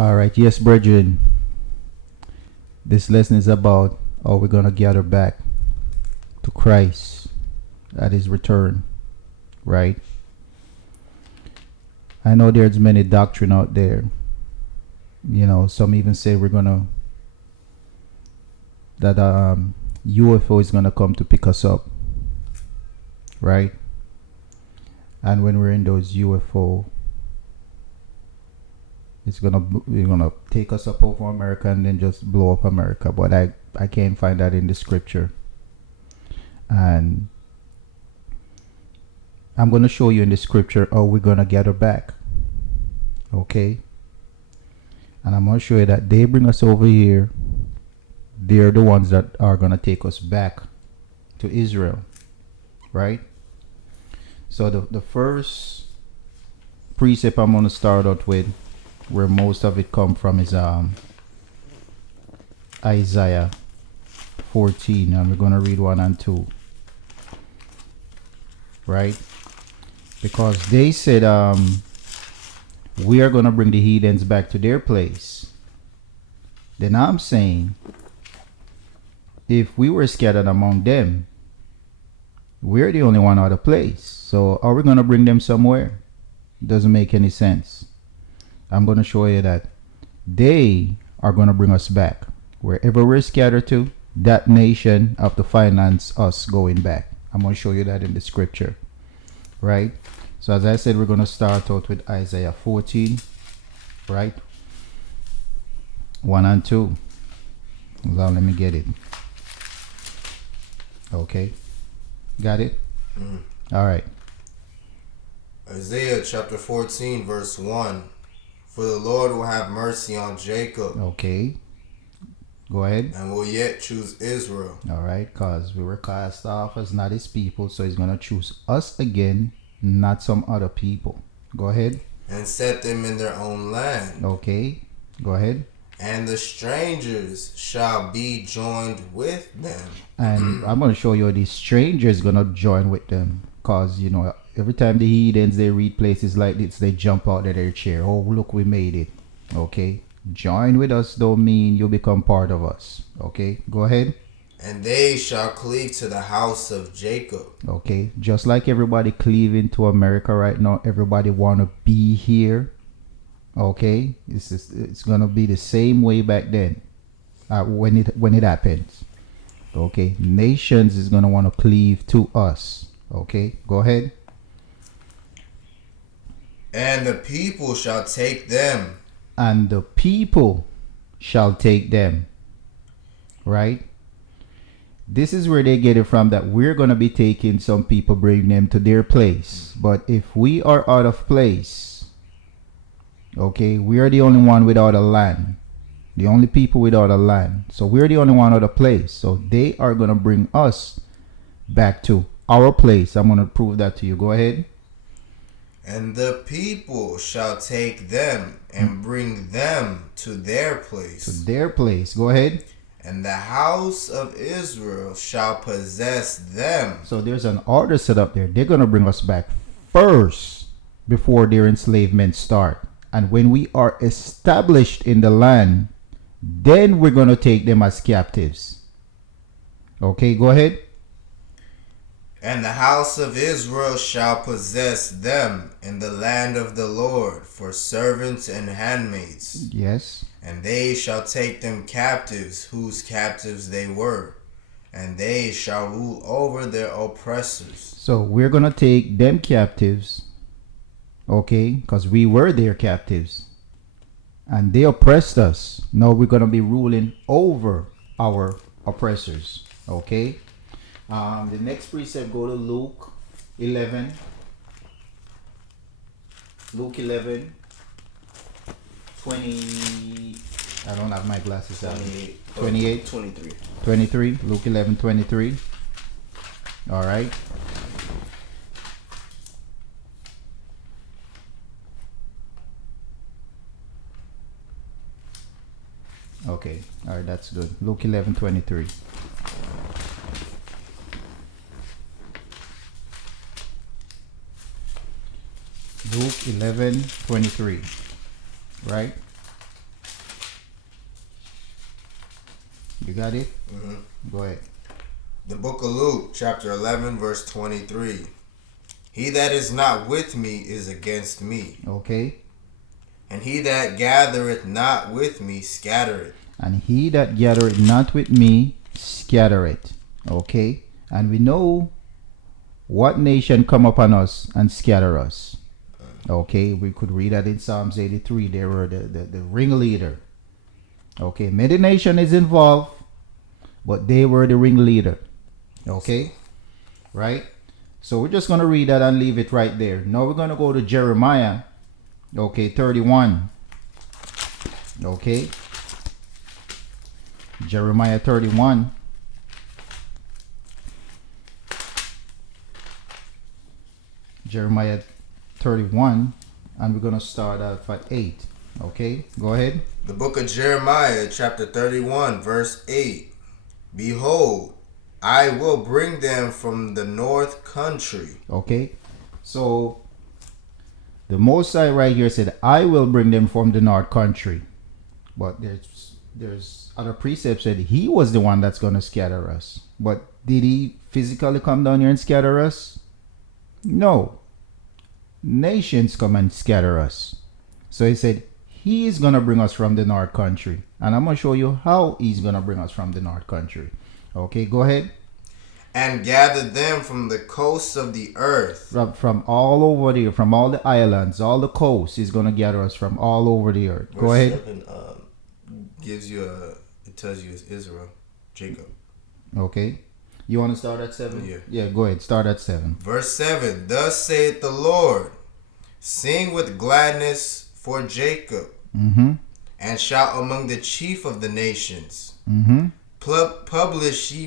All right, yes, brethren. This lesson is about how we're going to gather back to Christ at his return, right? I know there's many doctrine out there. You know, some even say we're going to, that UFO is going to come to pick us up, right? And when we're in those UFO, we're gonna take us up over America and then just blow up America. But I can't find that in the scripture. And I'm gonna show you in the scripture how we're gonna gather back. Okay? And I'm gonna show you that they bring us over here. They're the ones that are gonna take us back to Israel. Right? So the first precept I'm gonna start out with, where most of it come from, is Isaiah 14, and we're going to read 1 and 2, right? Because they said we are going to bring the heathens back to their place. Then I'm saying, if we were scattered among them, we're the only one out of place. So are we going to bring them somewhere? Doesn't make any sense. I'm going to show you that they are going to bring us back. Wherever we're scattered to, that nation have to finance us going back. I'm going to show you that in the scripture. Right? So as I said, we're going to start out with Isaiah 14. Right? 1 and 2. Now let me get it. Okay. Got it? All right. Isaiah chapter 14 verse 1. For the Lord will have mercy on Jacob. Okay. Go ahead. And will yet choose Israel. All right, because we were cast off as not his people, so he's going to choose us again, not some other people. Go ahead. And set them in their own land. Okay. Go ahead. And the strangers shall be joined with them. And I'm going to show you these strangers going to join with them. Because, you know, every time the heathens, they read places like this, they jump out of their chair. Oh, look, we made it. Okay. Join with us don't mean you become part of us. Okay. Go ahead. And they shall cleave to the house of Jacob. Okay. Just like everybody cleaving to America right now, everybody want to be here. Okay. It's going to be the same way back then when it happens. Okay. Nations is going to want to cleave to us. Okay. Go ahead. And the people shall take them. And the people shall take them. Right? This is where they get it from, that we're going to be taking some people, bring them to their place. But if we are out of place, okay, we are the only one without a land. The only people without a land. So we're the only one out of place. So they are going to bring us back to our place. I'm going to prove that to you. Go ahead. And the people shall take them and bring them to their place. To their place. Go ahead. And the house of Israel shall possess them. So there's an order set up there. They're going to bring us back first before their enslavement start. And when we are established in the land, then we're going to take them as captives. Okay, go ahead. And the house of Israel shall possess them in the land of the Lord for servants and handmaids. Yes. And they shall take them captives, whose captives they were, and they shall rule over their oppressors. So we're going to take them captives, okay, because we were their captives. And they oppressed us. Now we're going to be ruling over our oppressors, okay? The next precept, go to Luke 11. Luke 11, 20. I don't have my glasses out. 28. 23. 23. Luke 11, 23. All right. Okay. All right. That's good. Luke 11, 23. Luke 11:23, right? You got it? Mhm. Go ahead. The book of Luke, chapter 11, verse 23. He that is not with me is against me, Okay. and he that gathereth not with me scattereth. And he that gathereth not with me, scatter it. Okay. And we know what nation come upon us and scatter us. Okay. We could read that in Psalms 83. They were the ringleader. Okay. Many nation is involved, but they were the ringleader. Okay. Right. So we're just going to read that and leave it right there. Now we're going to go to Jeremiah. Okay. 31. Okay. Jeremiah 31. Jeremiah 31. And we're going to start at 8. Okay. Go ahead. The book of Jeremiah, chapter 31, verse 8. Behold, I will bring them from the north country. Okay. So the Most High right here said, I will bring them from the north country. But there's other precepts said he was the one that's going to scatter us. But did he physically come down here and scatter us? No. Nations come and scatter us. So he said he is going to bring us from the north country. And I'm going to show you how he's going to bring us from the north country. Okay, go ahead. And gather them from the coasts of the earth. From all over there, from all the islands, all the coasts, he's going to gather us from all over the earth. Go Verse ahead. 7 gives you it tells you it's Israel, Jacob. Okay. You want to start at 7? Yeah. Yeah, go ahead. Start at 7. Verse 7. Thus saith the Lord, sing with gladness for Jacob, Mm-hmm. and shout among the chief of the nations. Mm-hmm. Publish ye,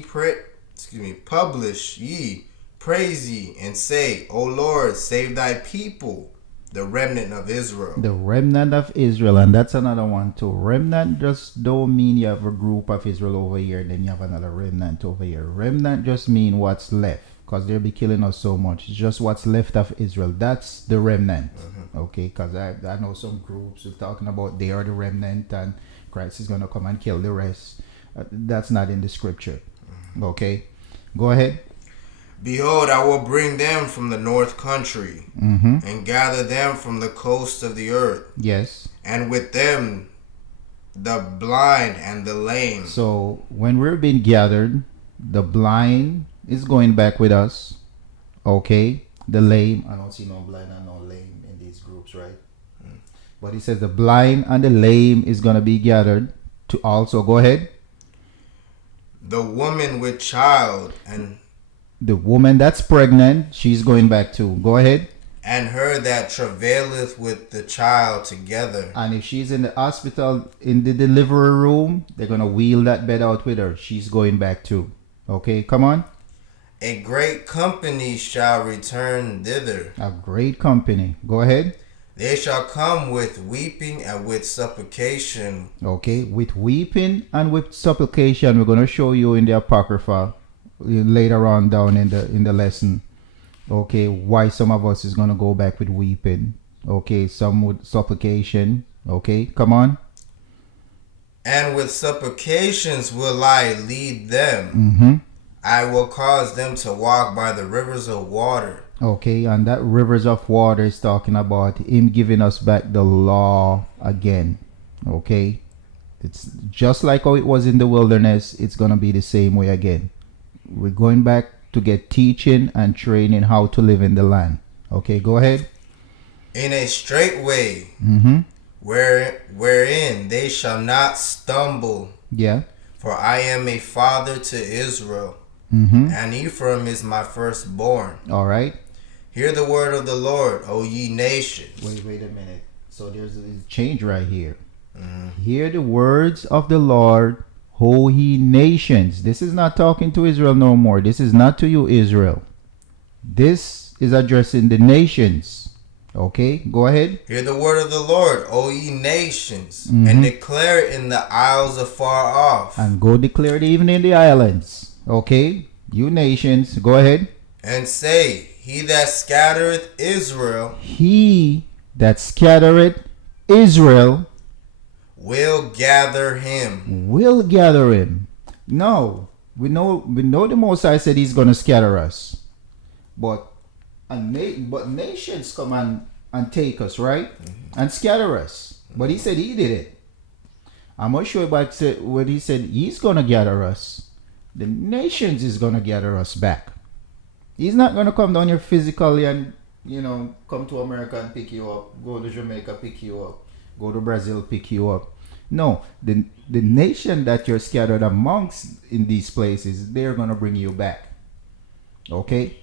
praise ye, and say, O Lord, save thy people, the remnant of Israel. The remnant of Israel, and that's another one too. Remnant just don't mean you have a group of Israel over here, and then you have another remnant over here. Remnant just mean what's left, because they'll be killing us so much. It's just what's left of Israel. That's the remnant. Okay, because I know some groups are talking about they are the remnant and Christ is going to come and kill the rest. That's not in the scripture. Okay, go ahead. Behold, I will bring them from the north country, Mm-hmm. and gather them from the coast of the earth, Yes. and with them the blind and the lame. So when we're being gathered, the blind is going back with us. Okay. The lame, I don't see no blind and no lame in these groups, right? But he says the blind and the lame is going to be gathered to also, go ahead. The woman with child and The woman that's pregnant, she's going back too. Go ahead. her that travaileth with the child together. And if she's in the hospital, in the delivery room, they're going to wheel that bed out with her. She's going back too. Okay, come on. A great company shall return thither. A great company. Go ahead. They shall come with weeping and with supplication. Okay, with weeping and with supplication, we're going to show you in the Apocrypha later on down in the lesson. Okay, why some of us is going to go back with weeping. Okay, some with supplication. Okay, come on. And with supplications will I lead them. Mm-hmm. I will cause them to walk by the rivers of water. Okay, and that rivers of water is talking about him giving us back the law again. Okay, it's just like how it was in the wilderness. It's going to be the same way again. We're going back to get teaching and training how to live in the land. Okay, go ahead. In a straight way, Mm-hmm. wherein they shall not stumble. Yeah. For I am a father to Israel, Mm-hmm. and Ephraim is my firstborn. All right. Hear the word of the Lord, O ye nations. Wait a minute. So there's a change right here. Hear the words of the Lord, O ye nations. This is not talking to Israel no more. This is not to you, Israel. This is addressing the nations. Okay, go ahead. Hear the word of the Lord, O ye nations, and declare it in the isles afar off. And go declare it even in the islands. Okay, you nations, go ahead. And say, He that scattereth Israel He that scattereth Israel will gather him. will gather him. No, we know the Most High said He's gonna scatter us, but but nations come and take us, right, and scatter us. But He said He did it. I'm not sure about when He said He's gonna gather us. The nations is gonna gather us back. He's not gonna come down here physically and come to America and pick you up, go to Jamaica, pick you up, go to Brazil, pick you up. No, the nation that you're scattered amongst in these places, they're gonna bring you back. Okay,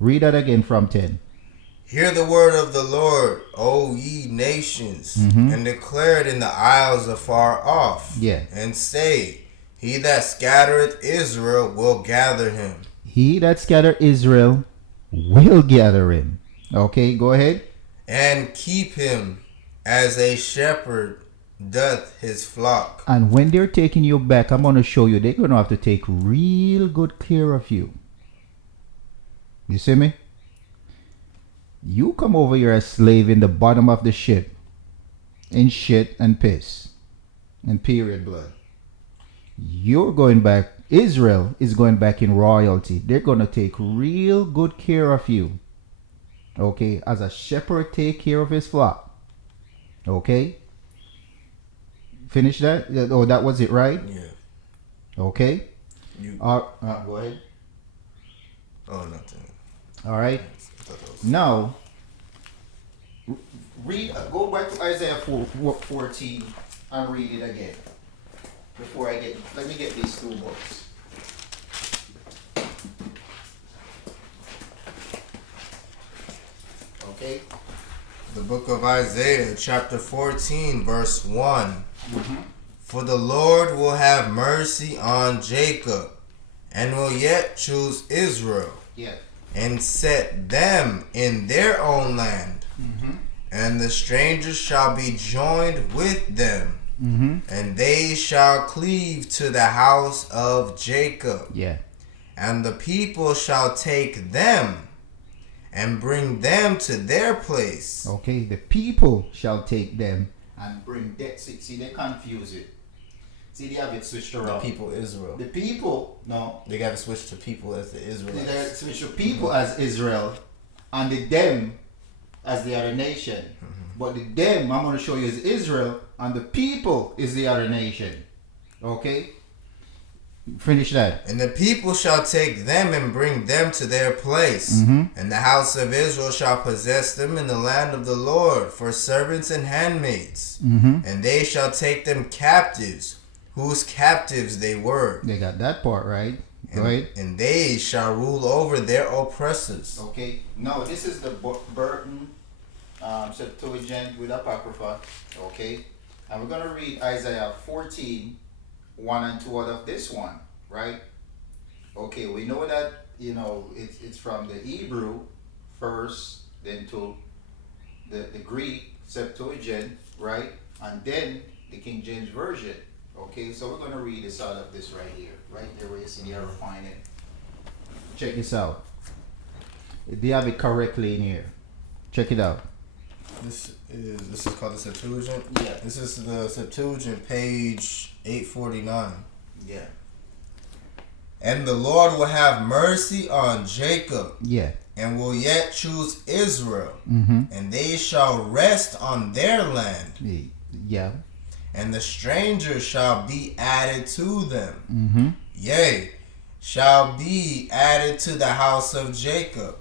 read that again from 10. Hear the word of the Lord, O ye nations, and declare it in the isles afar off. Yeah. And say, He that scattereth Israel will gather him. He that scattered Israel will gather him. Okay, go ahead. And keep him as a shepherd doth his flock. And when they're taking you back, I'm gonna show you they're gonna have to take real good care of you. You see me? You come over here a slave in the bottom of the ship, in shit and piss, and period blood. You're going back. Israel is going back in royalty. They're gonna take real good care of you. Okay, as a shepherd take care of his flock. Okay. Finish that. Oh, that was it, right? Yeah. Okay. You. Go ahead. Oh, nothing. All right. Now, read. Go back to Isaiah 14 and read it again. Before let me get these two books. Okay. The book of Isaiah, chapter 14, verse 1. For the Lord will have mercy on Jacob, and will yet choose Israel, Yeah. and set them in their own land. And the strangers shall be joined with them, and they shall cleave to the house of Jacob. Yeah. And the people shall take them and bring them to their place. Okay. The people shall take them and bring that. See, they confuse it. See, they have it switched The around. people Israel. The people, no. They got to switch to people as the They Israelites. switch the people as Israel, and the them as the other nation. But the them I'm going to show you is Israel, and the people is the other nation. Okay? Finish that. And the people shall take them and bring them to their place. And the house of Israel shall possess them in the land of the Lord for servants and handmaids. And they shall take them captives, whose captives they were. They got that part right. Go ahead. And they shall rule over their oppressors. Okay. Now, this is the Burton Septuagint with Apocrypha. Okay. And we're going to read Isaiah 14, 1 and 2 out of this one. Right? Okay. We know that, it's from the Hebrew first, then to the Greek Septuagint, right? And then the King James Version. Okay. So we're going to read this out of this right here. Right there where you see the arrow find it. Check this out. They have it correctly in here. Check it out. This is called the Septuagint? Yeah. This is the Septuagint, page 849. Yeah. And the Lord will have mercy on Jacob, Yeah. and will yet choose Israel, Mm-hmm. and they shall rest on their land, Yeah. and the strangers shall be added to them. Mm-hmm. Yea, shall be added to the house of Jacob,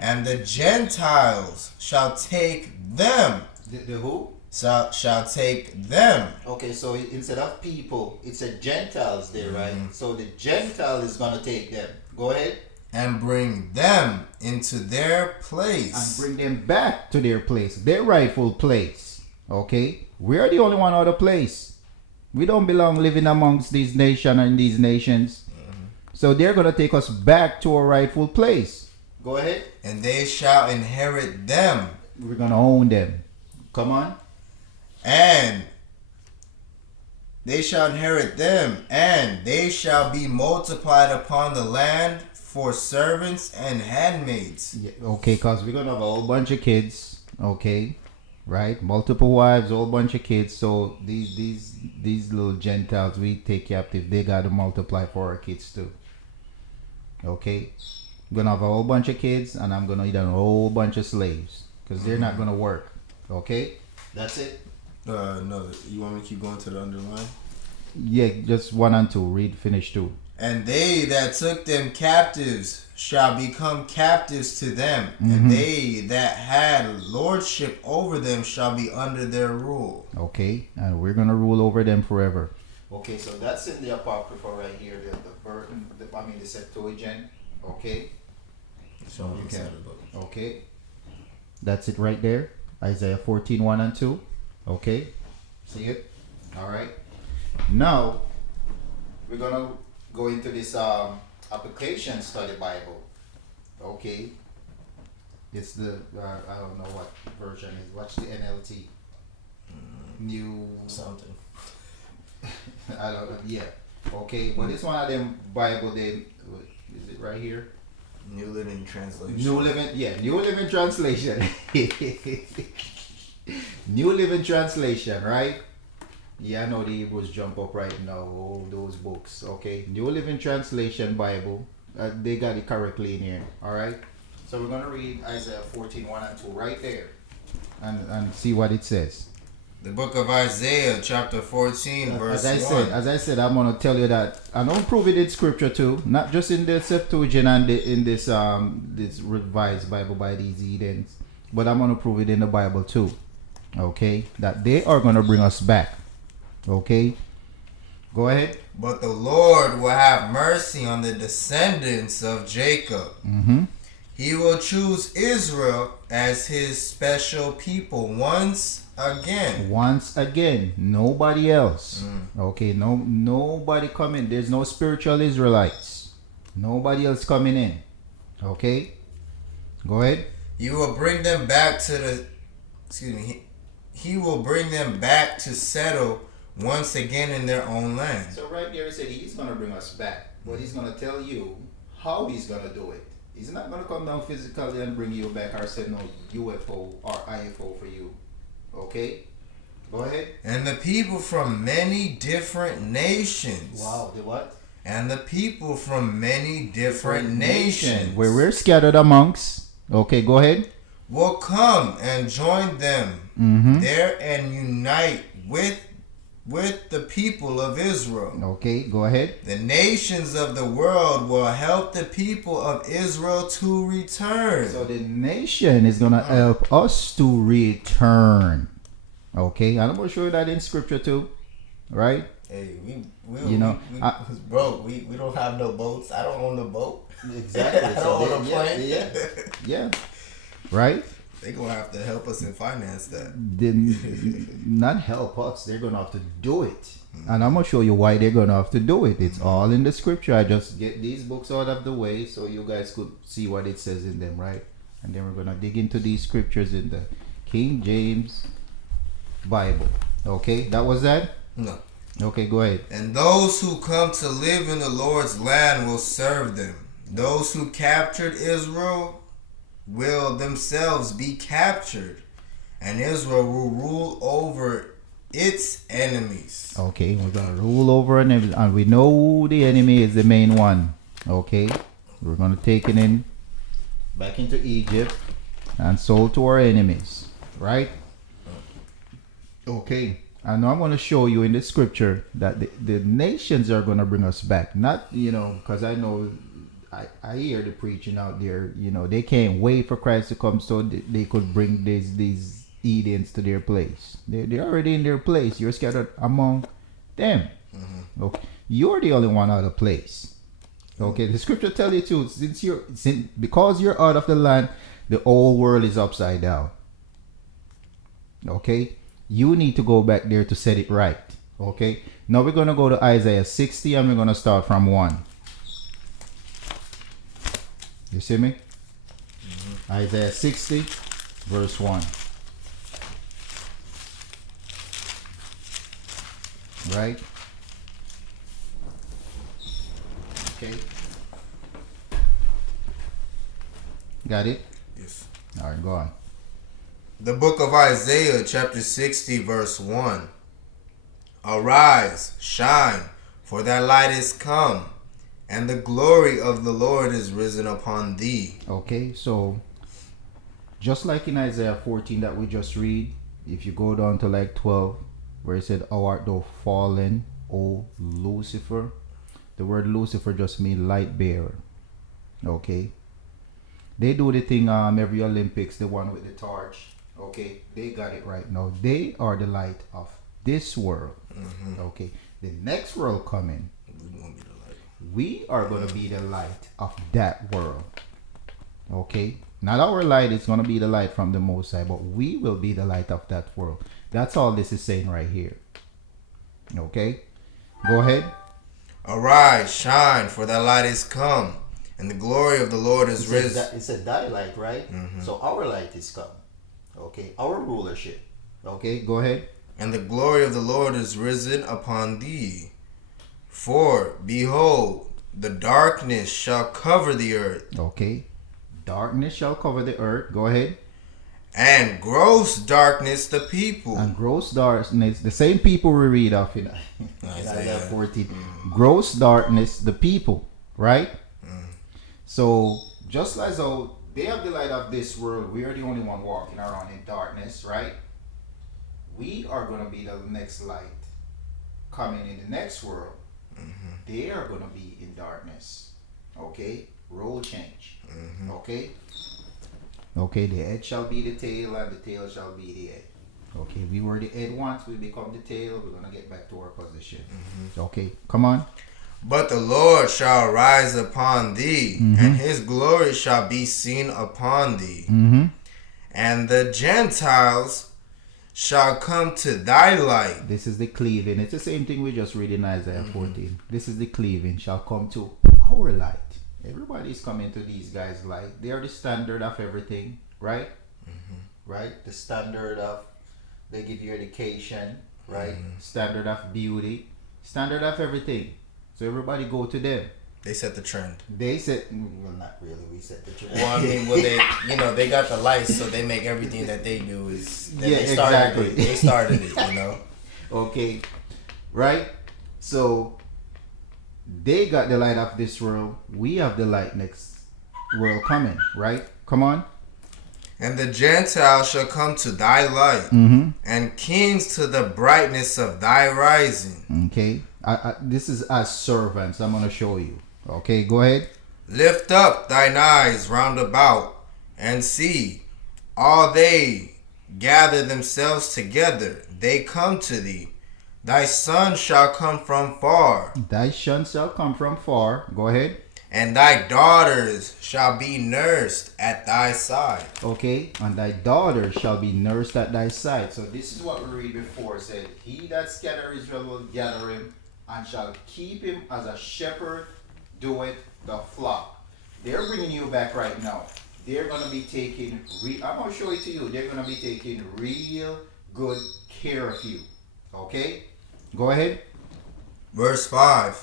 and the Gentiles shall take them. The who? Shall take them. Okay, so instead of people, it said Gentiles there, right? So the Gentile is going to take them. Go ahead. And bring them into their And place. bring them back to their place, their rightful place. Okay? We are the only one out of place. We don't belong living amongst these nations and these nations. So they're going to take us back to our rightful place. Go ahead. And they shall inherit them. We're going to own them. Come on. And they shall inherit them, and they shall be multiplied upon the land for servants and handmaids. Yeah, okay, because we're going to have a whole bunch of kids. Okay. right? Multiple wives, whole bunch of kids. So these little Gentiles we take captive, they got to multiply for our kids too. Okay, I'm gonna have a whole bunch of kids, and I'm gonna eat a whole bunch of slaves because they're not gonna work. Okay, that's it. No, you want me to keep going to the underline? Yeah, just 1 and 2. Read, finish 2. And they that took them captives shall become captives to them, and they that had lordship over them shall be under their rule. Okay, and we're gonna rule over them forever. Okay, so that's in the Apocrypha right here, the Septuagint. Okay, So you can. Okay, that's it right there. Isaiah 14, 1 and 2. Okay, see it? All right. Now we're gonna go into this application study Bible. Okay, it's the I don't know what version is. Watch the NLT. New Something. I don't know. Yeah. Okay, but it's one of them Bible. Is it right here? New Living Translation. New Living Translation. New Living Translation, right? Yeah, I know the Hebrews jump up right now. All those books. Okay, New Living Translation Bible. They got it correctly in here. All right. So we're gonna read Isaiah 14, 1 and 2 right there, and see what it says. The book of Isaiah, chapter 14, verse 1. As I said, I'm gonna tell you that I'm gonna prove it in scripture too, not just in the Septuagint and in this revised Bible by these heathens, but I'm gonna prove it in the Bible too. Okay, that they are gonna bring us back. Okay, go ahead. But the Lord will have mercy on the descendants of Jacob. He will choose Israel as his special people once again. Once again, nobody else. Okay, nobody coming. There's no spiritual Israelites. Nobody else coming in. Okay, go ahead. You will bring them back to the. Excuse me. He will bring them back to settle once again in their own land. So right there, he said he's gonna bring us back, but he's gonna tell you how he's gonna do it. He's not gonna come down physically and bring you back or send no UFO or IFO for you. Okay? Go ahead. And the people from many different nations. Wow, the what? And the people from many different nations. Where we're scattered amongst. Okay, go ahead. Will come and join them there and unite with the people of Israel. Okay, go ahead. The nations of the world will help the people of Israel to return. So the nation is gonna help us to return. Okay, and I'm gonna show you that in scripture too, right? Hey, we broke. We don't have no boats. I don't own a boat. Exactly. I don't own a plane. Yeah. Right? They're going to have to help us and finance that. Not help us. They're going to have to do it. And I'm going to show you why they're going to have to do it. It's all in the scripture. I just get these books out of the way so you guys could see what it says in them, right? And then we're going to dig into these scriptures in the King James Bible. Okay? That was that? No. Okay, go ahead. And those who come to live in the Lord's land will serve them. Those who captured Israel will themselves be captured, and Israel will rule over its enemies. Okay, we're gonna rule over an enemy, and we know who the enemy is, the main one. Okay, we're gonna take it in back into Egypt and sold to our enemies, right? Okay, and now I'm gonna show you in the scripture that the nations are gonna bring us back. Not because I know. I hear the preaching out there, they can't wait for Christ to come so they could bring these Edens to their place. They're already in their place. You're scattered among them. Okay. You're the only one out of place. Okay, the scripture tell you too, because you're out of the land, the whole world is upside down. Okay, you need to go back there to set it right. Okay, now we're going to go to Isaiah 60 and we're going to start from 1. You see me? Isaiah 60, verse 1. Right? Okay. Got it? Yes. All right, go on. The book of Isaiah, chapter 60, verse 1. Arise, shine, for thy light is come, and the glory of the Lord is risen upon thee. Okay, so just like in Isaiah 14 that we just read, if you go down to like 12, where it said, "How art thou fallen, O Lucifer?" The word Lucifer just means light bearer. Okay, they do the thing every Olympics, the one with the torch. Okay, they got it right now. They are the light of this world. Okay, the next world coming, We gonna be the light. we are going to be the light of that world. Okay, not our light is going to be the light from the Most High, but we will be the light of that world. That's all this is saying right here. Okay, go ahead. Arise, shine, for thy light is come, and the glory of the Lord is risen. It's a thy light, right? So our light is come. Okay, our rulership. Okay, go ahead. And the glory of the Lord is risen upon thee. For, behold, the darkness shall cover the earth, Okay, darkness shall cover the earth. Go ahead. and gross darkness the people. And gross darkness, the same people we read of in Isaiah 14. Gross darkness, the people, right? So, just as though they have the light of this world, we are the only one walking around in darkness, right? We are going to be the next light coming in the next world. They are going to be in darkness. Okay? Role change. Okay? Okay, the head shall be the tail, and the tail shall be the head. Okay, we were the head once, we become the tail, we're going to get back to our position. Okay, come on. But the Lord shall rise upon thee, and his glory shall be seen upon thee. And the Gentiles shall come to thy light. This is the cleaving. It's the same thing we just read in Isaiah 14. This is the cleaving shall come to our light. Everybody's coming to these guys' light. They are the standard of everything, right? Right? The standard of, they give you education, right? Standard of beauty, standard of everything. So everybody go to them. They set the trend. They said, well, not really. We set the trend. Well, I mean, they got the lights, so they make everything that they do is. Yeah, they started exactly. It. They started it, Okay, right? So they got the light of this world. We have the light next world coming, right? Come on. And the Gentiles shall come to thy light, and kings to the brightness of thy rising. Okay, this is as servants. I'm gonna show you. Okay, go ahead. Lift up thine eyes round about, and see, all they gather themselves together, they come to thee. Thy son shall come from far, Thy son shall come from far. Go ahead. and thy daughters shall be nursed at thy side. Okay, and thy daughter shall be nursed at thy side. So this is what we read before. It said, he that scatter Israel will gather him, and shall keep him as a shepherd doeth the flock. They're bringing you back right now. They're going to be taking, I'm going to show it to you. They're going to be taking real good care of you. Okay, go ahead. Verse 5.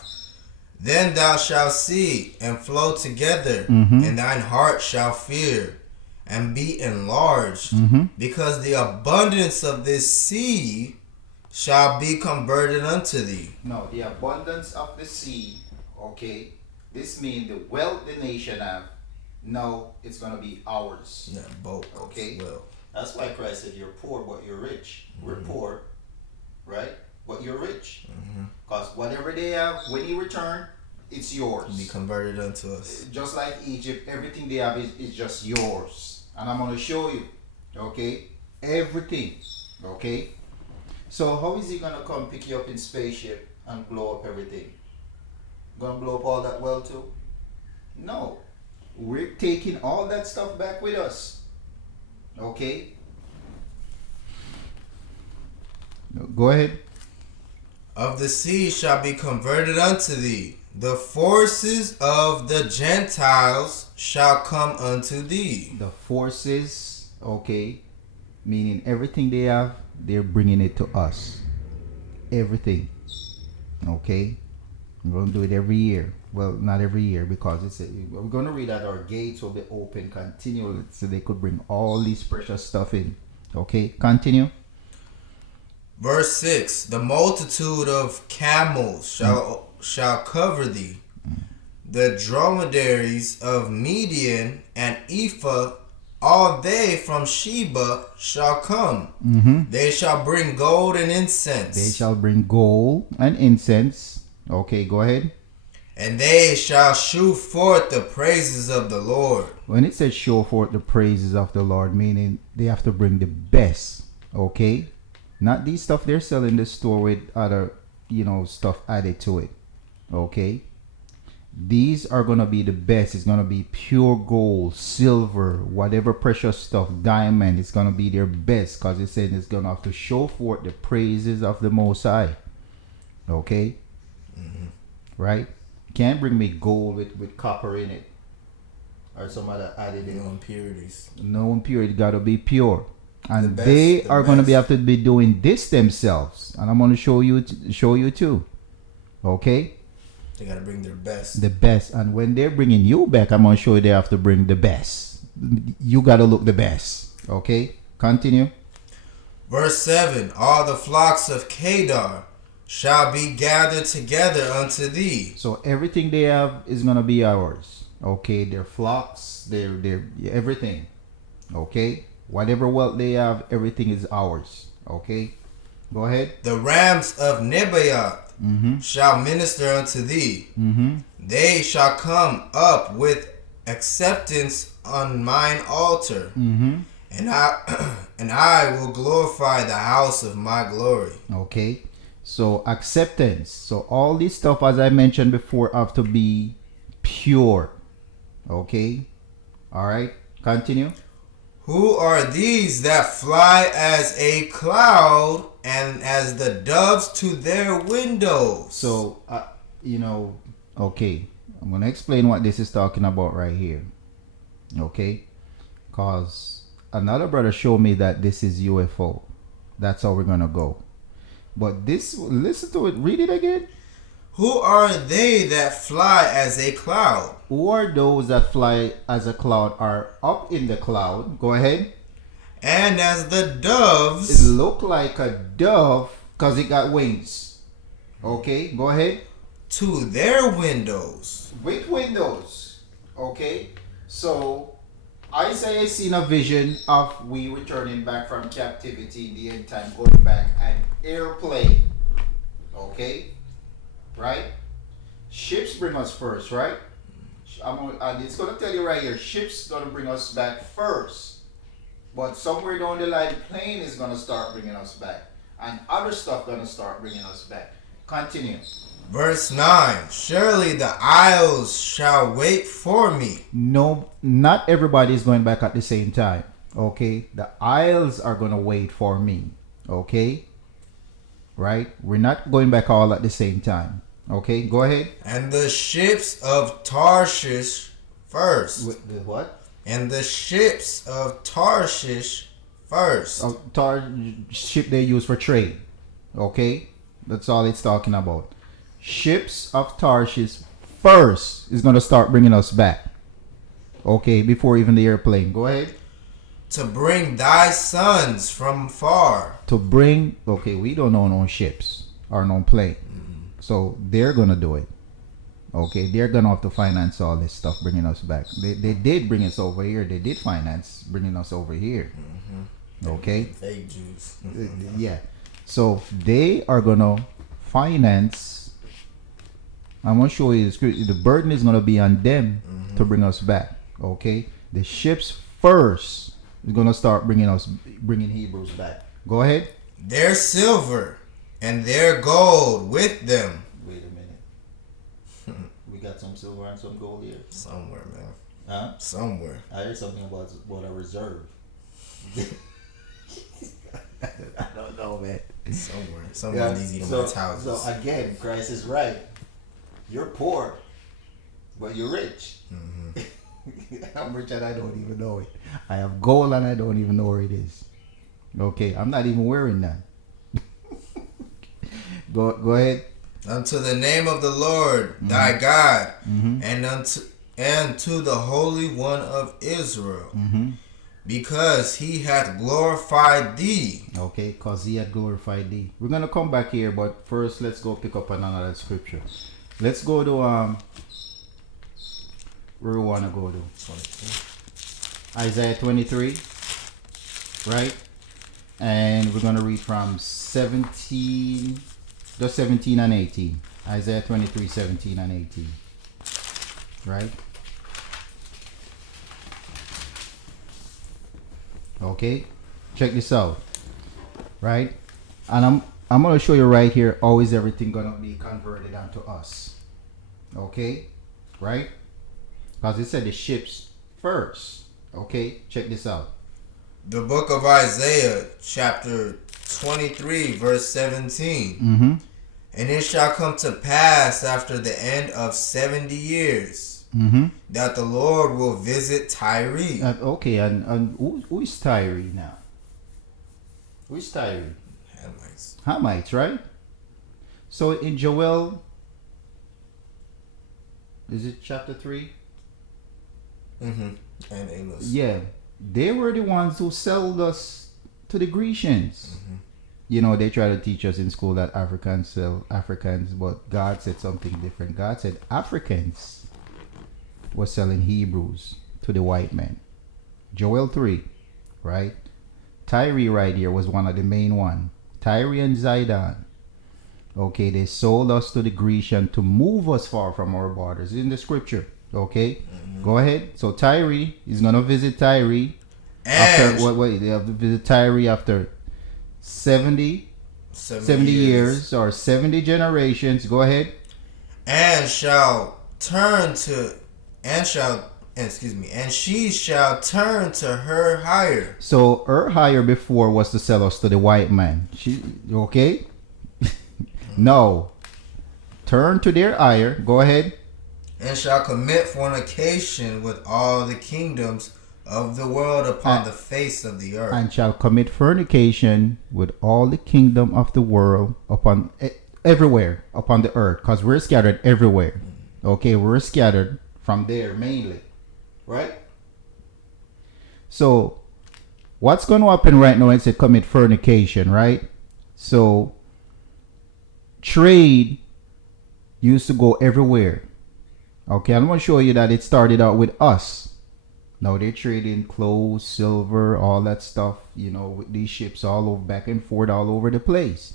Then thou shalt see and flow together, and thine heart shall fear and be enlarged, because the abundance of this sea shall be converted unto thee. No, the abundance of the sea, okay, this means the wealth the nation have, no, it's going to be ours. Yeah, both. Okay. Well, That's why Christ said, you're poor, but you're rich. We're poor, right? But you're rich. Because whatever they have, when you return, it's yours. be converted unto us. Just like Egypt, everything they have is just yours. And I'm going to show you, okay? Everything, okay? So how is he going to come pick you up in spaceship and blow up everything? Going to blow up all that well too? No. We're taking all that stuff back with us. Okay? Go ahead. Of the sea shall be converted unto thee. The forces of the Gentiles shall come unto thee. The forces, okay, meaning everything they have, they're bringing it to us. Everything. Okay? We're going to do it every year. Well, not every year, because we're going to read that our gates will be open continually so they could bring all these precious stuff in. Okay, continue. Verse 6, the multitude of camels shall cover thee. The dromedaries of Median and Ephah, all they from Sheba shall come. They shall bring gold and incense. They shall bring gold and incense. Okay, go ahead. And they shall shew forth the praises of the Lord. When it says show forth the praises of the Lord, meaning they have to bring the best. Okay, not these stuff they're selling in the store with other, stuff added to it. Okay, these are gonna be the best. It's gonna be pure gold, silver, whatever precious stuff, diamond. It's gonna be their best, because it said it's gonna have to show forth the praises of the Most High. Okay, right? Can't bring me gold with copper in it or some other added in. No impurities. No impurity, gotta be pure. And The best, they the are going to best. have to be doing this themselves, and I'm going to show you too. Okay, They got to bring their best. the best. And when they're bringing you back, I'm going to show you they have to bring the best. You got to look the best. Okay, continue. Verse 7, all the flocks of Kedar shall be gathered together unto thee. So everything they have is going to be ours. Okay, their flocks, their everything. Okay, whatever wealth they have, everything is ours. Okay, go ahead. The rams of Nebaioth shall minister unto thee. They shall come up with acceptance on mine altar. And I will glorify the house of my glory. Okay, so acceptance. So all this stuff, as I mentioned before, have to be pure. Okay, all right, continue. Who are these that fly as a cloud and as the doves to their windows? So okay, I'm gonna explain what this is talking about right here. Okay, cause another brother showed me that this is UFO. That's how we're gonna go. But this, listen to it, read it again. Who are they that fly as a cloud? Who are those that fly as a cloud, are up in the cloud? Go ahead. And as the It doves look like a dove because it got wings. Okay, go ahead. to their windows. With windows. Okay, so Isaiah seen a vision of we returning back from captivity in the end time, going back an airplane. Okay, right? Ships bring us first, right? It's gonna tell you right here. Ships gonna bring us back first, but somewhere down the line, plane is gonna start bringing us back, and other stuff gonna start bringing us back. Continue. Verse 9, surely the isles shall wait for me. No, not everybody is going back at the same time. Okay, the isles are gonna wait for me. Okay, right? We're not going back all at the same time. Okay, go ahead. And the ships of Tarshish first. The what? And the ships of Tarshish first. Ship they use for trade. Okay, that's all it's talking about. Ships of Tarshish first is gonna start bringing us back. Okay, before even the airplane. Go ahead. To bring thy sons from far. To bring. Okay, we don't own no ships or no plane, so they're gonna do it. Okay, they're gonna have to finance all this stuff, bringing us back. They did bring us over here. They did finance bringing us over here. Okay. Fake Jews. Yeah. So they are gonna finance. I'm gonna show you the script. The burden is gonna be on them to bring us back. Okay. The ships first is gonna start bringing Hebrews back. Go ahead. Their silver and their gold with them. Wait a minute. We got some silver and some gold here. Somewhere, man. Huh? Somewhere. I heard something about a reserve. I don't know, man. Somewhere in these Edomites' houses. So again, Christ is right. You're poor, but you're rich. I'm rich and I don't even know it. I have gold and I don't even know where it is. Okay, I'm not even wearing that. Go ahead. Unto the name of the Lord thy God, and to the Holy One of Israel. because he hath glorified thee. Okay, because he had glorified thee. We're gonna come back here, but first let's go pick up another scripture. Let's go to where we wanna go to. Isaiah 23, right? And we're gonna read from 17 and 18. Isaiah 23, 17 and 18. Right? Okay, check this out. Right? And I'm gonna show you right here how is everything gonna be converted unto us. Okay? Right? Because it said the ships first. Okay, check this out. The book of Isaiah, chapter 23, verse 17. Mm-hmm. And it shall come to pass after the end of 70 years Mm-hmm. that the Lord will visit Tyre. Okay, and who is Tyre now? Who is Tyre? Hamites. Hamites, right? So in Joel, is it chapter 3? Mm-hmm. And Amos. Yeah, they were the ones who sold us to the Grecians. Mm-hmm. You know, they try to teach us in school that Africans sell Africans, but God said something different. God said Africans were selling Hebrews to the white men. Joel 3, right? Tyre right here was one of the main one. Tyre and Zidon. Okay, they sold us to the Grecian to move us far from our borders. In the scripture. Okay, go ahead. So Tyre is gonna visit Tyre after what? They have to visit Tyre after 70 years or 70 generations. Go ahead. And she shall turn to her hire. So her hire before was to sell us to the white man. She okay? No. Turn to their hire. Go ahead. And shall commit fornication with all the kingdoms of the world upon the face of the earth. And shall commit fornication with all the kingdom of the world upon everywhere upon the earth, because we're scattered everywhere. Okay, we're scattered from there mainly, right? So what's going to happen right now is to commit fornication, right? So trade used to go everywhere. Okay, I'm going to show you that it started out with us. Now they're trading clothes, silver, all that stuff, you know, with these ships all over, back and forth, all over the place.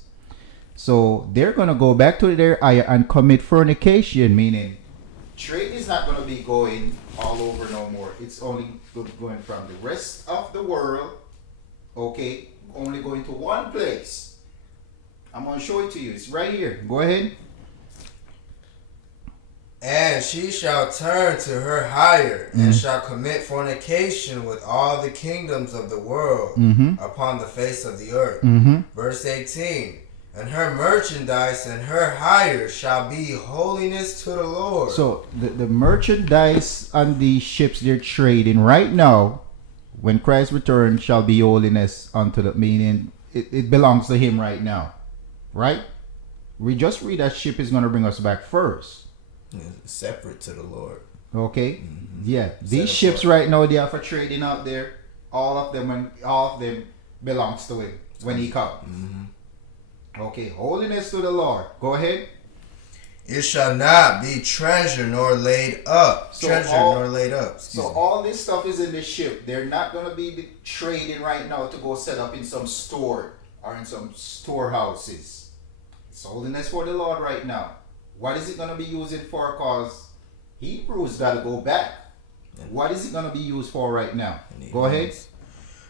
So they're going to go back to their hire and commit fornication, meaning trade is not going to be going all over no more. It's only going from the rest of the world, okay, only going to one place. I'm going to show it to you. It's right here. Go ahead. And she shall turn to her hire, and shall commit fornication with all the kingdoms of the world upon the face of the earth. Verse 18. And her merchandise and her hire shall be holiness to the Lord. So the merchandise on the ships they're trading right now, when Christ returns, shall be holiness unto the, meaning it belongs to him right now. Right? We just read that ship is going to bring us back first. Separate to the Lord. Okay? Yeah. These ships right now, they are for trading out there. All of them belongs to him when he comes. Okay, holiness to the Lord. Go ahead. It shall not be treasure nor laid up. So So all this stuff is in the ship. They're not going to be trading right now to go set up in some store or in some storehouses. It's holiness for the Lord right now. What is it going to be used for? Because Hebrews got to go back. What is it going to be used for right now? Go ahead.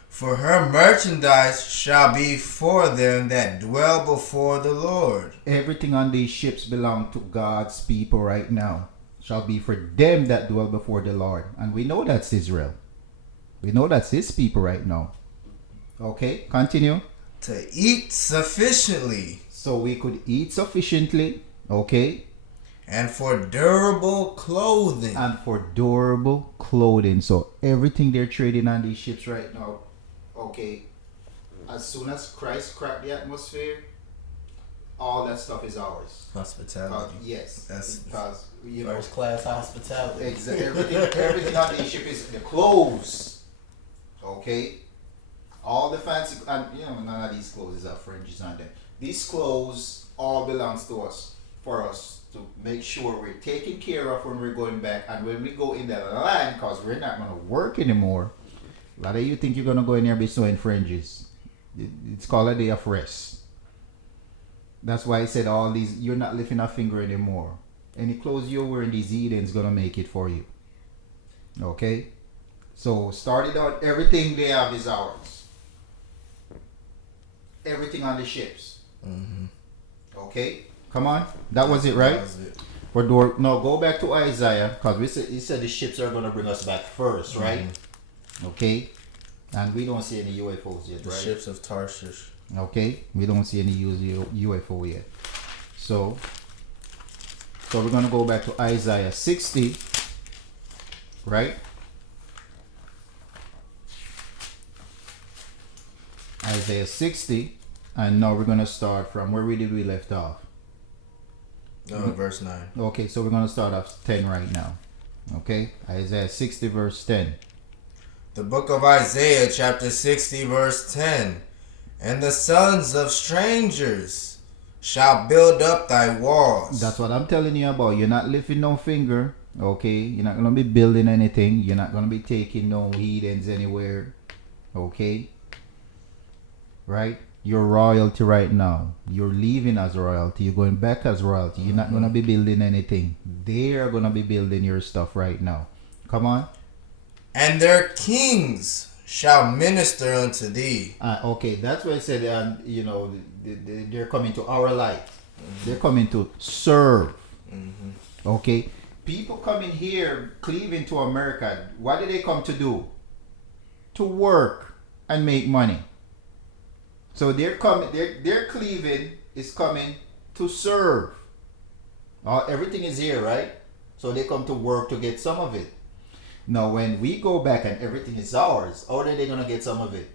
For her merchandise shall be for them that dwell before the Lord. Everything on these ships belong to God's people right now. Shall be for them that dwell before the Lord. And we know that's Israel. We know that's his people right now. Okay, continue. To eat sufficiently. So we could eat sufficiently. Okay. And for durable clothing. And for durable clothing. So everything they're trading on these ships right now. Okay, as soon as Christ cracked the atmosphere, all that stuff is ours. Hospitality. Yes, That's because First class hospitality. everything on the ship is the clothes. Okay? All the fancy, and none of these clothes are fringes on them. These clothes all belongs to us, for us to make sure we're taken care of when we're going back, and when we go in the land, because we're not going to work anymore. A lot of you think you're going to go in there and be sewing fringes. It's called a day of rest. That's why I said all these, you're not lifting a finger anymore. Any clothes you're wearing, these Eden's going to make it for you. Okay? So, started out, everything they have is ours. Everything on the ships. Okay? Come on. That was it, right? That was it. No, go back to Isaiah, because he said the ships are going to bring us back first, right? Okay? And we don't see any UFOs yet, The right? ships of Tarshish. Okay? We don't see any UFO yet. So we're going to go back to Isaiah 60, right? Isaiah 60, and now we're going to start from where we left off. Verse 9. Okay, so we're going to start off 10 right now. Okay? Isaiah 60 verse 10. The book of Isaiah, chapter 60, verse 10. And the sons of strangers shall build up thy walls. That's what I'm telling you about. You're not lifting no finger. Okay? You're not going to be building anything. You're not going to be taking no heathens anywhere. Okay? Right? You're royalty right now. You're leaving as royalty. You're going back as royalty. You're not going to be building anything. They are going to be building your stuff right now. Come on. And their kings shall minister unto thee. Okay, that's why I said, they're coming to our light. They're coming to serve. Okay? People coming here, cleaving to America, what do they come to do? To work and make money. So they're coming, their cleaving is coming to serve. Everything is here, right? So they come to work to get some of it. Now, when we go back and everything is ours, how are they going to get some of it?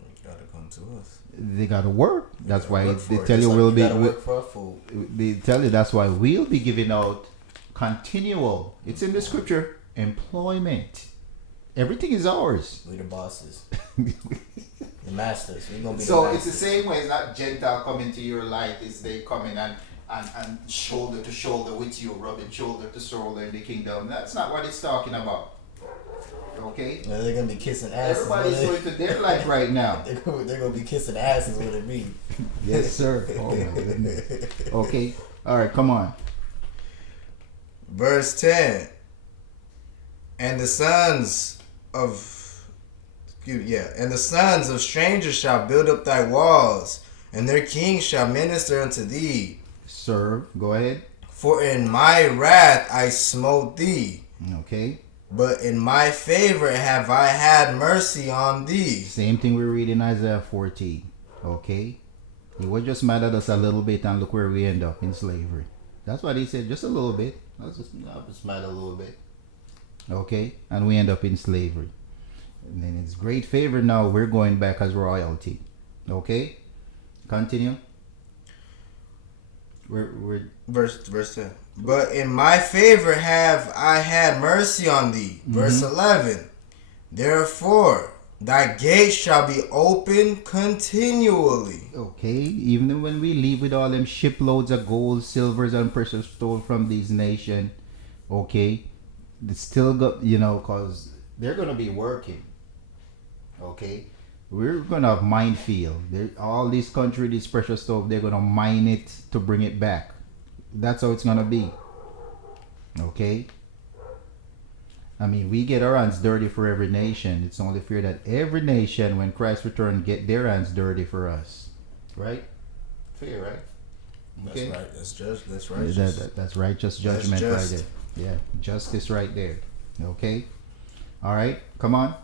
You gotta come to us. They got to work. That's why they tell Just you like we'll be. gotta work for our food. They tell you that's why we'll be giving out continual. It's in the scripture. Employment. Everything is ours. We the bosses. The masters. We gonna be So the it's the masters. same way. It's not Gentile coming to your light. It's they coming and shoulder to shoulder with you, rubbing shoulder to shoulder in the kingdom. That's not what it's talking about. Okay? Yeah, they're gonna be kissing asses. Everybody's going to their life right now. They're gonna be kissing asses with it mean. Yes, sir. Oh my goodness. Okay. All right. Come on. Verse 10. And the sons of strangers shall build up thy walls, and their kings shall minister unto thee. Serve. Go ahead. For in my wrath I smote thee, Okay. but in my favor have I had mercy on thee. Same thing we read in Isaiah 14. Okay. He was just mad at us a little bit, and look where we end up in slavery. That's what he said. Just a little bit. I was just mad a little bit. Okay. And we end up in slavery. And then it's great favor now. We're going back as royalty. Okay. Continue. We're Verse 10. But in my favor have I had mercy on thee. Verse 11. Therefore thy gates shall be open continually. okay. Even when we leave with all them shiploads of gold, silvers, and precious stone from these nations, okay, they still got, because they're gonna be working. Okay, we're gonna have minefield. All these country, this precious stuff, they're gonna mine it to bring it back. That's how it's gonna be. Okay. I mean, we get our hands dirty for every nation. It's only fair that every nation, when Christ returns, get their hands dirty for us. Right? Fair, right? Okay. That's right. That's righteous. That's righteous judgment just. right there. Yeah, justice right there. Okay. All right. Come on.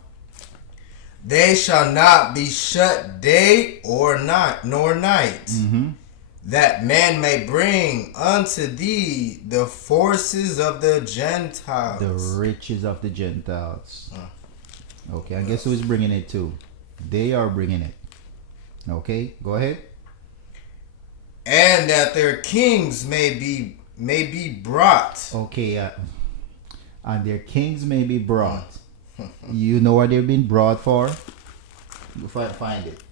They shall not be shut day or night, nor night, that man may bring unto thee the forces of the Gentiles. The riches of the Gentiles. Okay, I guess who's bringing it too? They are bringing it. Okay, go ahead. And that their kings may be brought. Okay, and their kings may be brought. You know what they've been brought for? Find it.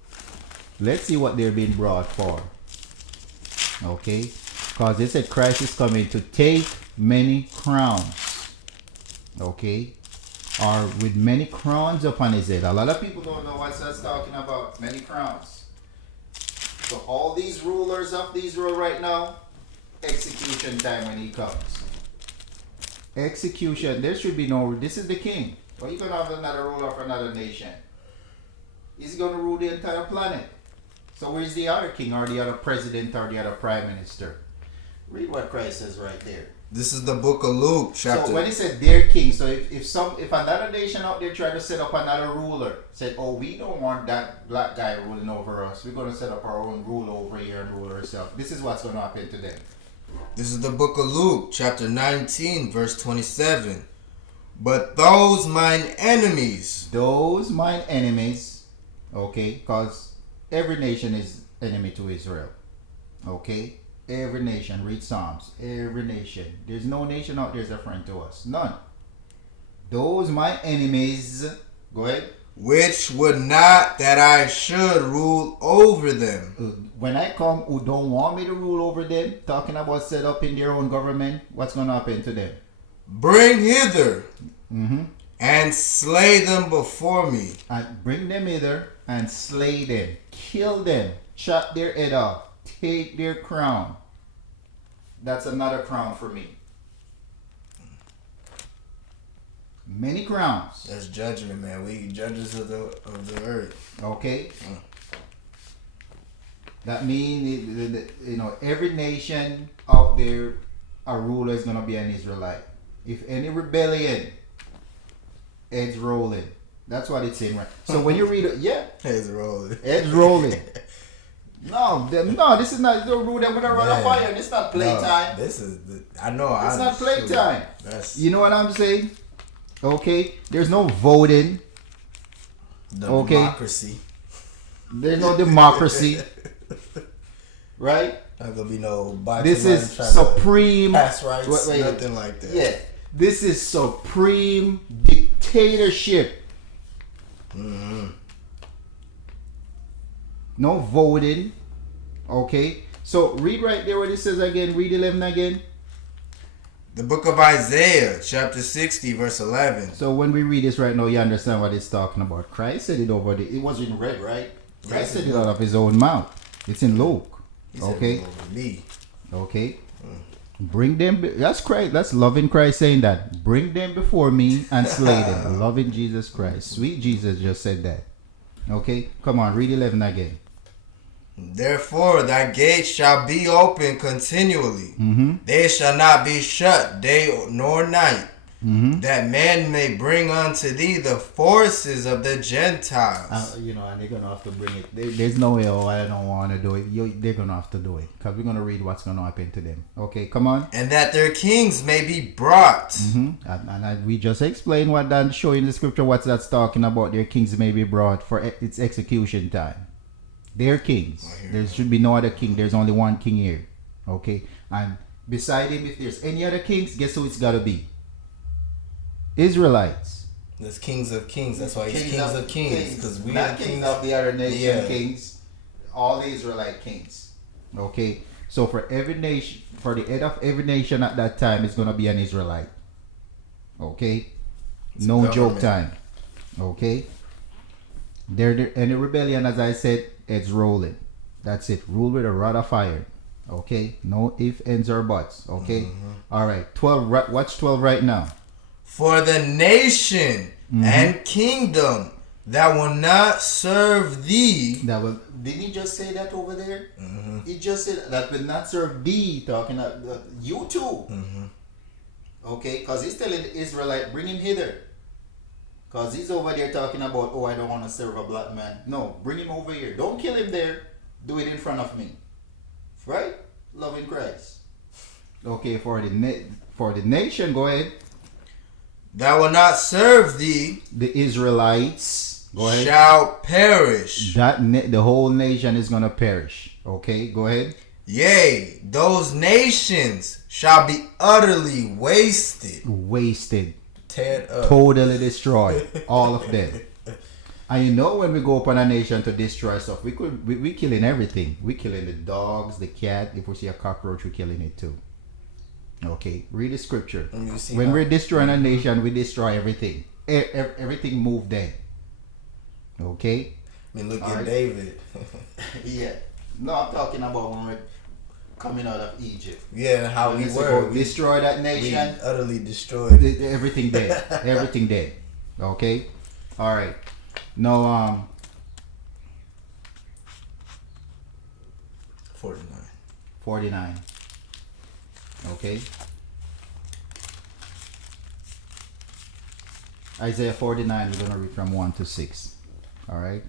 Let's see what they're being brought for. Okay? Because they said Christ is coming to take many crowns. Okay? Or with many crowns upon his head. A lot of people don't know what that's talking about. Many crowns. So all these rulers of Israel right now, execution time when he comes. Execution. There should be no. This is the king. Or you gonna have another ruler of another nation? He's gonna rule the entire planet. So where's the other king or the other president or the other prime minister? Read what Christ says right there. This is the book of Luke, chapter. So when he said their king, so if another nation out there tried to set up another ruler, said, oh, we don't want that black guy ruling over us. We're gonna set up our own ruler over here and rule ourselves. This is what's gonna happen to them. This is the book of Luke, chapter 19, verse 27. But those mine enemies. Those mine enemies, okay, because every nation is enemy to Israel. Okay? Every nation, read Psalms. Every nation. There's no nation out there is a friend to us. None. Those my enemies, go ahead. Which would not that I should rule over them. When I come, who don't want me to rule over them, talking about set up in their own government, what's going to happen to them? Bring hither and slay them before me. And bring them hither and slay them. Kill them. Chop their head off. Take their crown. That's another crown for me. Many crowns. That's judgment, man. We judges of the earth. Okay. That means every nation out there, a ruler is gonna be an Israelite. If any rebellion, heads rolling. That's what it's saying, right? So when you read it, yeah, Heads rolling. heads rolling. No, this is not. Don't rule them with a rod of fire. This is not playtime. No, this is. I know. It's not playtime. That's You know what I'm saying? Okay, there's no voting. democracy. There's no democracy. Right? Not gonna be no. This is supreme. Pass rights. Wait. Nothing like that. Yeah, this is supreme dictatorship. No voting. Okay, so read right there what it says again. Read 11 again. The book of Isaiah, chapter 60, verse 11. So when we read this right now, you understand what it's talking about. Christ said it over there. It was in red, right? Christ said it out of his own mouth. It's in Luke. He said Okay. it over me. Okay. Bring them. That's Christ. That's loving Christ saying that. Bring them before me and slay them. Loving Jesus Christ. Sweet Jesus just said that. Okay. Come on. Read 11 again. Therefore, thy gates shall be open continually. They shall not be shut day nor night, that men may bring unto thee the forces of the Gentiles. And they're gonna have to bring it. There's no way. Oh, I don't want to do it. They're gonna have to do it because we're gonna read what's gonna happen to them. Okay, come on. And that their kings may be brought. We just explained what that show in the scripture. What that's talking about. Their kings may be brought for its execution time. They're kings. There should be no other king. There's only one king here. Okay, and beside him, if there's any other kings, guess who it's gotta be? Israelites. There's kings of kings. That's why he's kings of kings. Because we not are kings kings of the other nation Yeah. kings. All the Israelite kings. Okay. So for every nation, for the head of every nation at that time, it's gonna be an Israelite. Okay. It's No a joke government. time. Okay. There any rebellion, as I said, it's rolling. That's it. Rule with a rod of fire. Okay. No ifs, ands, or buts. Okay. All right. 12. Watch 12 right now. For the nation and kingdom that will not serve thee. Didn't he just say that over there? He just said that will not serve thee, talking about you too. Okay, because he's telling the Israelite, bring him hither. Because he's over there talking about, oh, I don't want to serve a black man. No, bring him over here. Don't kill him there. Do it in front of me. Right? Loving Christ. Okay, for the nation, go ahead. That will not serve thee. The Israelites, go ahead. Shall perish. The whole nation is going to perish. Okay, go ahead. Yea, those nations shall be utterly wasted. Wasted. tear it up. Totally destroy all of them. And you know, when we go upon a nation to destroy stuff, we killing everything. We killing the dogs, the cat. If we see a cockroach, we killing it too. Okay, read the scripture. And you see When how- we're destroying a nation, we destroy everything. Everything move then. Okay. I mean, look All at right. David. Yeah. No, I'm talking about when we're coming out of Egypt. Yeah, how When we it's were. about We, destroy that we nation. utterly destroyed it. Everything dead. Everything dead. Okay. All right. No. 49. 49. Okay. Isaiah 49, we're going to read from 1 to 6. All right.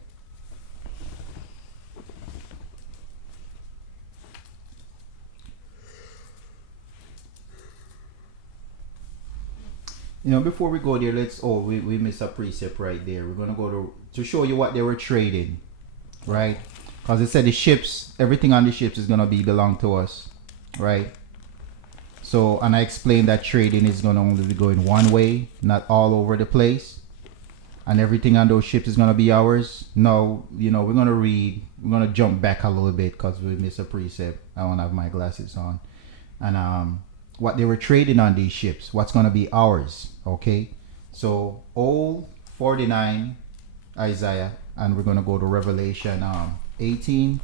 You know, before we go there, we missed a precept right there. We're going to go to show you what they were trading, right? Because it said the ships, everything on the ships is going to belong to us, right? So, and I explained that trading is going to only be going one way, not all over the place. And everything on those ships is going to be ours. No, you know, we're going to jump back a little bit because we missed a precept. I don't have my glasses on. And what they were trading on these ships, what's going to be ours, okay? So, old 49 Isaiah, and we're going to go to Revelation 18,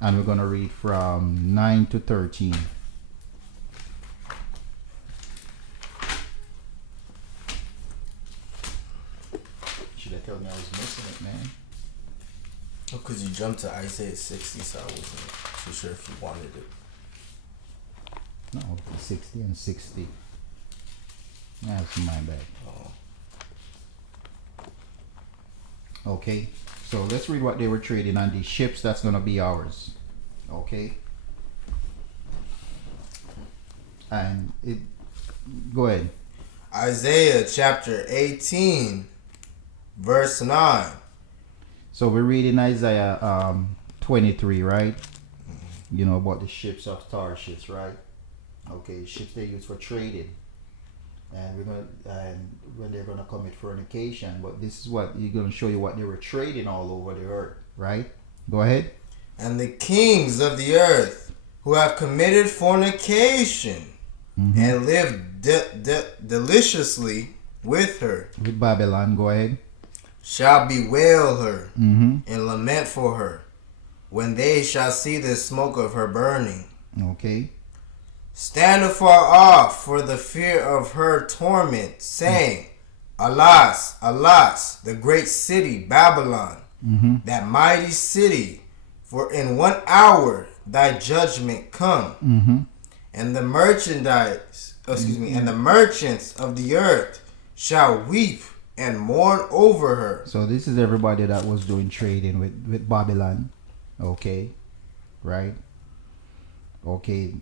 and we're going to read from 9 to 13. Should have told me I was missing it, man. Oh, because you jumped to Isaiah 60, so I wasn't too sure if you wanted it. No, 60 and 60. That's my bad. Oh. Okay, so let's read what they were trading on these ships. That's going to be ours. Okay. And it, go ahead. Isaiah chapter 18, verse 9. So we're reading Isaiah 23, right? You know, about the ships of Tarshish, right? Okay, ships they use for trading. And when they're gonna commit fornication, but this is what you're gonna show you what they were trading all over the earth, right? Go ahead. And the kings of the earth who have committed fornication and lived deliciously with her With Babylon, go ahead. shall bewail her Mm-hmm. and lament for her when they shall see the smoke of her burning. Okay. Stand afar off for the fear of her torment, saying, Alas, alas, the great city Babylon, Mm-hmm. that mighty city, for in 1 hour thy judgment come, Mm-hmm. and the and the merchants of the earth shall weep and mourn over her. So this is everybody that was doing trading with Babylon. Okay. Right? Okay.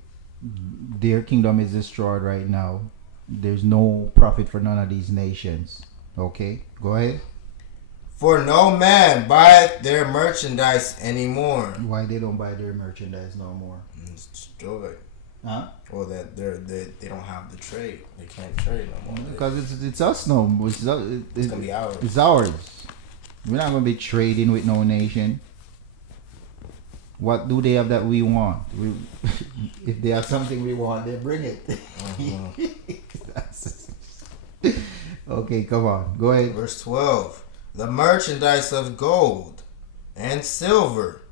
Their kingdom is destroyed right now. There's no profit for none of these nations. Okay. Go ahead. For no man buyeth their merchandise anymore. Why they don't buy their merchandise no more? It's destroyed. Huh? Or that they don't have the trade. They can't trade no more. Because it's us no. It's It's gonna be ours. It's ours. We're not gonna be trading with no nation. What do they have that we want? If they have something we want, they bring it. Okay, come on. Go ahead. Verse 12. The merchandise of gold and silver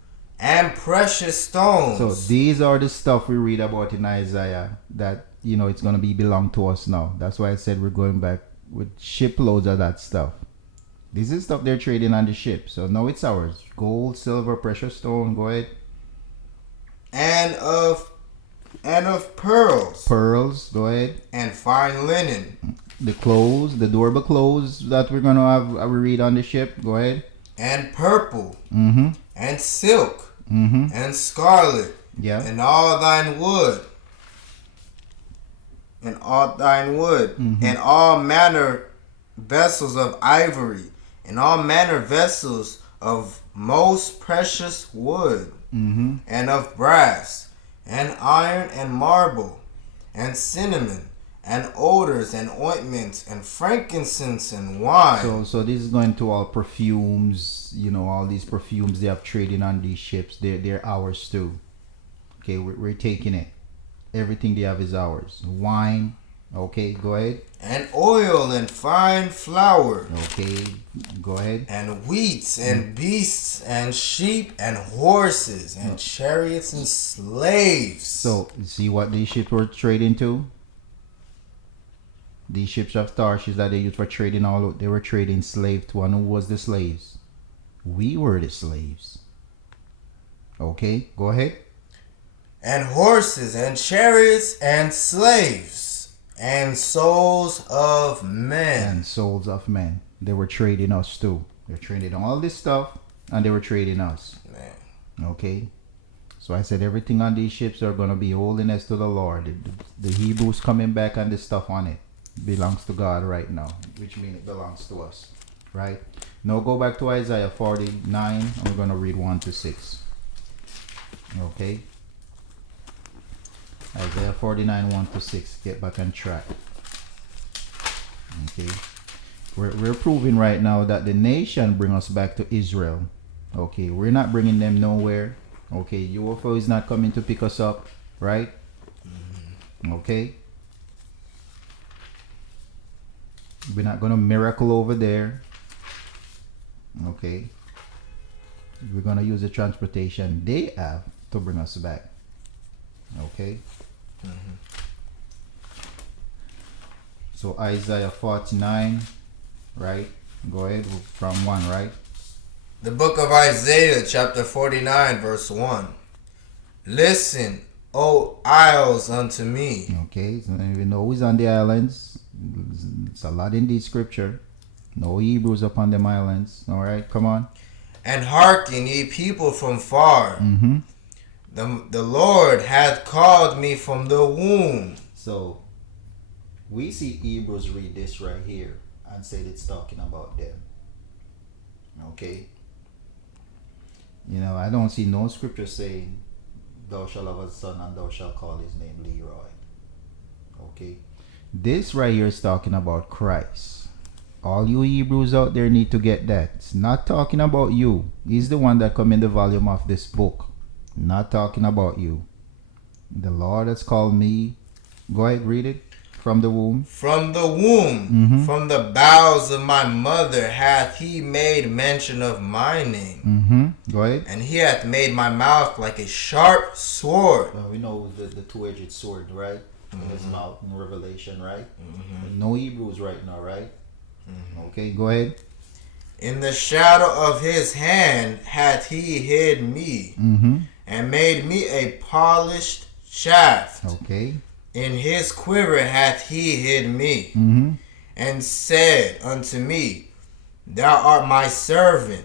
and precious stones. So these are the stuff we read about in Isaiah that, you know, it's going to belong to us now. That's why I said we're going back with shiploads of that stuff. This is stuff they're trading on the ship. So now it's ours. Gold, silver, precious stone. Go ahead. and of pearls Pearls. Go ahead. and fine linen The clothes, the durable clothes that we're going to have, we read on the ship. Go ahead. and purple Mm-hmm. and silk Mm-hmm. and scarlet Yeah. and all thine wood and all manner vessels of ivory and all manner vessels of most precious wood Mm-hmm. and of brass and iron and marble and cinnamon and odors and ointments and frankincense and wine. So this is going to all perfumes, all these perfumes they have trading on these ships. They're ours too. Okay, we're taking it. Everything they have is ours. Wine. Okay, go ahead. And oil and fine flour. Okay, go ahead. And wheat and beasts and sheep and horses and chariots and slaves. So, see what these ships were trading to? These ships of Tarshish that they used for trading they were trading slave to. And who was the slaves? We were the slaves. Okay, go ahead. And horses and chariots and slaves and souls of men. And souls of men. They were trading us too. They're trading all this stuff and they were trading us. Man. Okay. So I said everything on these ships are going to be holiness to the Lord. The Hebrews coming back and the stuff on it belongs to God right now, which means it belongs to us. Right? Now go back to Isaiah 49 and we're going to read 1 to 6. Okay. Isaiah 49, 1 to 6. Get back on track. Okay. We're proving right now that the nation bring us back to Israel. Okay. We're not bringing them nowhere. Okay. UFO is not coming to pick us up. Right? Okay. We're not going to miracle over there. Okay. We're going to use the transportation they have to bring us back. Okay. So Isaiah 49, right? Go ahead from 1, right? The book of Isaiah, chapter 49, verse 1. Listen, O isles, unto me. Okay, so we know who's on the islands. It's a lot in the scripture. No Hebrews upon them islands. All right, come on. And hearken, ye people from far. Mm-hmm. The Lord hath called me from the womb. So we see Hebrews read this right here and say it's talking about them. Okay. I don't see no scripture saying thou shalt have a son and thou shalt call his name Leroy. Okay. This right here is talking about Christ. All you Hebrews out there need to get that. It's not talking about you. He's the one that come in the volume of this book. Not talking about you. The Lord has called me. Go ahead, read it. From the womb. From the womb, from the bowels of my mother hath he made mention of my name. Go ahead. And he hath made my mouth like a sharp sword. Well, we know the two-edged sword, right? In his mouth in Revelation, right? No Hebrews right now, right? Okay, go ahead. In the shadow of his hand hath he hid me, and made me a polished shaft. Okay. In his quiver hath he hid me, and said unto me, Thou art my servant,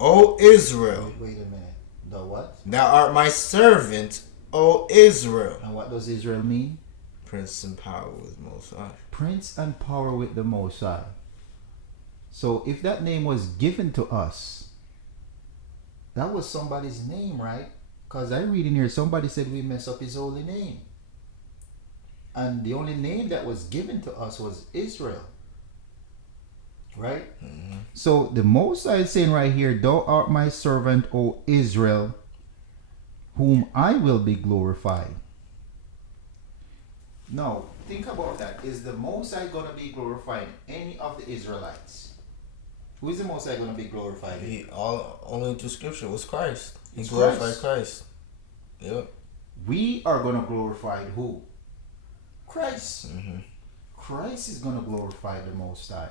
O Israel. Wait a minute. The what? Thou art my servant, O Israel. And what does Israel mean? Prince and power with Most High. Prince and power with the Most High. So if that name was given to us, that was somebody's name, right? Because I read in here, somebody said we mess up his holy name. And the only name that was given to us was Israel. Right? So the Most High is saying right here, Thou art my servant, O Israel, whom I will be glorified. Now, think about that. Is the Most High going to be glorified any of the Israelites? Who is the Most High going to be glorified? Only through scripture was Christ. He It's glorified Christ. Yep. We are going to glorify who? Christ. Christ is going to glorify the Most High.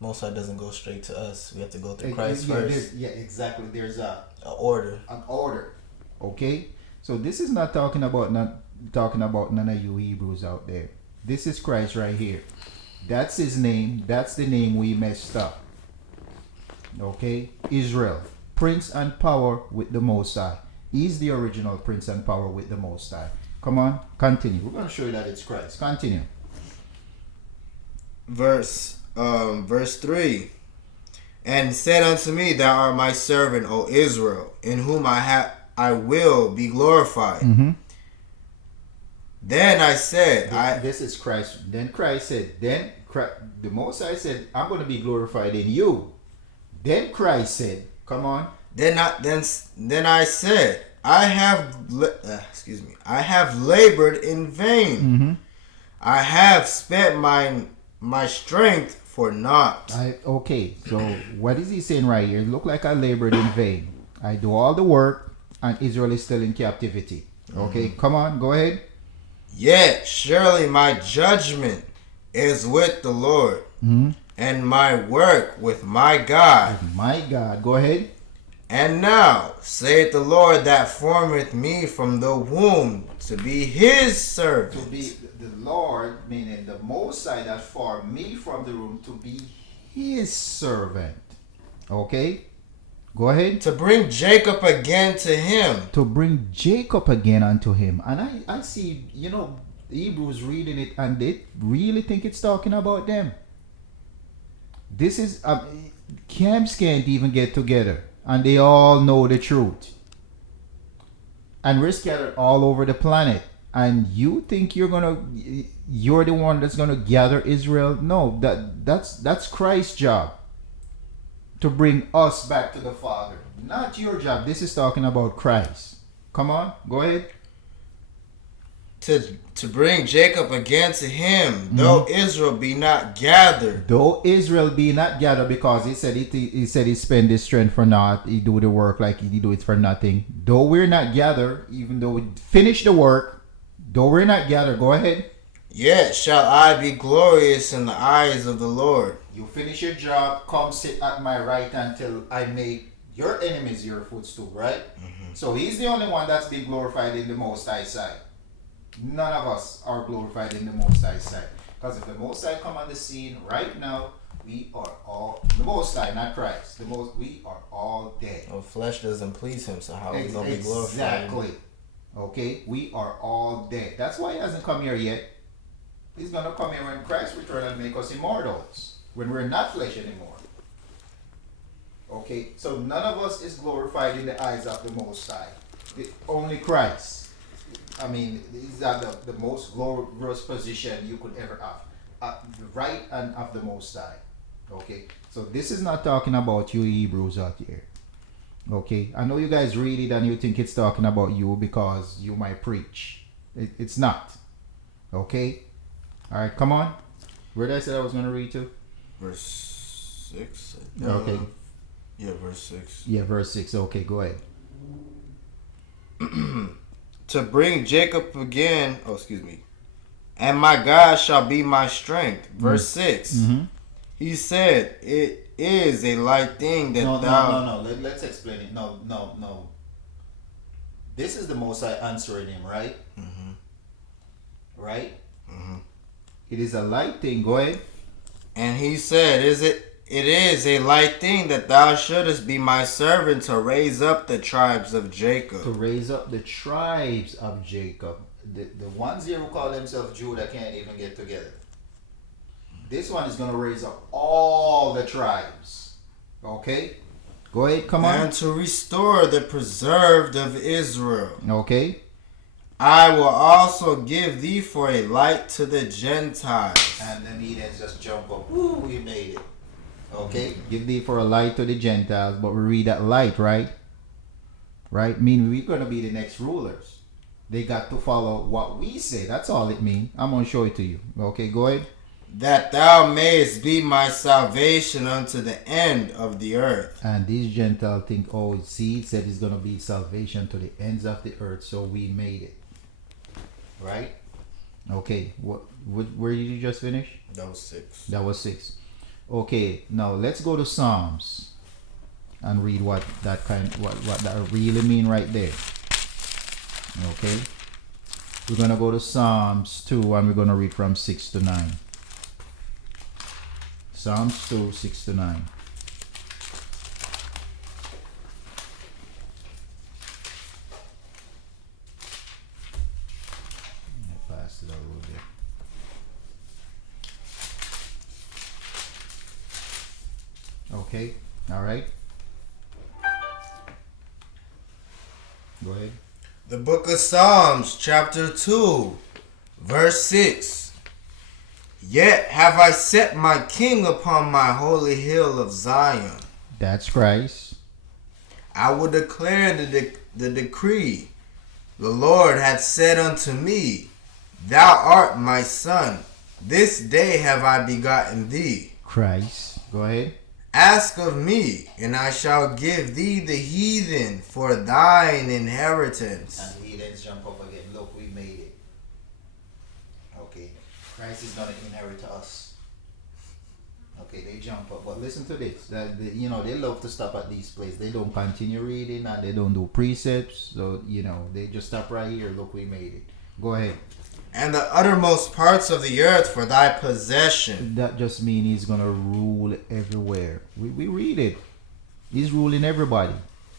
Most High doesn't go straight to us. We have to go through Christ first. Yeah, exactly. There's an order. Okay? So this is not talking about none of you Hebrews out there. This is Christ right here. That's his name. That's the name we messed up. Okay? Israel. Prince and power with the Most High. He's the original prince and power with the Most High. Come on, continue. We're going to show you that it's Christ. Continue. Verse 3. And said unto me, Thou art my servant, O Israel, in whom I will be glorified. Then I said, This is Christ. Then Christ said, the Most High said, I'm going to be glorified in you. Then Christ said, come on. Then I said, I have labored in vain. Mm-hmm. I have spent my strength for naught. Okay, so what is he saying right here? It look like I labored in vain. I do all the work, and Israel is still in captivity. Okay, come on, go ahead. Yet surely my judgment is with the Lord, and my work with my God. My God, go ahead. And now saith the Lord that formeth me from the womb to be his servant. To be the Lord, meaning the Most High that formed me from the womb to be his servant. Okay, go ahead. To bring Jacob again to him. To bring Jacob again unto him. And I see, Hebrews reading it and they really think it's talking about them. This is, camps can't even get together. And they all know the truth. And we're scattered all over the planet. And you think you're the one that's gonna gather Israel? No, that's Christ's job. To bring us back to the Father. Not your job. This is talking about Christ. Come on, go ahead. To bring Jacob again to him, though Israel be not gathered. Though Israel be not gathered, because he said he spend his strength for naught. He do the work like he do it for nothing. Though we're not gathered, even though we finish the work, though we're not gathered, go ahead. Yet shall I be glorious in the eyes of the Lord. You finish your job, come sit at my right until I make your enemies your footstool, right? So he's the only one that's been glorified in the Most High side. None of us are glorified in the Most High side. Because if the Most High come on the scene right now, we are all, the Most High, not Christ, we are all dead. Well, flesh doesn't please him, so how are we going to be glorified? Exactly. Okay, we are all dead. That's why he hasn't come here yet. He's going to come here when Christ returns and make us immortals. When we're not flesh anymore. Okay, so none of us is glorified in the eyes of the Most High. Only Christ. I mean, these are the most glorious position you could ever have. The right and of the Most High. Okay, so this is not talking about you Hebrews out here. Okay, I know you guys read it and you think it's talking about you because you might preach. It's not. Okay, all right, come on. Where did I say I was going to read to? Verse 6. Okay. Yeah, verse 6. Yeah, verse 6. Okay, go ahead. To bring Jacob again, and my God shall be my strength. Verse 6. He said, it is a light thing that No. Let's explain it. No. This is the Most High answering him, right? Right? It is a light thing. Go ahead. And he said, it is a light thing that thou shouldest be my servant to raise up the tribes of Jacob. To raise up the tribes of Jacob. The ones here who call themselves Judah can't even get together. This one is going to raise up all the tribes. Okay? Go ahead, come on. And to restore the preserved of Israel. Okay. I will also give thee for a light to the Gentiles. And the heathens just jump up. Woo, we made it. Okay, give thee for a light to the Gentiles, but we read that light, right? Right? Mean we're going to be the next rulers. They got to follow what we say. That's all it means. I'm going to show it to you. Okay, go ahead. That thou mayest be my salvation unto the end of the earth. And these Gentiles think, oh, see, it said it's going to be salvation to the ends of the earth, so we made it. Right? Okay, where did you just finish? That was 6. That was 6. Okay, now let's go to Psalms and read what that really mean right there. Okay, we're gonna go to Psalms 2 and we're gonna read from 6 to 9. Psalms 2, 6 to 9. Pass it a little bit. Okay, all right. Go ahead. The book of Psalms, chapter 2, Verse 6. Yet have I set my king upon my holy hill of Zion. That's Christ. I will declare the decree. The Lord hath said unto me, Thou art my son. This day have I begotten thee. Christ. Go ahead. Ask of me, and I shall give thee the heathen for thine inheritance. And the heathens jump up again. Look, we made it. Okay. Christ is going to inherit us. Okay, they jump up. But listen to this. They love to stop at these places. They don't continue reading and they don't do precepts. So, they just stop right here. Look, we made it. Go ahead. And the uttermost parts of the earth for thy possession. That just means he's going to rule everywhere. We read it. He's ruling everybody.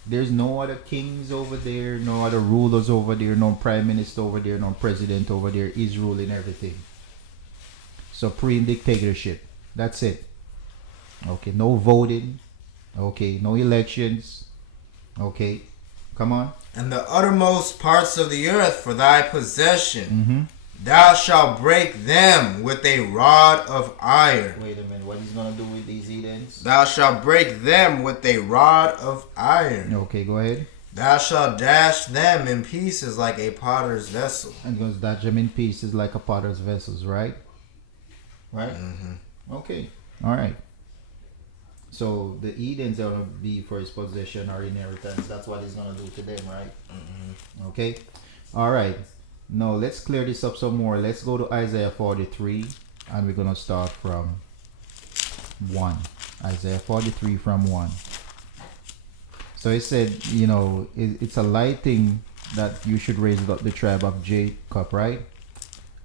There's no other kings over there, no other rulers over there, no prime minister over there, no president over there. He's ruling everything. Supreme dictatorship. That's it. Okay, no voting. Okay, no elections. Okay, come on. And the uttermost parts of the earth for thy possession. Mm-hmm. Thou shalt break them with a rod of iron. Wait a minute, what he's going to do with these heathens? Thou shalt break them with a rod of iron. Okay, go ahead. Thou shalt dash them in pieces like a potter's vessel. And goes dash them in pieces like a potter's vessels, right? Right? Mm-hmm. Okay, all right. So the Edens are going to be for his possession or inheritance. That's what he's going to do to them, right? Mm-hmm. Okay. All right. Now let's clear this up some more. Let's go to Isaiah 43 and we're going to start from 1. Isaiah 43 from 1. So it said, it's a light thing that you should raise up the tribe of Jacob, right?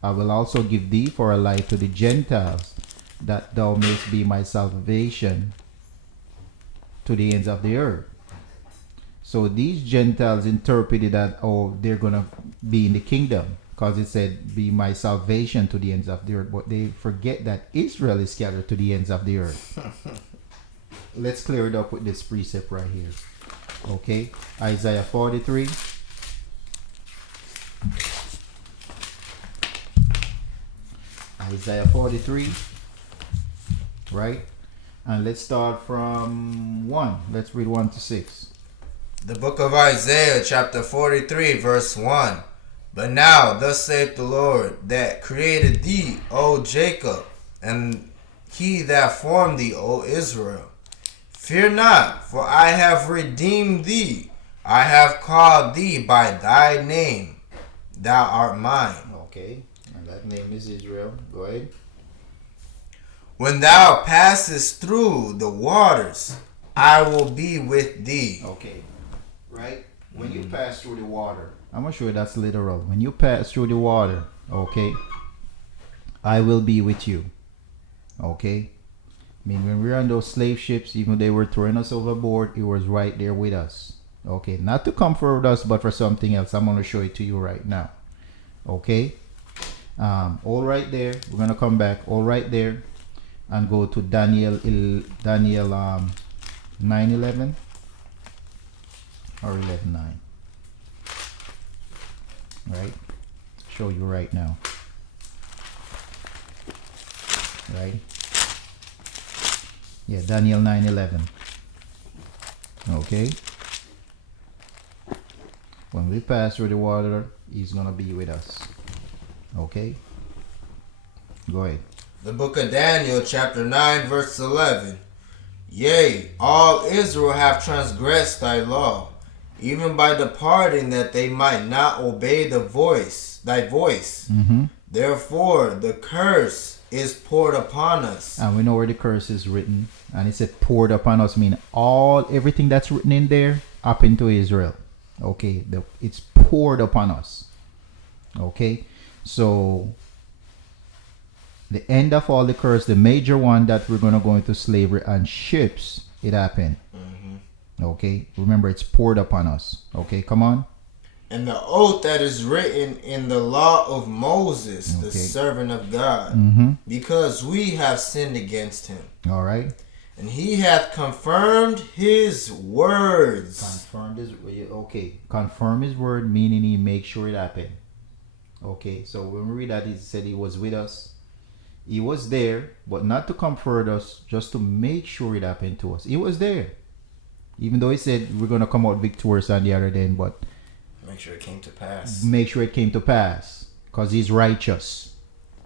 I will also give thee for a light to the Gentiles, that thou mayst be my salvation to the ends of the earth. So these Gentiles interpreted that, they're going to be in the kingdom, because it said, be my salvation to the ends of the earth. But they forget that Israel is scattered to the ends of the earth. Let's clear it up with this precept right here. Okay, Isaiah 43. Isaiah 43. Right? And let's start from 1. Let's read 1 to 6. The book of Isaiah, chapter 43, verse 1. But now, thus saith the Lord, that created thee, O Jacob, and he that formed thee, O Israel. Fear not, for I have redeemed thee. I have called thee by thy name. Thou art mine. Okay, and that name is Israel. Go ahead. When thou passest through the waters, I will be with thee. Okay, right? When you pass through the water, I'm not sure that's literal. When you pass through the water, okay, I will be with you. Okay? I mean, when we were on those slave ships, even though they were throwing us overboard, it was right there with us. Okay? Not to comfort us, but for something else. I'm going to show it to you right now. Okay? All right there. We're going to come back. All right there. And go to Daniel 9:11 or 11:9. Right? Show you right now. Right? Yeah, Daniel 9:11. Okay? When we pass through the water, he's gonna be with us. Okay? Go ahead. The book of Daniel, chapter 9, verse 11. Yea, all Israel have transgressed thy law, even by departing, that they might not obey thy voice. Mm-hmm. Therefore, the curse is poured upon us. And we know where the curse is written. And it said poured upon us, mean everything that's written in there happened to Israel. Okay, it's poured upon us. Okay, so the end of all the curse, the major one, that we're going to go into slavery and ships, it happened. Mm-hmm. Okay, remember, it's poured upon us. Okay, come on. And the oath that is written in the law of Moses, the servant of God, because we have sinned against him. All right. And he hath confirmed his words. Confirmed his, okay. Confirm his word, meaning he makes sure it happened. Okay, so when we read that, he said he was with us. He was there, but not to comfort us, just to make sure it happened to us. He was there. Even though he said we're going to come out victorious on the other end, but Make sure it came to pass. make sure it came to pass. Because he's righteous.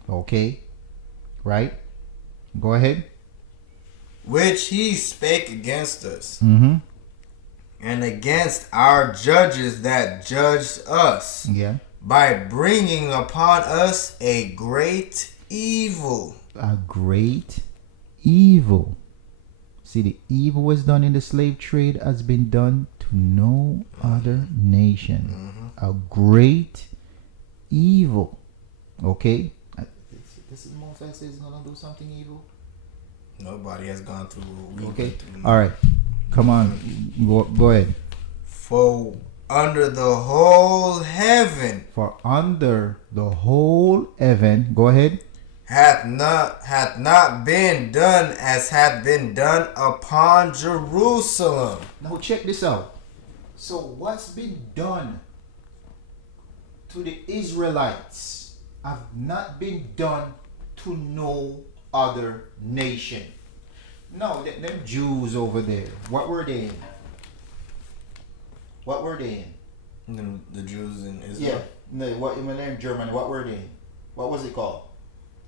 Okay? Right? Go ahead. Which he spake against us, Mm-hmm. and against our judges that judged us, Yeah. by bringing upon us a great evil. A great evil. See, the evil was done in the slave trade has been done to no other nation. A great evil. Okay? This is most I say is gonna do something evil. Nobody has gone through what we Okay. went through. All right. Come on. Go ahead. For under the whole heaven For under the whole heaven, go ahead. hath not been done as hath been done upon Jerusalem. Now check this out. So what's been done to the Israelites have not been done to no other nation. No, them Jews over there, what were they in? What were they in? The Jews in Yeah, Israel. no, what when they're in Germany, what were they in? What was it called?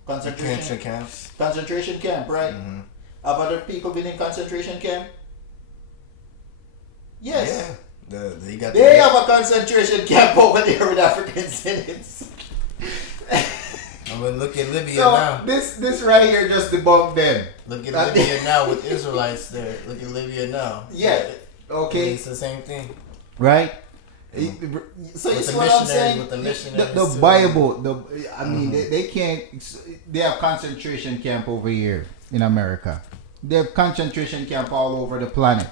Concentration camps. Concentration camp, right? Mm-hmm. Have other people been in concentration camp? Yes. Yeah. You got They have a concentration camp over there with Africans in it. I mean, look at Libya So now. this right here just debunked them. Look at Libya now with Israelites there. Look at Libya now. Yeah. Okay. It's the same thing. Right? So With you the see what I'm missionaries, saying? with the missionaries The too. Bible, I mean, they can't. They have concentration camp over here in America. They have concentration camp all over the planet.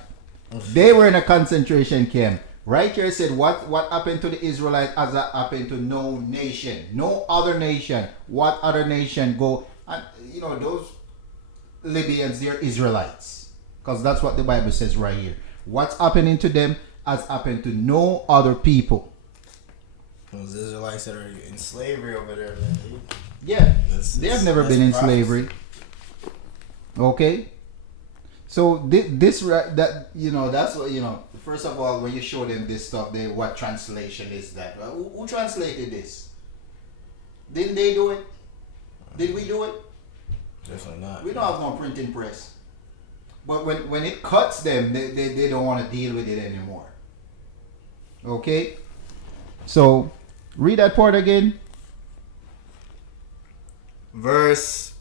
They were in a concentration camp. Right here it said what happened to the Israelites has happened to no nation, no other nation. What other nation go? And you know those Libyans, they're Israelites, because that's what the Bible says right here. What's happening to them has happened to no other people. Those Israelites that are in slavery over there, man. Yeah, That's- they have never that's been in prophecy. slavery. Okay, so this right that you know that's what you know. First of all, when you show them this stuff, they what translation is that? Who translated this? Didn't they do it? Did we do it? Definitely not. We don't have no printing press. But when it cuts them, they don't want to deal with it anymore. Okay? So, read that part again. Verse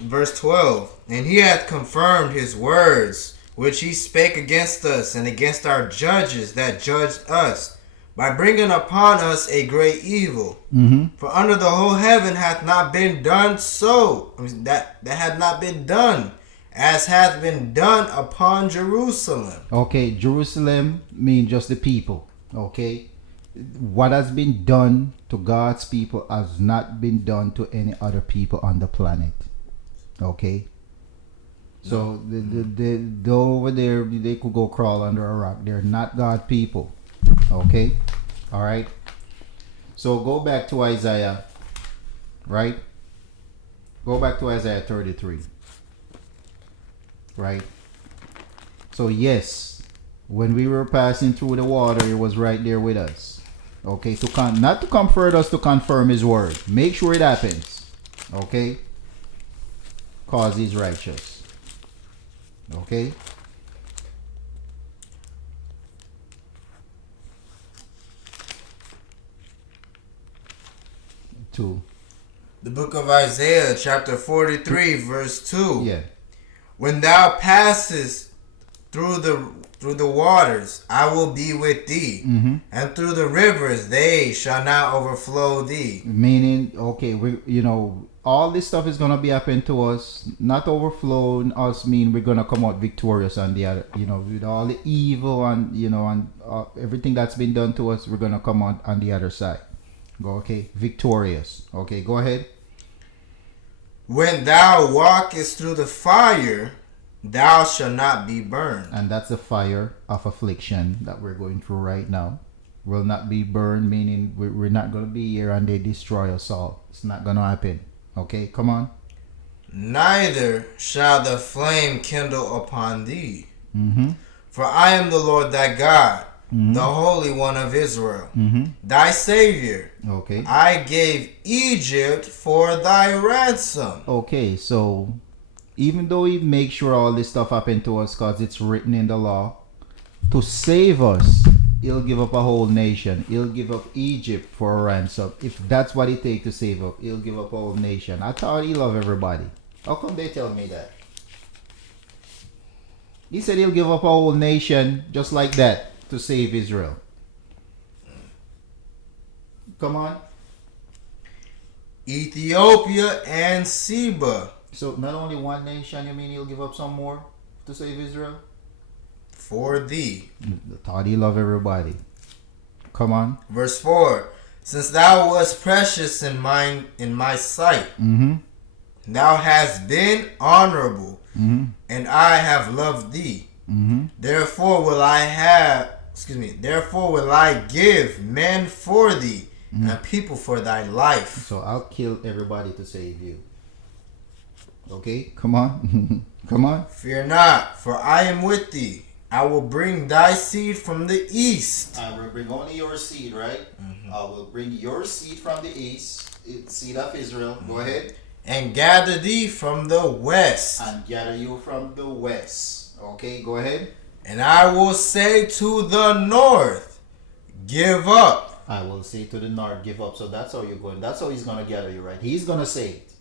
12. And he hath confirmed his words, which he spake against us and against our judges that judged us, by bringing upon us a great evil. Mm-hmm. For under the whole heaven hath not been done so, that had not been done, as hath been done upon Jerusalem. Okay, Jerusalem means just the people. Okay? What has been done to God's people has not been done to any other people on the planet. Okay? So, the over there, they could go crawl under a rock. They're not God people. Okay? All right? So, go back to Isaiah. Right? Go back to Isaiah 33. Right? So, yes, when we were passing through the water, it was right there with us. Okay? Not to comfort us, to confirm his word. Make sure it happens. Okay? Cause he's righteous. Okay? Two. The book of Isaiah, chapter 43, verse 2. Yeah. When thou passest through the waters, I will be with thee, Mm-hmm. and through the rivers they shall not overflow thee. Meaning, okay, all this stuff is gonna be happening to us, not overflowing us. Mean we're gonna come out victorious on the other, with all the evil and everything that's been done to us, we're gonna come out on the other side. Go, okay, victorious. Okay, go ahead. When thou walkest through the fire, thou shalt not be burned. And that's the fire of affliction that we're going through right now. will not be burned, meaning we're not going to be here and they destroy us all. It's not going to happen. Okay, come on. Neither shall the flame kindle upon thee. Mm-hmm. For I am the Lord thy God, the Holy One of Israel, thy Savior. Okay. I gave Egypt for thy ransom. Okay, so even though he makes sure all this stuff happened to us because it's written in the law, to save us, he'll give up a whole nation. He'll give up Egypt for a ransom. If that's what it takes to save up, he'll give up a whole nation. I thought he loved everybody. How come they tell me that? He said he'll give up a whole nation just like that to save Israel. Come on. Ethiopia and Seba. So not only one nation, you mean he'll give up some more to save Israel? For thee. Thought he loved everybody. Come on. Verse 4. Since thou wast precious in my sight, thou hast been honorable, and I have loved thee. Therefore will I give men for thee, and people for thy life. So I'll kill everybody to save you. Okay, come on. Come on. Fear not, for I am with thee. I will bring thy seed from the east. I will bring only your seed, right? I will bring your seed from the east, seed of Israel. Go ahead. And gather thee from the west. And gather you from the west. Okay, go ahead. And I will say to the north, give up. I will say to the north, give up. So that's how you're going. That's how he's going to gather you, right? He's going to say it.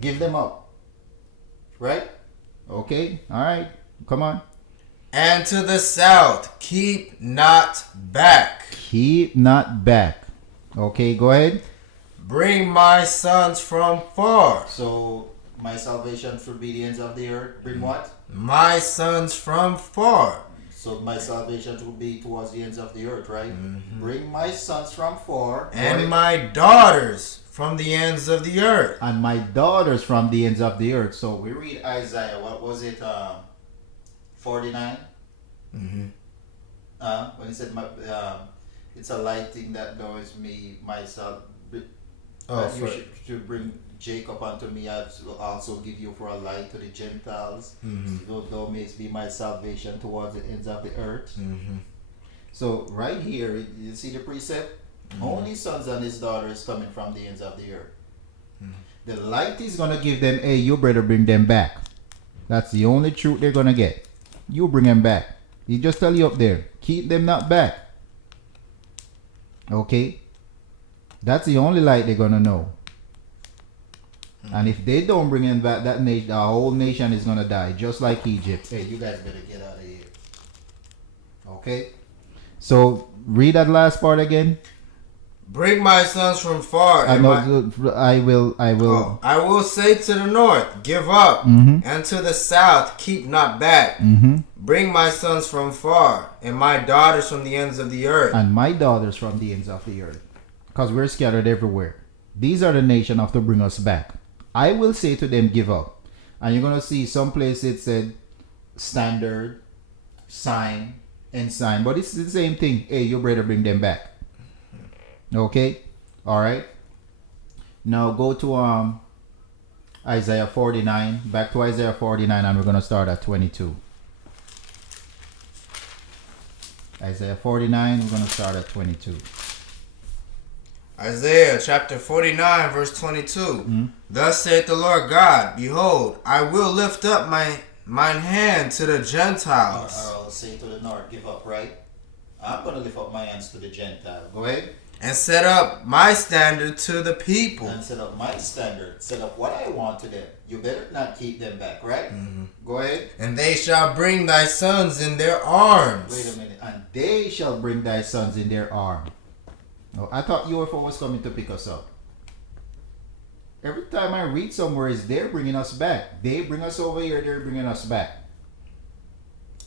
Give them up. Right? Okay, all right. Come on. And to the south, keep not back. Keep not back. Okay, go ahead. Bring my sons from far. So my salvation for be the ends of the earth. Bring what? My sons from far. So my salvation will be towards the ends of the earth, right? Bring my sons from far. And my daughters from the ends of the earth. And my daughters from the ends of the earth. So we read Isaiah, what was it? 49? When he said, it's a light thing that knows me, myself. You should bring Jacob unto me. I will also give you for a light to the Gentiles. Thou mayest be my salvation towards the ends of the earth. So right here, you see the precept? Only sons and his daughters coming from the ends of the earth. The light is going to give them, hey, you better bring them back. That's the only truth they're going to get. You bring them back. He just tell you up there, keep them not back. Okay? That's the only light they're going to know. And if they don't bring them back, that the whole nation is going to die, just like Egypt. Hey, you guys better get out of here. Okay? So, read that last part again. Bring my sons from far. I will. I will say to the north, give up, and to the south, keep not back. Bring my sons from far, and my daughters from the ends of the earth. And my daughters from the ends of the earth. Because we're scattered everywhere. These are the nation of to bring us back. I will say to them, give up. And you're going to see some place it said standard, sign, and sign. But it's the same thing. Hey, you better bring them back. Okay? Alright? Now go to Isaiah 49. Back to Isaiah 49 and we're going to start at 22. Isaiah 49, we're going to start at 22. Isaiah chapter 49 verse 22. Thus saith the Lord God, behold, I will lift up mine hand to the Gentiles. I'll say to the north, give up, right? I'm going to lift up my hands to the Gentile. Go ahead. And set up my standard to the people. And set up my standard. Set up what I want to them. You better not keep them back, right? Go ahead. And they shall bring thy sons in their arms. Wait a minute. And they shall bring thy sons in their arm. Oh, I thought UFO was coming to pick us up. Every time I read somewhere, is they're bringing us back. They bring us over here, they're bringing us back.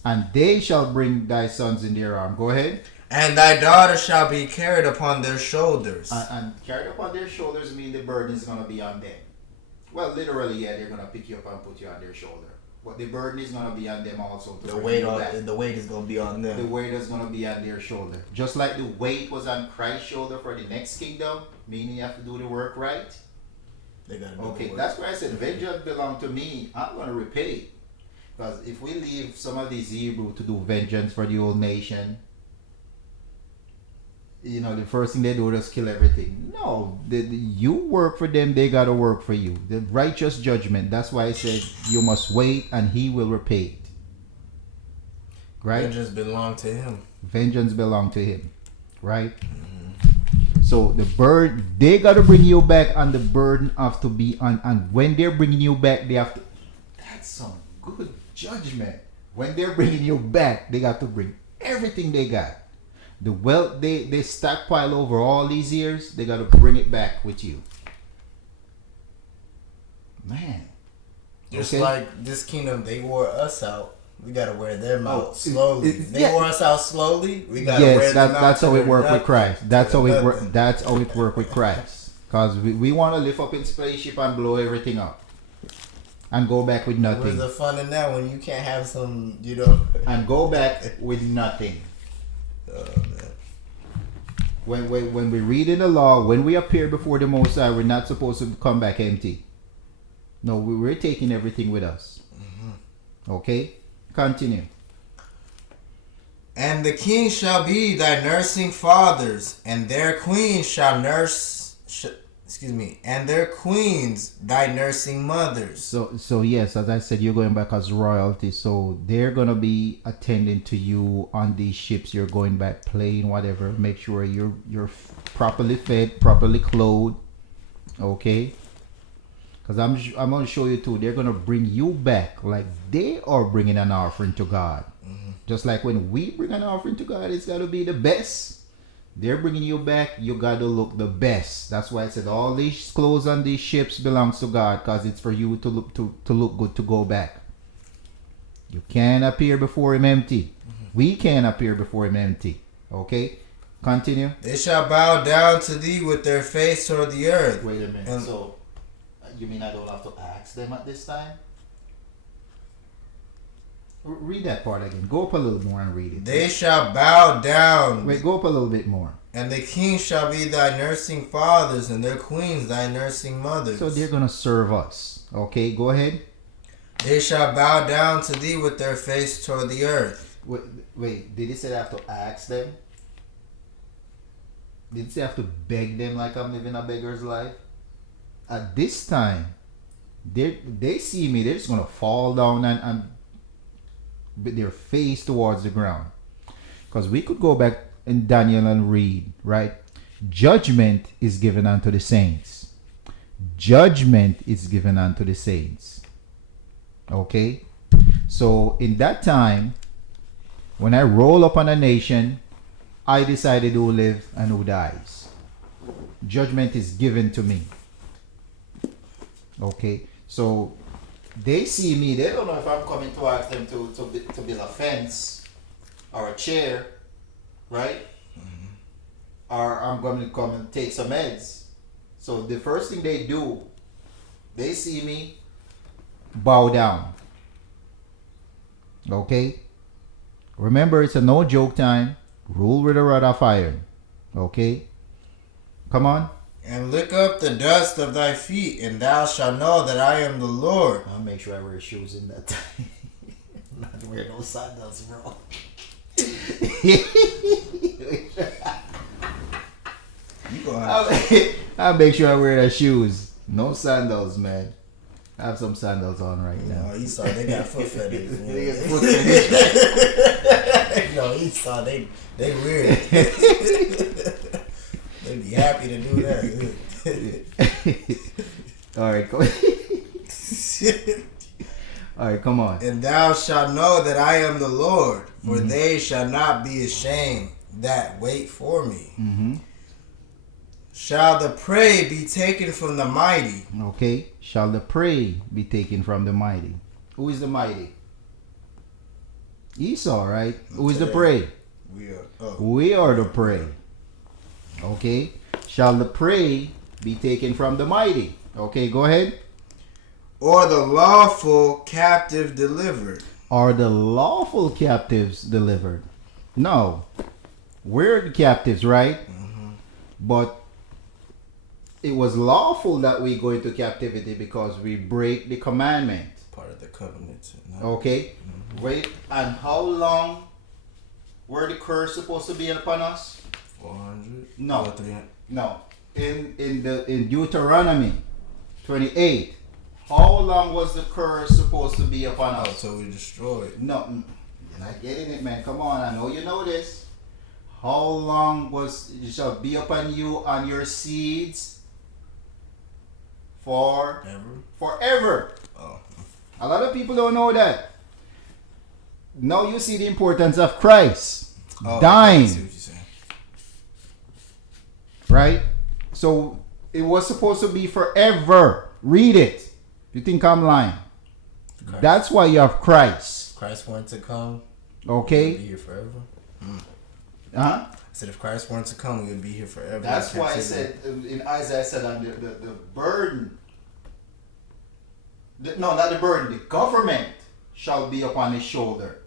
And they shall bring thy sons in their arm. Go ahead. And thy daughters shall be carried upon their shoulders. And carried upon their shoulders mean the burden is going to be on them. Well, literally, yeah, they're going to pick you up and put you on their shoulder. But the burden is gonna be on them also. To The bring weight you on back. the weight is gonna be on The them. weight is gonna be on their shoulder. Just like the weight was on Christ's shoulder for the next kingdom, meaning you have to do the work right. They gotta do Okay, the work. that's why I said vengeance belong to me. I'm gonna repay. Because if we leave some of these Hebrew to do vengeance for the whole nation, you know, the first thing they do is kill everything. No, you work for them, they gotta work for you. The righteous judgment. That's why I said you must wait and he will repay it. Right? Vengeance belong to him. Vengeance belong to him. Right? So the bird, they gotta bring you back, and the burden have to be on. And when they're bringing you back, they have to. That's some good judgment. When they're bringing you back, they got to bring everything they got. The wealth they stockpile over all these years, they got to bring it back with you. Man. Just Okay. like this kingdom, they wore us out. We gotta wear them Oh, out slowly. They yeah. wore us out slowly. We gotta wear Yes, them out. that's how till it they're work with nothing. Christ. That's Till how it they're work. nothing. That's how it work with Christ. Cause we want to lift up in spaceship and blow everything up, and go back with Where's nothing. the fun in that when you can't have some, you know? And go back with nothing. Oh man. When we read in the law, when we appear before the Most High, we're not supposed to come back empty. No, we're taking everything with us. Okay? Continue. And the king shall be thy nursing fathers, and their queens shall and their queens thy nursing mothers. So yes, as I said, you're going back as royalty. So they're gonna be attending to you on these ships. You're going back, playing whatever. Make sure you're properly fed, properly clothed. Okay. Because I'm gonna show you too. They're gonna bring you back like they are bringing an offering to God. Just like when we bring an offering to God, it's gotta be the best. They're bringing you back. You gotta look the best. That's why I said all these clothes on these ships belongs to God, because it's for you to look good to go back. You can't appear before Him empty. We can't appear before Him empty. Okay, continue. They shall bow down to thee with their face toward the earth. Wait a minute. And- So, you mean I don't have to ask them at this time? Read that part again. Go up a little more and read it. They shall bow down, Wait, go up a little bit more. and the king shall be thy nursing fathers, and their queens thy nursing mothers. So they're gonna serve us. Okay, go ahead. They shall bow down to thee with their face toward the earth. Wait, did it say I have to ask them? Did it say I have to beg them like I'm living a beggar's life? At this time, they see me, they're just gonna fall down and with their face towards the ground. Because we could go back in Daniel and read, right? Judgment is given unto the saints. Judgment is given unto the saints. Okay? So in that time, when I roll up on a nation, I decided who lives and who dies. Judgment is given to me. Okay? So they see me, they don't know if I'm coming to ask them to build a fence or a chair, right? Or I'm going to come and take some meds. So the first thing they do, they see me, bow down. Okay? Remember, it's a no joke time. Rule with a rod of iron. Okay? Come on. And lick up the dust of thy feet, and thou shalt know that I am the Lord. I'll make sure I wear shoes in that time. Not wear no sandals, bro. You gonna have I'll make sure I wear the shoes. No sandals, man. I have some sandals on right now. No, Esau, they got foot fetish. They got foot fetish. No, Esau, they weird. They be happy to do that. All right, come All right, come on. And thou shalt know that I am the Lord, for they shall not be ashamed that wait for me. Mm-hmm. Shall the prey be taken from the mighty? Okay. Shall the prey be taken from the mighty? Who is the mighty? Esau, right? Who is the prey? We are the prey. Okay. Shall the prey be taken from the mighty? Okay, go ahead. or the lawful captive delivered. Are the lawful captives delivered? No. We're the captives, right? But it was lawful that we go into captivity because we break the commandment. Part of the covenant. No? Okay? Wait, and how long were the curse supposed to be upon us? 400? No. Or 300? No. In Deuteronomy 28, how long was the curse supposed to be upon Oh, us? so we destroyed. No, you're not getting it, man. Come on, I know you know this. How long was it shall be upon you and your seeds for Ever? forever? Oh. A lot of people don't know that. Now you see the importance of Christ Oh, dying, I see what you're saying. right? So it was supposed to be forever. Read it. You think I'm lying? Christ. That's why you have Christ. Christ wanted to come. Okay? We'd be here forever. Huh? I said, if Christ wanted to come, we would be here forever. That's in why I captivity. said in Isaiah said the burden. No, not the burden. The government shall be upon his shoulder.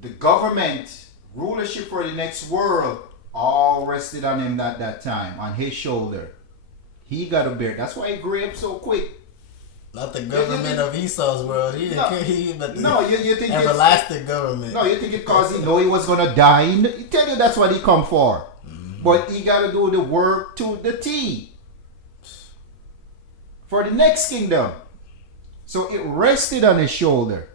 The government, rulership for the next world, all rested on him at that time, on his shoulder. He got to bear. That's why he grew up so quick. Not the government of Esau's world. He didn't No. care. He, but the No, you think everlasting government. No, you think it because he know he was gonna die. He tell you that's what he come for. But he gotta do the work to the T for the next kingdom. So it rested on his shoulder.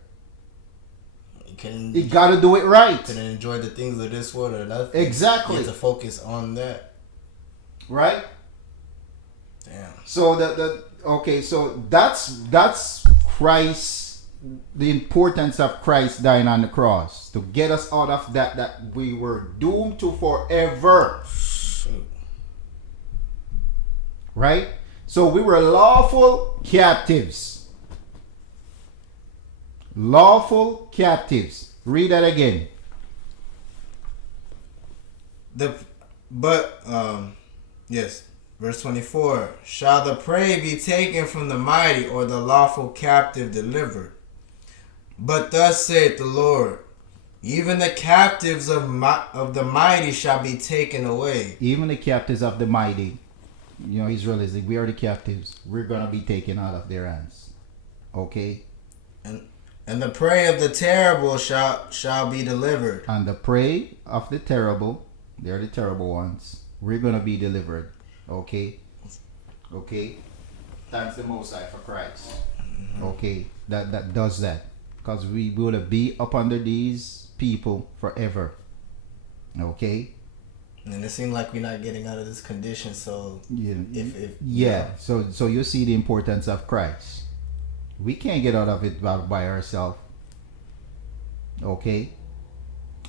He gotta do it right. Couldn't enjoy the things of this world or nothing. Exactly. You have to focus on that. Right? Damn. So so that's Christ, the importance of Christ dying on the cross to get us out of that we were doomed to forever. Shoot. Right? So we were lawful captives. Lawful captives. Read that again. Yes. Verse 24. Shall the prey be taken from the mighty, or the lawful captive delivered? But thus saith the Lord, even the captives of the mighty shall be taken away. Even the captives of the mighty, Israelis, we are the captives. We're gonna be taken out of their hands. Okay? And the prey of the terrible shall be delivered. And the prey of the terrible, they're the terrible ones. We're gonna be delivered. Okay? Okay? Thanks the Most High for Christ. Okay? That does that. Because we will be up under these people forever. Okay? And it seems like we're not getting out of this condition, so So you see the importance of Christ. We can't get out of it by ourselves. Okay?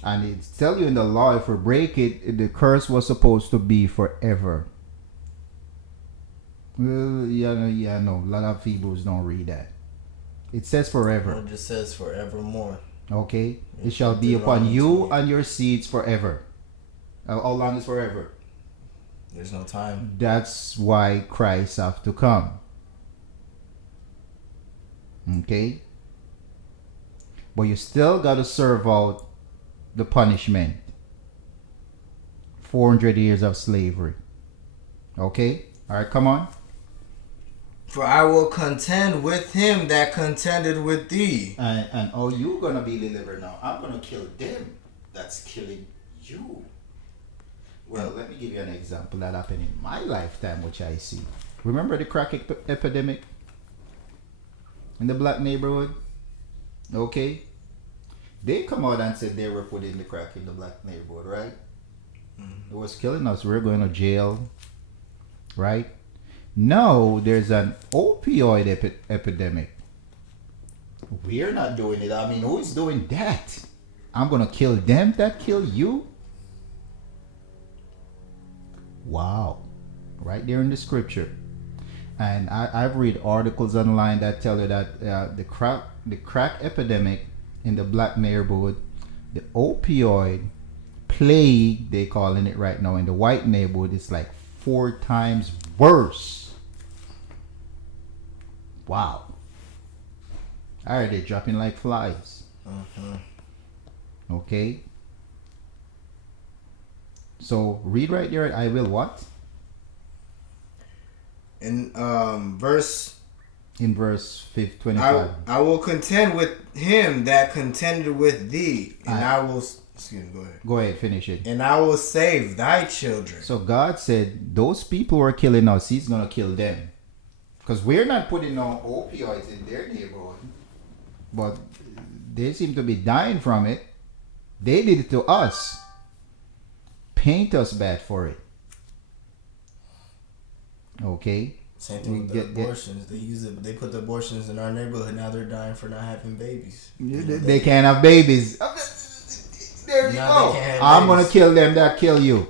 And it's tell you in the law, if we break it, the curse was supposed to be forever. Well, no. A lot of Hebrews don't read that. It says forever. it just says forevermore. Okay? It shall be upon you and your seeds forever. How long is forever? There's no time. That's why Christ have to come. Okay? But you still got to serve out the punishment. 400 years of slavery. Okay? Alright, come on. For I will contend with him that contended with thee. And you're going to be delivered now. I'm going to kill them that's killing you. Well, let me give you an example that happened in my lifetime, which I see. Remember the crack epidemic in the black neighborhood? Okay? They come out and said they were putting the crack in the black neighborhood, right? It was killing us. We're going to jail, right? Now there's an opioid epidemic. We're not doing it. I mean, who's doing that? I'm going to kill them that kill you? Wow. Right there in the scripture. And I've read articles online that tell you that the crack epidemic in the black neighborhood, the opioid plague, they calling it right now, in the white neighborhood, is like 4 times worse. Wow. All right, they're dropping like flies. Okay. So read right there. I will what? In verse, In verse 25. I will contend with him that contended with thee, and I- I will. Excuse me. Go ahead. Go ahead, finish it. And I will save thy children. So God said, those people who are killing us, He's gonna kill them, because we're not putting no opioids in their neighborhood, but they seem to be dying from it. They did it to us. Paint us bad for it. Okay. Same thing with the abortions. They use it. They put the abortions in our neighborhood. Now they're dying for not having babies. They can't have babies. There you Now go. they can't have I'm babies. gonna kill them that kill you.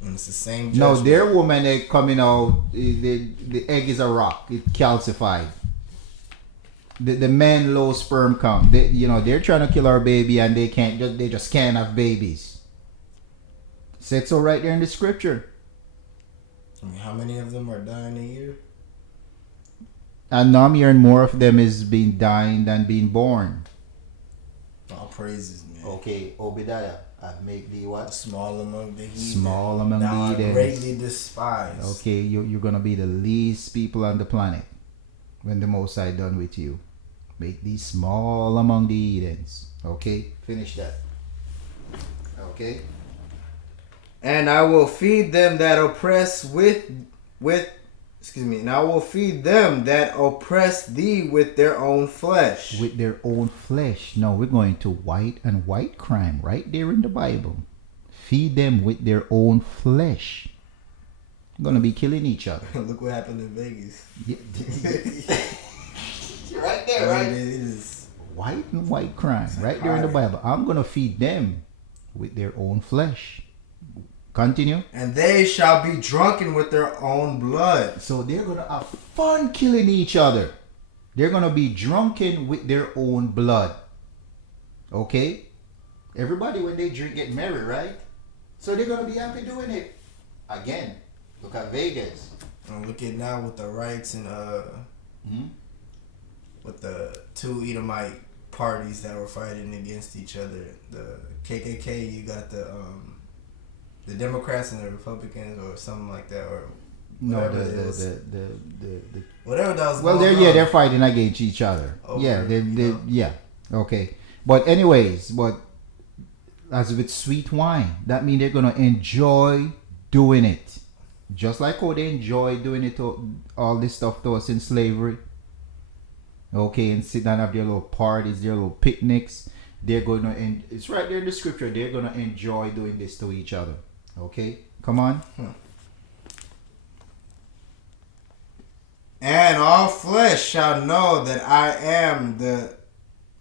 And it's the same. No, Judgment. their woman, they coming out. The egg is a rock. It calcified. The men low sperm count. They're trying to kill our baby and they can't. They just can't have babies. Said so right there in the scripture. I mean, how many of them are dying a year? And now I'm hearing more of them is being dying than being born. All praises, man. Okay, Obadiah, I make thee what? Small among the heathen. Small among the Thou art heathens. greatly despised. Okay, you're gonna be the least people on the planet when the Most High done with you. Make thee small among the heathens. Okay, finish that. Okay. And I will feed them that oppress and I will feed them that oppress thee with their own flesh. With their own flesh. No, we're going to white and white crime right there in the Bible. Feed them with their own flesh. Gonna be killing each other. Look what happened in Vegas. Right there, It right? is. White and white crime right there in the Bible. I'm gonna feed them with their own flesh. Continue. And they shall be drunken with their own blood. So they're gonna have fun killing each other. They're gonna be drunken with their own blood. Okay? Everybody when they drink get merry, right? So they're gonna be happy doing it. Again, look at Vegas. And look at now with the rights and with the two Edomite parties that were fighting against each other. The KKK, you got the Democrats and the Republicans, or something like that, or No, whatever the whatever that was. well, going on. they're fighting against each other. Over, Yeah. Okay. But anyways, as with sweet wine, that means they're gonna enjoy doing it, just like how they enjoy doing it all this stuff to us in slavery. Okay, and sit down, have their little parties, their little picnics. They're gonna, and it's right there in the scripture. They're gonna enjoy doing this to each other. Okay, come on. And all flesh shall know that I am the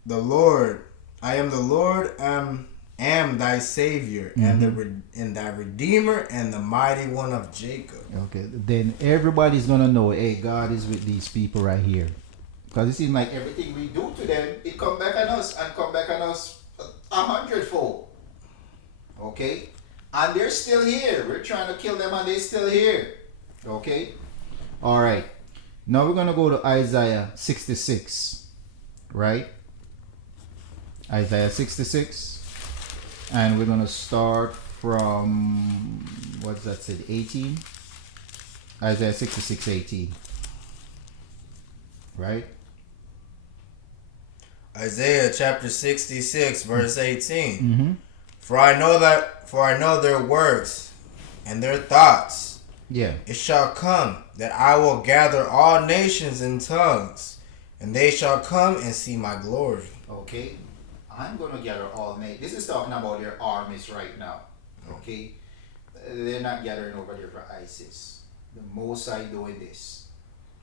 Lord. I am the Lord. Am thy Savior and thy Redeemer and the mighty one of Jacob. Okay, then everybody's gonna know, hey, God is with these people right here, because it seems like everything we do to them, it come back on us and come back on us 100-fold. Okay, and they're still here. We're trying to kill them, and they're still here. Okay, all right. Now we're gonna go to Isaiah 66, right? Isaiah 66. And we're gonna start from what's that said? 18. Isaiah 66, 18. Right? Isaiah chapter 66, verse 18. Mm-hmm. For I know their works and their thoughts. Yeah. It shall come that I will gather all nations and tongues, and they shall come and see my glory. Okay. I'm gonna gather all nations. This is talking about their armies right now. Okay. They're not gathering over there for ISIS. The Mossad doing this.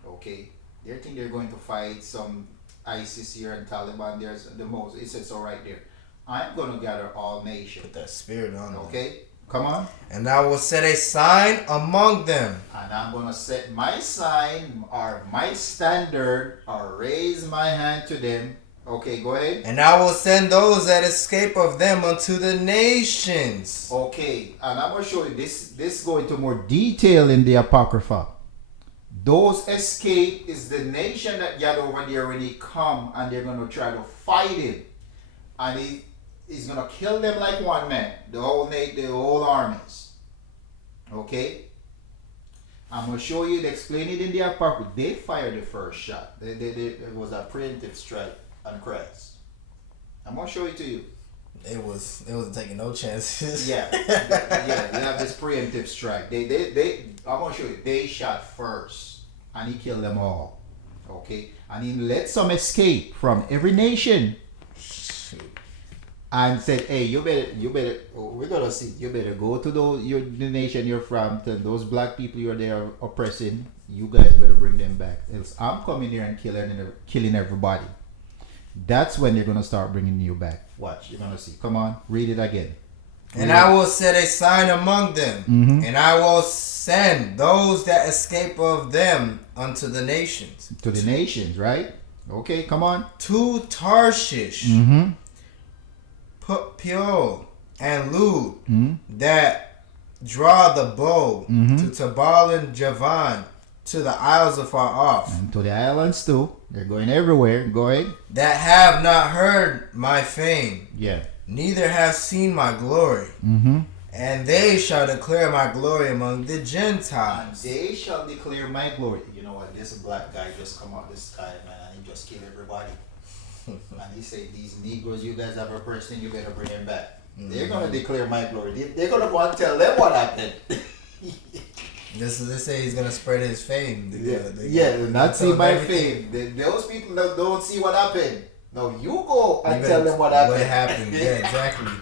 Okay. They think they're going to fight some ISIS here and Taliban. There's the most. It says so right there. I'm gonna gather all nations. Put that spirit on them. Okay. Come on. And I will set a sign among them. And I'm gonna set my sign or my standard or raise my hand to them. Okay, go ahead. And I will send those that escape of them unto the nations. Okay, and I'm gonna show you this. This go into more detail in the Apocrypha. Those escape is the nation that got over there when he come and they're gonna try to fight him, and he's gonna kill them like one man, the whole armies. Okay, I'm gonna show you. They explain it in the Apocrypha. They fired the first shot. It was a preemptive strike on Christ. I'm gonna show it to you. It wasn't taking no chances. Yeah, yeah. They have this preemptive strike. I'm gonna show you. They shot first, and he killed them all. Okay, and he let some escape from every nation, and said, "Hey, you better. We're gonna see. You better go to the nation you're from. To those black people you're there oppressing. You guys better bring them back. Else I'm coming here and killing everybody." That's when they're gonna start bringing you back. Watch, you're gonna see. Come on, read it again. And I will set a sign among them, and I will send those that escape of them unto the nations. To the nations, right? Okay, come on. To Tarshish, Pul, and Lud, that draw the bow, to Tabal and Javan, to the isles afar off. And to the islands too. They're going everywhere. Go ahead. That have not heard my fame, Yeah. neither have seen my glory. And they shall declare my glory among the Gentiles. They shall declare my glory. You know what? This black guy just come out this sky, man, and he just killed everybody. And he said, these Negroes you guys have oppressed, you better bring them back. They're going to declare my glory. They're going to want to tell them what happened. This is, they say he's gonna spread his fame. Not see my fame. Those people that don't see what happened. No, you go and tell them what happened. What happened? Yeah, exactly.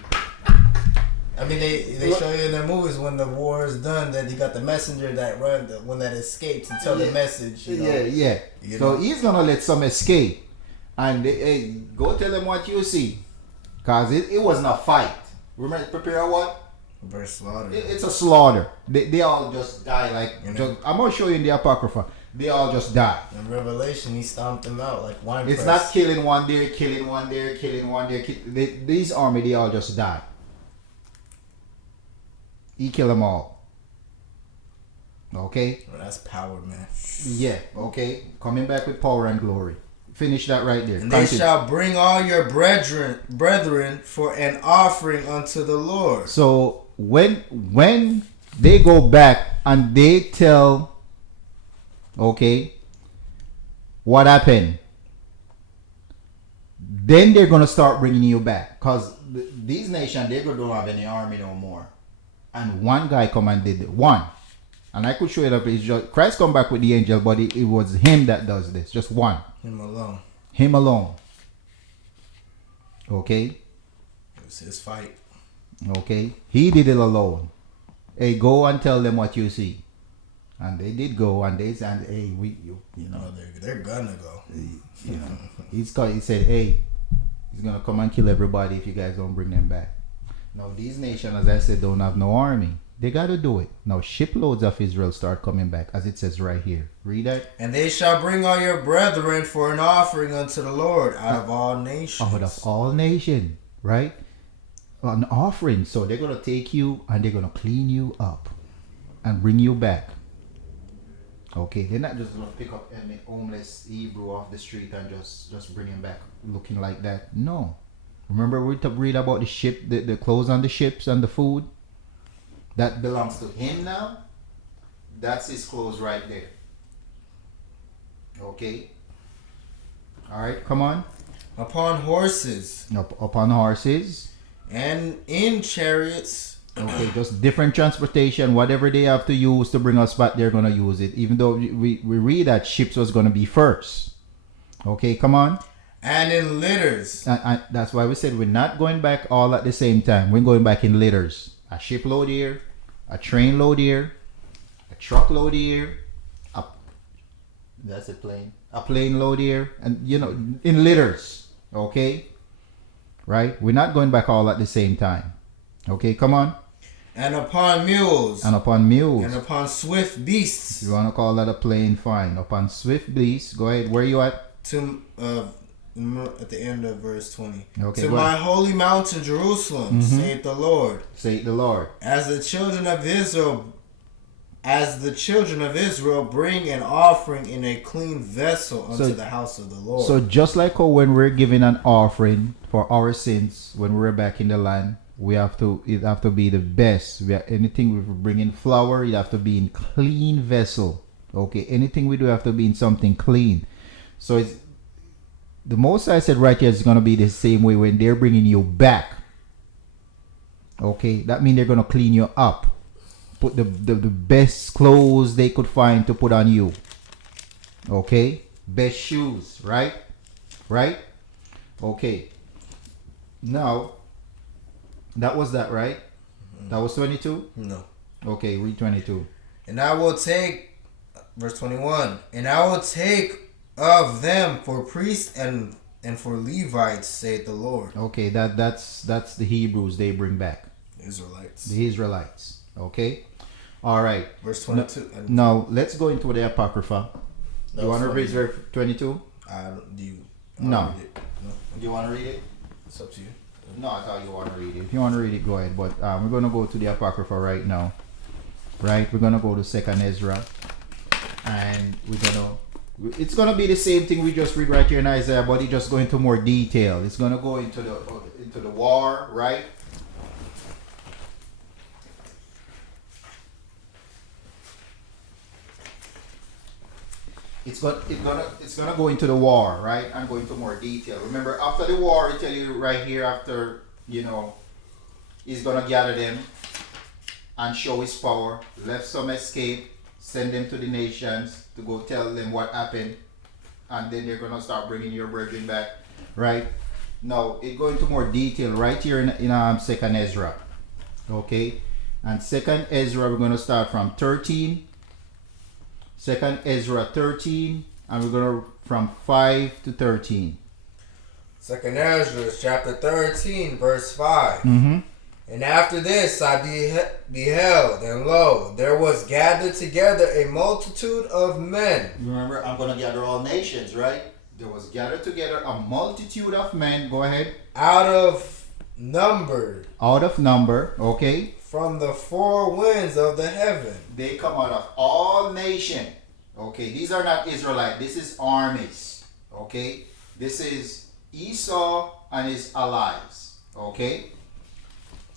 I mean, they show you in their movies when the war is done that you got the messenger that run, the one that escapes and tell the message. You know? Yeah. So he's gonna let some escape, and go tell them what you see, cause it wasn't a fight. Remember, prepare what? Verse slaughter. It's a slaughter. They all just die. I'm gonna show you in the Apocrypha. They all just die. In Revelation, he stomped them out like wine It's press. not killing one there, killing one there, killing one there. These army, they all just die. He killed them all. Okay? Well, that's power, man. Yeah, okay. Coming back with power and glory. Finish that right there. And they shall bring all your brethren for an offering unto the Lord. So when they go back and they tell, okay, what happened, then they're going to start bringing you back. Because these nations, they don't have any army no more. And one guy come and did it. One. And I could show it up. It's just, Christ come back with the angel, but it was him that does this. Just one. Him alone. Him alone. Okay? It was his fight. Okay? He did it alone. Hey, go and tell them what you see. And they did go, and they said, hey, you know. Oh, they're gonna go. You know. He said, hey, he's going to come and kill everybody if you guys don't bring them back. Now, these nations, as I said, don't have no army. They got to do it. Now, shiploads of Israel start coming back, as it says right here. Read that. And they shall bring all your brethren for an offering unto the Lord out of all nations. Out of all nations, right? An offering. So they're going to take you and they're going to clean you up and bring you back. Okay, they're not just going to pick up any homeless Hebrew off the street and just bring him back looking like that. No. Remember we read about the ship, the clothes on the ships and the food? That belongs to him now. That's his clothes right there. Okay. All right, come on. Upon horses. Upon horses. And in chariots. Okay, just different transportation. Whatever they have to use to bring us back, they're going to use it. Even though we read that ships was going to be first. Okay, come on. And in litters. And that's why we said we're not going back all at the same time. We're going back in litters. A ship load here, a train load here, a truck load here, that's a plane. A plane load here, and in litters. Okay? Right? We're not going back all at the same time. Okay, come on. And upon mules. And upon mules. And upon swift beasts. You want to call that a plane? Fine. Upon swift beasts. Go ahead. Where you at? At the end of verse 20. Okay, to my holy mountain Jerusalem, saith the Lord. Saith the Lord. As the children of Israel as the children of Israel bring an offering in a clean vessel unto the house of the Lord. So just like how when we're giving an offering for our sins when we're back in the land, it have to be the best. Anything we bring in flour, it have to be in clean vessel. Okay, anything we do have to be in something clean. So it's the Most High said right here is going to be the same way when they're bringing you back. Okay, that means they're going to clean you up. Put the best clothes they could find to put on you. Okay, best shoes, right? Right? Okay. Now, that was that, right? That was 22? No. Okay, read 22. And I will take, verse 21, and I will take of them for priests and for Levites, saith the Lord. Okay, that's the Hebrews they bring back. Israelites. The Israelites. Okay? All right. Verse 22. Now, let's go into the Apocrypha. You want to read verse 22? Do you? No. Read it? No. Do you want to read it? It's up to you. No, I thought you want to read it. If you want to read it, go ahead. But we're going to go to the Apocrypha right now. Right? We're going to go to 2nd Ezra. And it's going to be the same thing we just read right here in Isaiah, but it just go into more detail. It's going to go into the war, right? It's gonna go into the war, right? And go into more detail. Remember, after the war, I tell you right here, after he's gonna gather them and show his power. Left some escape, send them to the nations to go tell them what happened, and then they're gonna start bringing your brethren back, right? Now it go into more detail right here in 2nd Ezra, okay? And 2nd Ezra, we're gonna start from 13. 2nd Ezra 13, and we're going to from 5 to 13. 2nd Ezra chapter 13, verse 5. Mm-hmm. And after this I beheld, and lo, there was gathered together a multitude of men. Remember, I'm going to gather all nations, right? There was gathered together a multitude of men. Go ahead. Out of number, okay? From the four winds of the heaven. They come out of all nations. Okay, these are not Israelites. This is armies. Okay, this is Esau and his allies. Okay,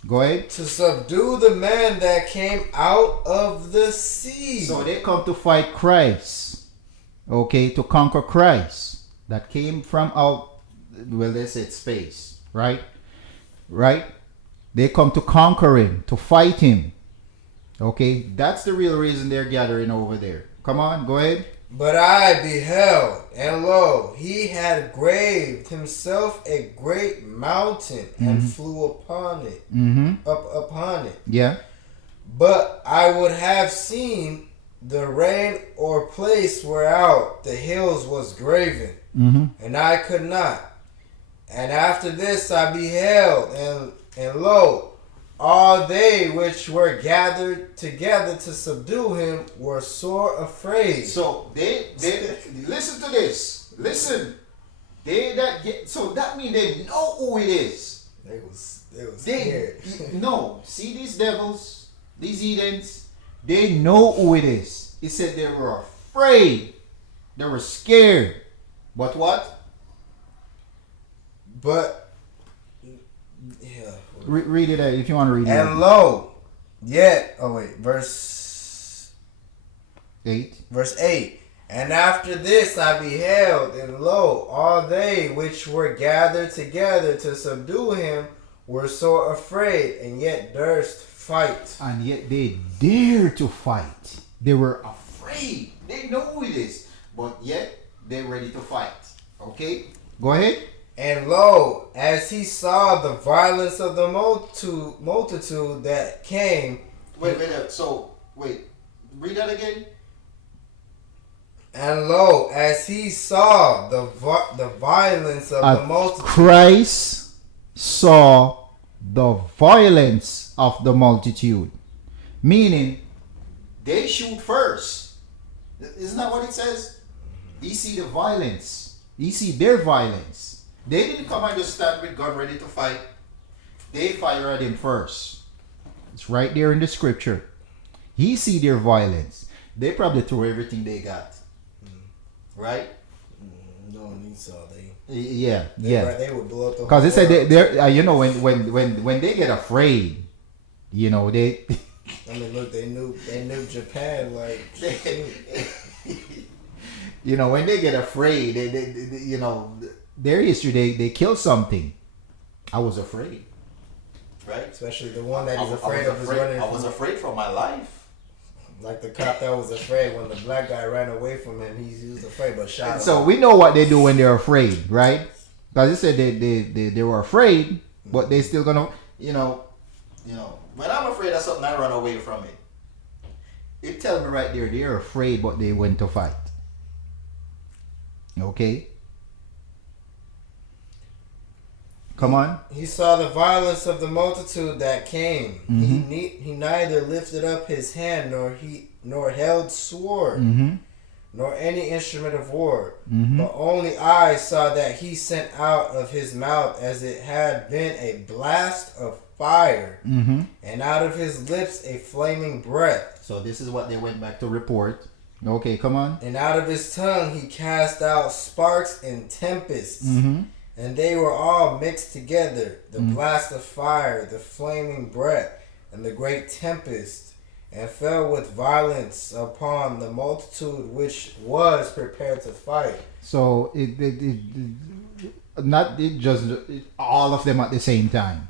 go ahead. To subdue the men that came out of the sea. So they come to fight Christ. Okay, to conquer Christ that came from out. Well, they said space, right? Right. They come to conquer him, to fight him. Okay, that's the real reason they're gathering over there. Come on, go ahead. But I beheld, and lo, he had graved himself a great mountain and flew upon it. Up upon it. Yeah. But I would have seen the reign or place whereout the hills was graven, and I could not. And after this I beheld, and lo, all they which were gathered together to subdue him were sore afraid. So they listen to this. Listen. So that means they know who it is. They was scared. No, see these devils, these heathens, they know who it is. It said they were afraid. They were scared. But what? But yeah. Read it if you want to read it. And lo, yet, verse 8. Verse 8. And after this I beheld, and lo, all they which were gathered together to subdue him were sore afraid, and yet durst fight. And yet they dare to fight. They were afraid. They know who it is. But yet they're ready to fight. Okay? Go ahead. And lo, as he saw the violence of the multitude that came. Wait. Read that again. And lo, as he saw the violence of the multitude. Christ saw the violence of the multitude. Meaning, they shoot first. Isn't that what it says? You see the violence. You see their violence. They didn't come and just stand with gun ready to fight. They fired at him first. It's right there in the scripture. He see their violence. They probably threw everything they got. Right? Knowing Esau, Yeah. they would blow up the Because whole they said world. they're you know, when they get afraid, you know, they I mean, look, they knew Japan like. you know, when they get afraid, they you know, their history, they kill something. I was afraid. Right? Especially the one that he's afraid of is running. I was afraid for my life. Like the cop that was afraid when the black guy ran away from him. He was afraid, but shot him. So we know what they do when they're afraid, right? Because they said they were afraid, but they still gonna, you know, when I'm afraid of something, I run away from it. It tells me right there, they're afraid, but they went to fight. Okay? Come on. He saw the violence of the multitude that came. He neither lifted up his hand nor held sword, nor any instrument of war. But only I saw that he sent out of his mouth as it had been a blast of fire, and out of his lips a flaming breath. So this is what they went back to report. Okay, come on. And out of his tongue he cast out sparks and tempests. And they were all mixed together, the blast of fire, the flaming breath, and the great tempest, and fell with violence upon the multitude which was prepared to fight. So all of them at the same time.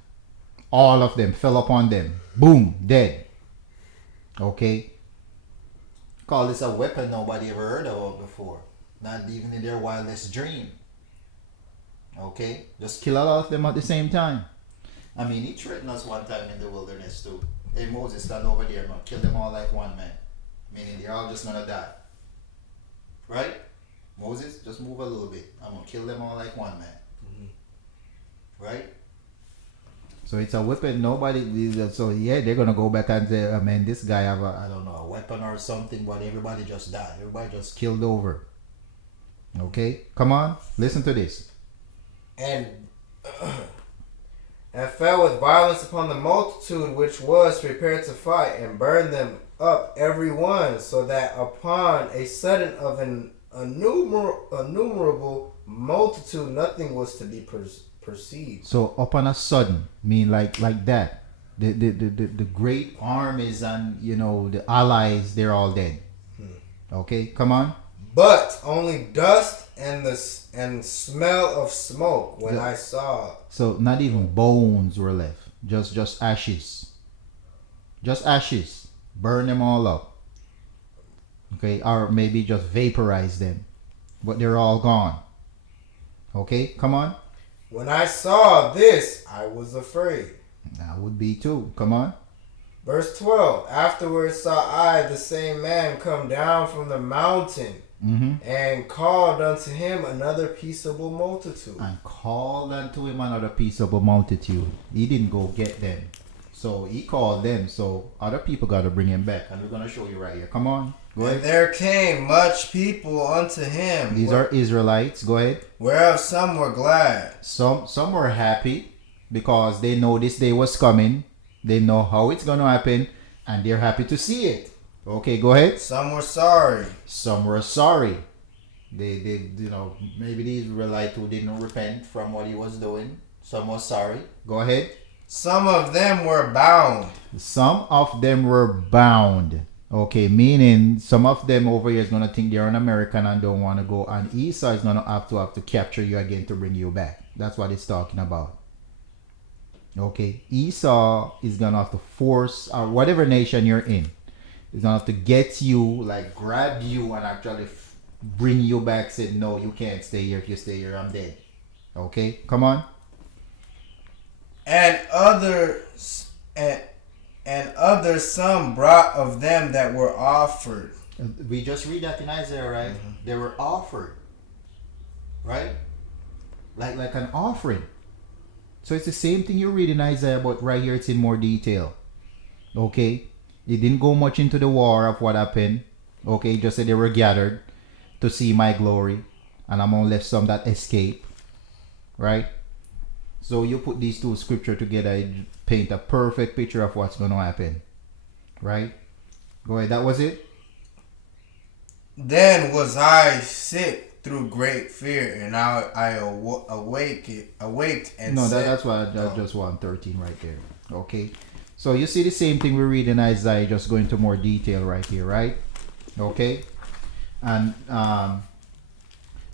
All of them fell upon them. Boom, dead. Okay. Call this a weapon nobody ever heard of before. Not even in their wildest dream. Okay, just kill a lot of them at the same time. I mean, he threatened us one time in the wilderness too. Hey Moses, stand over there, man. Kill them all like one man. Meaning they're all just gonna die. Right? Moses, just move a little bit. I'm gonna kill them all like one man. Right? So it's a weapon. So yeah, they're gonna go back and say, oh, man, this guy have a weapon or something, but everybody just died. Everybody just killed over. Okay, come on, listen to this. And fell with violence upon the multitude which was prepared to fight, and burned them up every one, so that upon a sudden of an innumerable multitude nothing was to be perceived. So upon a sudden, mean like that, the great armies and the allies, they're all dead. Okay, come on. But only dust and smell of smoke when I saw. So not even bones were left. Just ashes. Just ashes. Burn them all up. Okay, or maybe just vaporize them. But they're all gone. Okay, come on. When I saw this, I was afraid. I would be too. Come on. Verse 12. Afterwards saw I the same man come down from the mountain, and called unto him another peaceable multitude. And called unto him another peaceable multitude. He didn't go get them. So he called them. So other people got to bring him back. And we're going to show you right here. Come on. Go ahead. And there came much people unto him. These are Israelites. Go ahead. Whereof some were glad. Some were happy because they know this day was coming. They know how it's going to happen. And they're happy to see it. Okay, go ahead. Some were sorry. Some were sorry. They maybe the Israelite who didn't repent from what he was doing. Some were sorry. Go ahead. Some of them were bound. Some of them were bound. Okay, meaning some of them over here is going to think they're an American and don't want to go. And Esau is going to have to capture you again to bring you back. That's what it's talking about. Okay, Esau is going to have to force, or whatever nation you're in, is going to have to get you, like grab you and actually bring you back. Say, no, you can't stay here. If you stay here, I'm dead. Okay, come on. And others some brought of them that were offered. We just read that in Isaiah, right? They were offered, right? Like an offering. So it's the same thing you read in Isaiah, but right here it's in more detail. Okay, it didn't go much into the war of what happened. Okay, just said they were gathered to see my glory, and I'm gonna left some that escape. Right. So you put these two scripture together, it paint a perfect picture of what's going to happen. Right? Go ahead. That was it. Then was I sick through great fear, and I awaked and No, said, that's why I just want 13 right there. Okay. So you see the same thing we read in Isaiah, just go into more detail right here, right? Okay. And now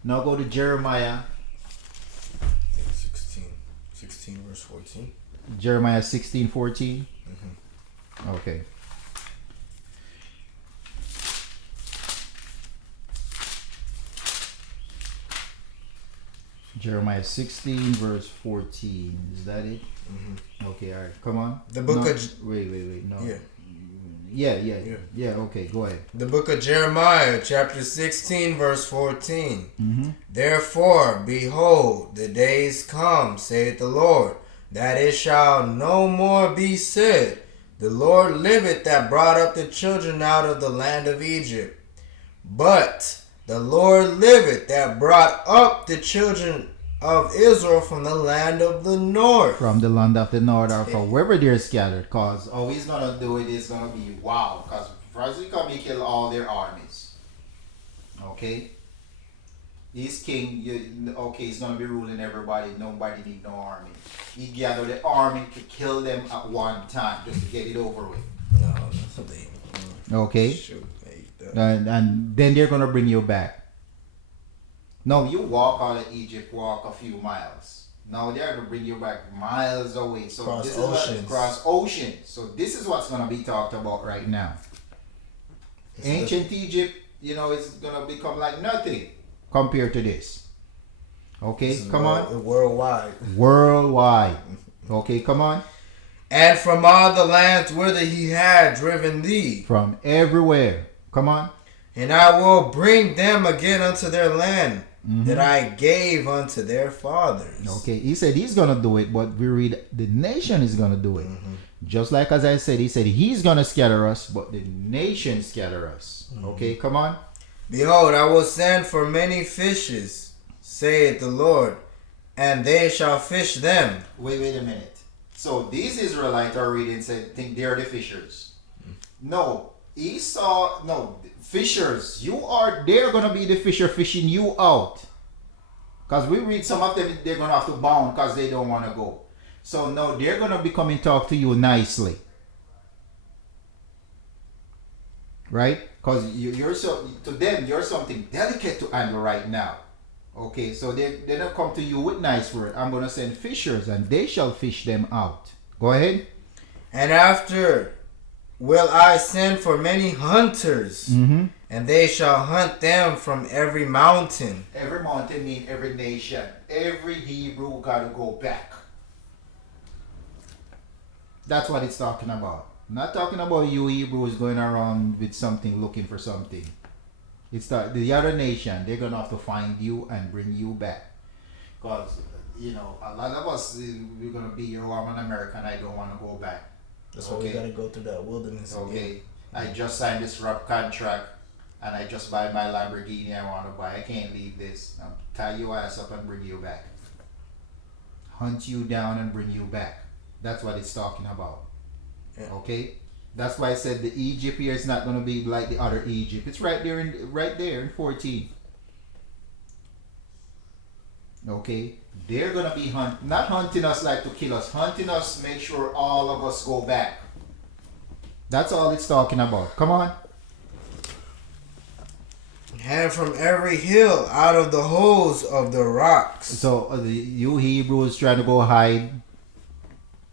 go to Jeremiah. I think 16 verse 14. Jeremiah 16:14. Okay. Jeremiah 16 verse 14. Is that it? Okay, all right. Come on. The book No, of wait. No. Yeah. Yeah, okay, go ahead. The book of Jeremiah, chapter 16, verse 14. Therefore, behold, the days come, saith the Lord, that it shall no more be said, the Lord liveth that brought up the children out of the land of Egypt. But the Lord liveth that brought up the children of Israel from the land of the north. From the land of the north or from wherever they're scattered. Cause all he's gonna do it is gonna be wow. Cause first he come he kill all their armies. Okay? He's king, he's gonna be ruling everybody. Nobody need no army. He gathered the army to kill them at one time just to get it over with. No, that's what they. Okay? Shoot, And then they're gonna bring you back. No, you walk out of Egypt, walk a few miles. Now they're gonna bring you back miles away. So Cross this oceans. is cross oceans. So this is what's gonna be talked about right now. Ancient Egypt, it's gonna become like nothing compared to this. Okay, come on. Worldwide. Worldwide. Okay, come on. And from all the lands whither he had driven thee. From everywhere. Come on. And I will bring them again unto their land that I gave unto their fathers. Okay, he said he's gonna do it, but we read the nation is gonna do it. Just like as I said, he said he's gonna scatter us, but the nation scatter us. Okay, come on. Behold, I will send for many fishes, saith the Lord, and they shall fish them. Wait a minute. So these Israelites are reading said think they're the fishers. No, fishers. They're gonna be the fisher fishing you out. Because we read some of them they're gonna have to bound because they don't want to go. So no, they're gonna be coming talk to you nicely. Right? Because you're to them you're something delicate to handle right now. Okay, so they don't come to you with nice word. I'm gonna send fishers and they shall fish them out. Go ahead. And after will I send for many hunters, and they shall hunt them from every mountain. Every mountain means every nation. Every Hebrew gotta go back. That's what it's talking about. Not talking about you Hebrews going around with something looking for something. It's the other nation. They're gonna have to find you and bring you back. Because a lot of us we're gonna be here. Oh, I'm an American. I don't want to go back. That's why we gotta go through that wilderness. Okay. I just signed this rough contract and I just buy my Lamborghini I want to buy. I can't leave this. I'll tie your ass up and bring you back. Hunt you down and bring you back. That's what it's talking about. Yeah. Okay? That's why I said the Egypt here is not going to be like the other Egypt. It's right there in 14. Okay? They're going to be not hunting us like to kill us. Hunting us, make sure all of us go back. That's all it's talking about. Come on. And from every hill, out of the holes of the rocks. So you Hebrews trying to go hide,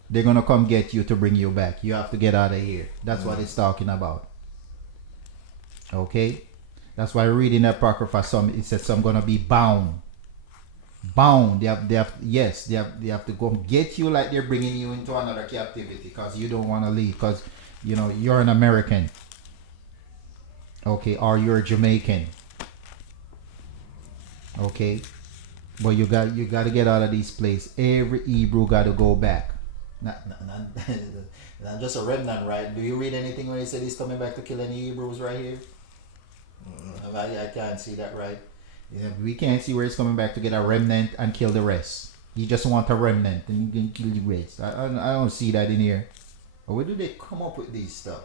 they're going to come get you to bring you back. You have to get out of here. That's what it's talking about. Okay? That's why reading Apocrypha, it says some going to be bound. Bound. They have to go get you like they're bringing you into another captivity because you don't want to leave because you're an American. Okay, or you're Jamaican. Okay, but you got to get out of this place. Every Hebrew got to go back. Not just a remnant, right? Do you read anything when he said he's coming back to kill any Hebrews right here? I can't see that, right? Yeah, we can't see where he's coming back to get a remnant and kill the rest. You just want a remnant and you can kill the rest. I don't see that in here. Where do they come up with these stuff?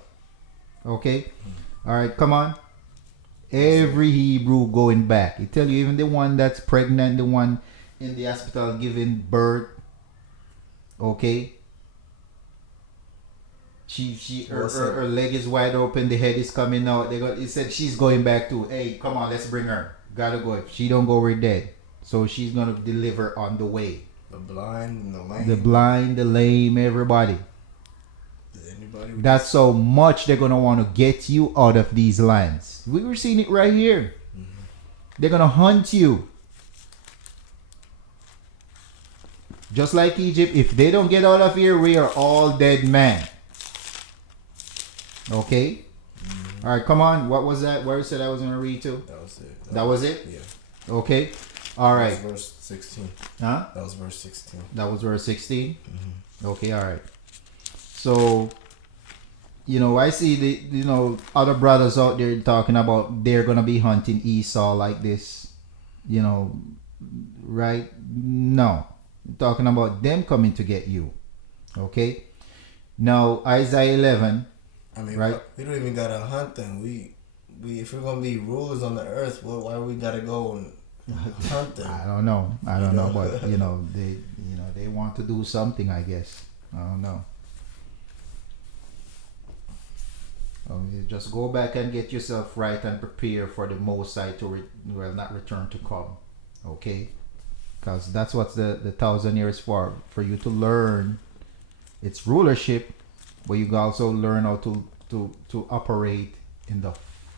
Okay? Alright, come on. Every Hebrew going back. It tell you even the one that's pregnant, the one in the hospital giving birth. Okay? Her leg is wide open, the head is coming out. It said she's going back too. Hey, come on, let's bring her. Gotta go. If she don't go, we're dead. So she's gonna deliver on the way. The blind and the lame. The blind, the lame, everybody. Anybody? That's how much they're gonna want to get you out of these lands. We were seeing it right here. They're gonna hunt you. Just like Egypt, if they don't get out of here, we are all dead men. Okay? Alright, come on. What was that? Where you said I was gonna read to? That was it. That was it? Yeah. Okay. Alright. That was verse 16. Huh? That was verse 16. That was verse 16? Okay, alright. So, you know, I see other brothers out there talking about they're gonna be hunting Esau like this. You know, right? No. I'm talking about them coming to get you. Okay? Now, Isaiah 11. I mean, right? We don't even gotta hunt them. We if we're gonna be rulers on the earth, why we gotta go and hunt them? I don't know, but they want to do something, I guess. I don't know. You just go back and get yourself right and prepare for the Most High to not return to come. Okay, because that's what the 1,000 years for you to learn its rulership. But you can also learn how to operate in the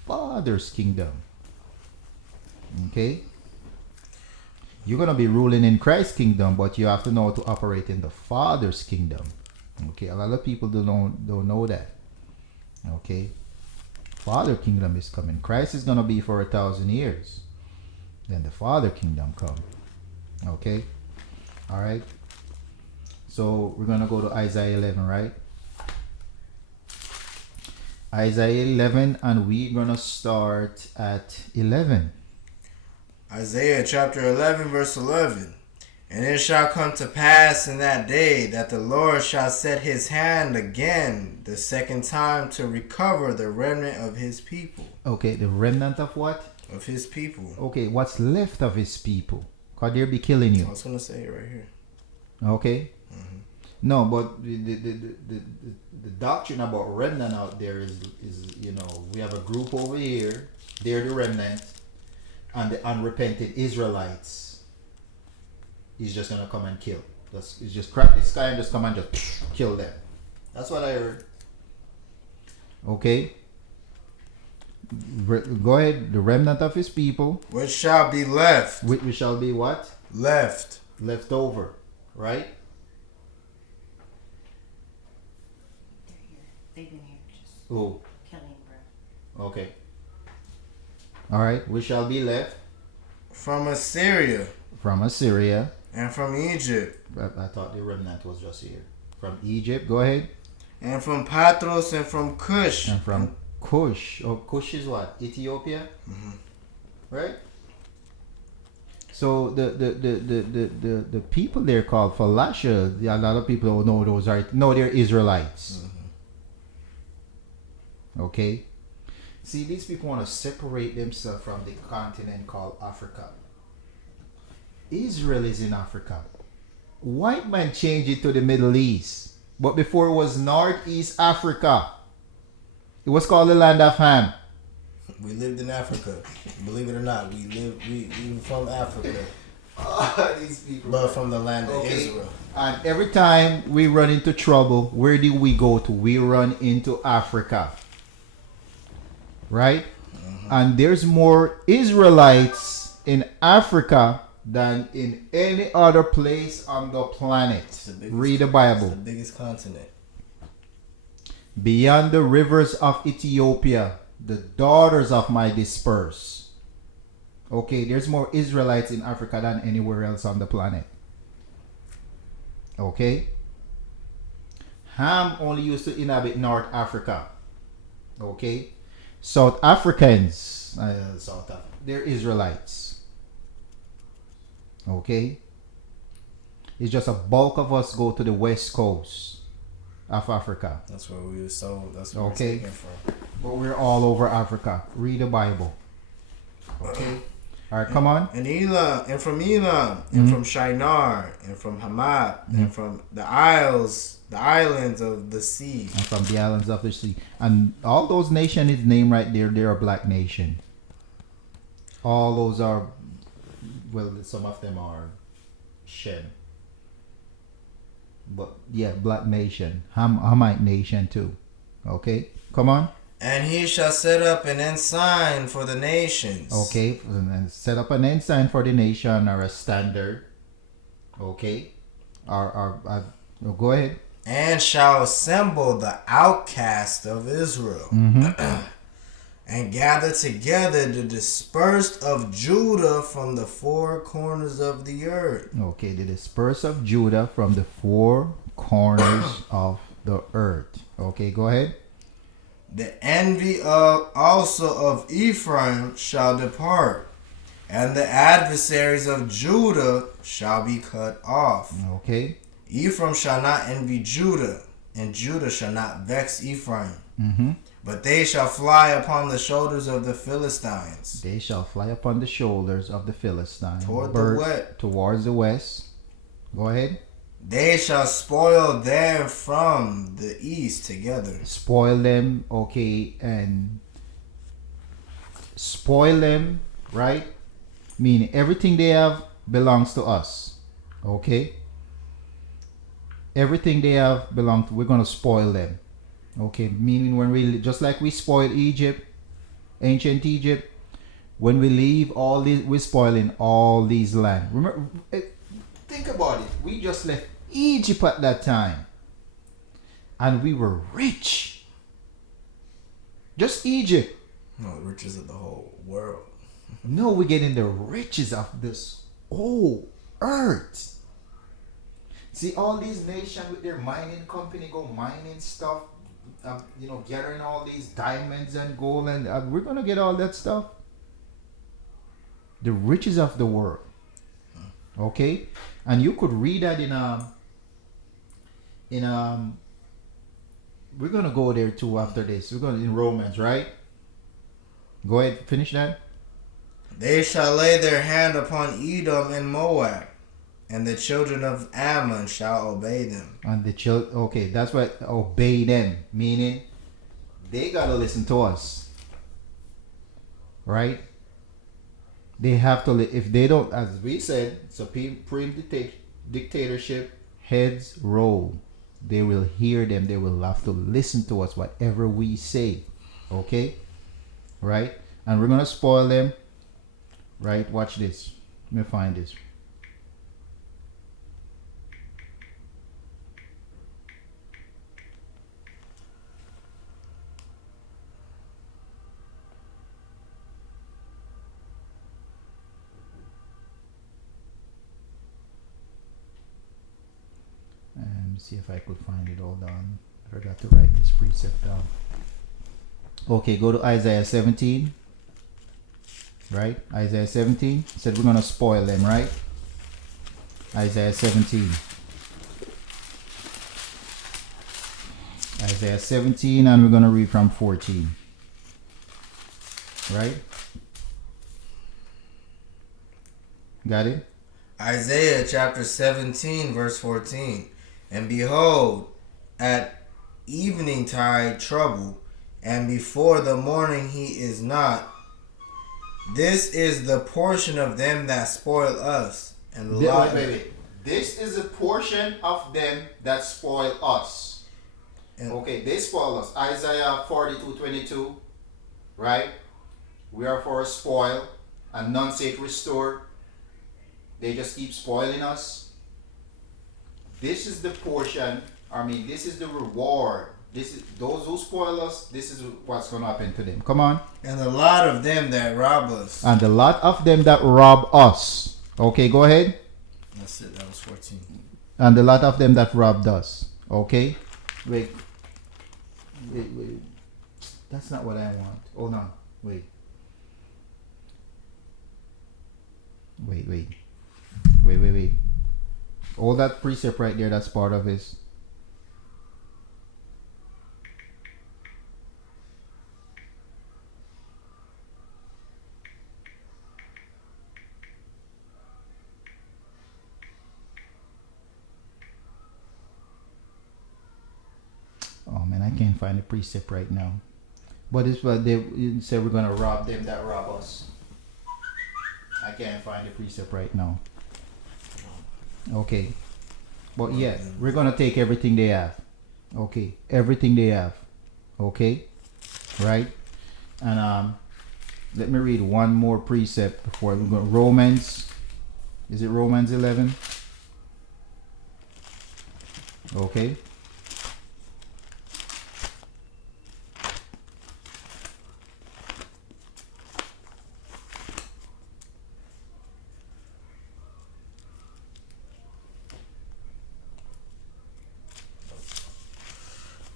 Father's kingdom. Okay? You're going to be ruling in Christ's kingdom, but you have to know how to operate in the Father's kingdom. Okay? A lot of people don't know that. Okay? Father kingdom is coming. Christ is going to be for 1,000 years. Then the Father kingdom come. Okay? All right? So we're going to go to Isaiah 11, right? Isaiah 11, and we're going to start at 11. Isaiah chapter 11, verse 11. And it shall come to pass in that day that the Lord shall set his hand again the second time to recover the remnant of his people. Okay, the remnant of what? Of his people. Okay, what's left of his people? Because they'll be killing you. I was going to say it right here. Okay? No, but the doctrine about remnant out there is we have a group over here, they're the remnant, and the unrepented Israelites is just gonna come and kill. It's just crack the sky and just come and just kill them. That's what I heard. Okay? Go ahead. The remnant of his people. Which shall be left. We shall be what? Left. Left over. Right? They've been here just Oh, killing, bro. okay. All right. We shall be left From Assyria. from Assyria. And from Egypt. I thought the remnant was just here. From Egypt. Go ahead. And from Pathros and from Cush. And from Cush. Oh, Cush is what? Ethiopia. Right. So the people there called Phalasha. A lot of people don't know those are. No, they're Israelites. Okay. See, these people want to separate themselves from the continent called Africa. Israel is in Africa. White man changed it to the Middle East. But before it was Northeast Africa. It was called the land of Ham. We lived in Africa. Believe it or not, we were from Africa. These people. But from the land of Okay. Israel. And every time we run into trouble, where do we go to? We run into Africa. Right? And there's more Israelites in Africa than in any other place on the planet. Read the It's Bible. the biggest continent. Beyond the rivers of Ethiopia, the daughters of my disperse. Okay, there's more Israelites in Africa than anywhere else on the planet. Okay? Ham only used to inhabit North Africa. Okay? South Africans, they're Israelites. Okay? It's just a bulk of us go to the West Coast. of Africa. That's where we were sold. That's where Okay. we're taken from. But we're all over Africa. Read the Bible. Okay. All right, come on. And Elam, and from Elam, and from Shinar, and from Hamad, and from the islands of the sea. And from the islands of the sea. And all those nations is named right there. They're a black nation. All those are, well, some of them are Shem. But yeah, black nation. Hamite nation too. Okay, come on. And he shall set up an ensign for the nations. Okay, and then set up an ensign for the nation or a standard. Okay, no, go ahead. And shall assemble the outcast of Israel. And gather together the dispersed of Judah from the four corners of the earth. Okay, the disperse of Judah from the four corners of the earth. Okay, go ahead. The envy of also of Ephraim shall depart, and the adversaries of Judah shall be cut off. Okay. Ephraim shall not envy Judah, and Judah shall not vex Ephraim. But they shall fly upon the shoulders of the Philistines. They shall fly upon the shoulders of the Philistines. Toward the west. Towards the west. Go ahead. They shall spoil them from the east together. Spoil them, okay, and spoil them, right? Meaning everything they have belongs to us. Okay? Everything they have belongs to, we're gonna spoil them. Okay, meaning when we, just like we spoiled Egypt, ancient Egypt, when we leave all these, we're spoiling all these land. Remember, think about it. We just left Egypt at that time, and we were rich. Just Egypt. No, the riches of the whole world. No, we're getting the riches of this whole earth. See, all these nations with their mining company go mining stuff. Gathering all these diamonds and gold, and we're gonna get all that stuff. The riches of the world. Okay, and you could read that we're gonna go there too after this. We're gonna in Romans, right? Go ahead, finish that. They shall lay their hand upon Edom and Moab, and the children of Ammon shall obey them. And the children, okay, that's what obey them, meaning they gotta listen to us, right? They have to, if they don't, as we said, supreme dictatorship, heads roll. They will hear them. They will have to listen to us, whatever we say, okay, right? And we're gonna spoil them, right? Watch this. Let me find this. See if I could find it. Hold on. I forgot to write this precept down. Okay, go to Isaiah 17. Right? Isaiah 17. Said we're going to spoil them, right? Isaiah 17. Isaiah 17, and we're going to read from 14. Right? Got it? Isaiah chapter 17, verse 14. And behold, at evening tide trouble, and before the morning he is not. This is the portion of them that spoil us. And wait. This is a portion of them that spoil us. Okay, they spoil us. Isaiah 42:22, right? We are for a spoil, and none say to restore. They just keep spoiling us. This is the portion, this is the reward. This is those who spoil us, this is what's going to happen to them. Come on. And a lot of them that rob us. And a lot of them that rob us. Okay, go ahead. That's it, that was 14. And a lot of them that robbed us. Okay? Wait. That's not what I want. Hold on. Wait. All that precept right there, that's part of his. find the precept right now. But it's what they said we're gonna rob them that rob us. I can't find the precept right now. Okay. But yeah, we're gonna take everything they have. Okay. Everything they have. Okay. Right? And let me read one more precept before we go. Romans. Is it Romans 11? Okay.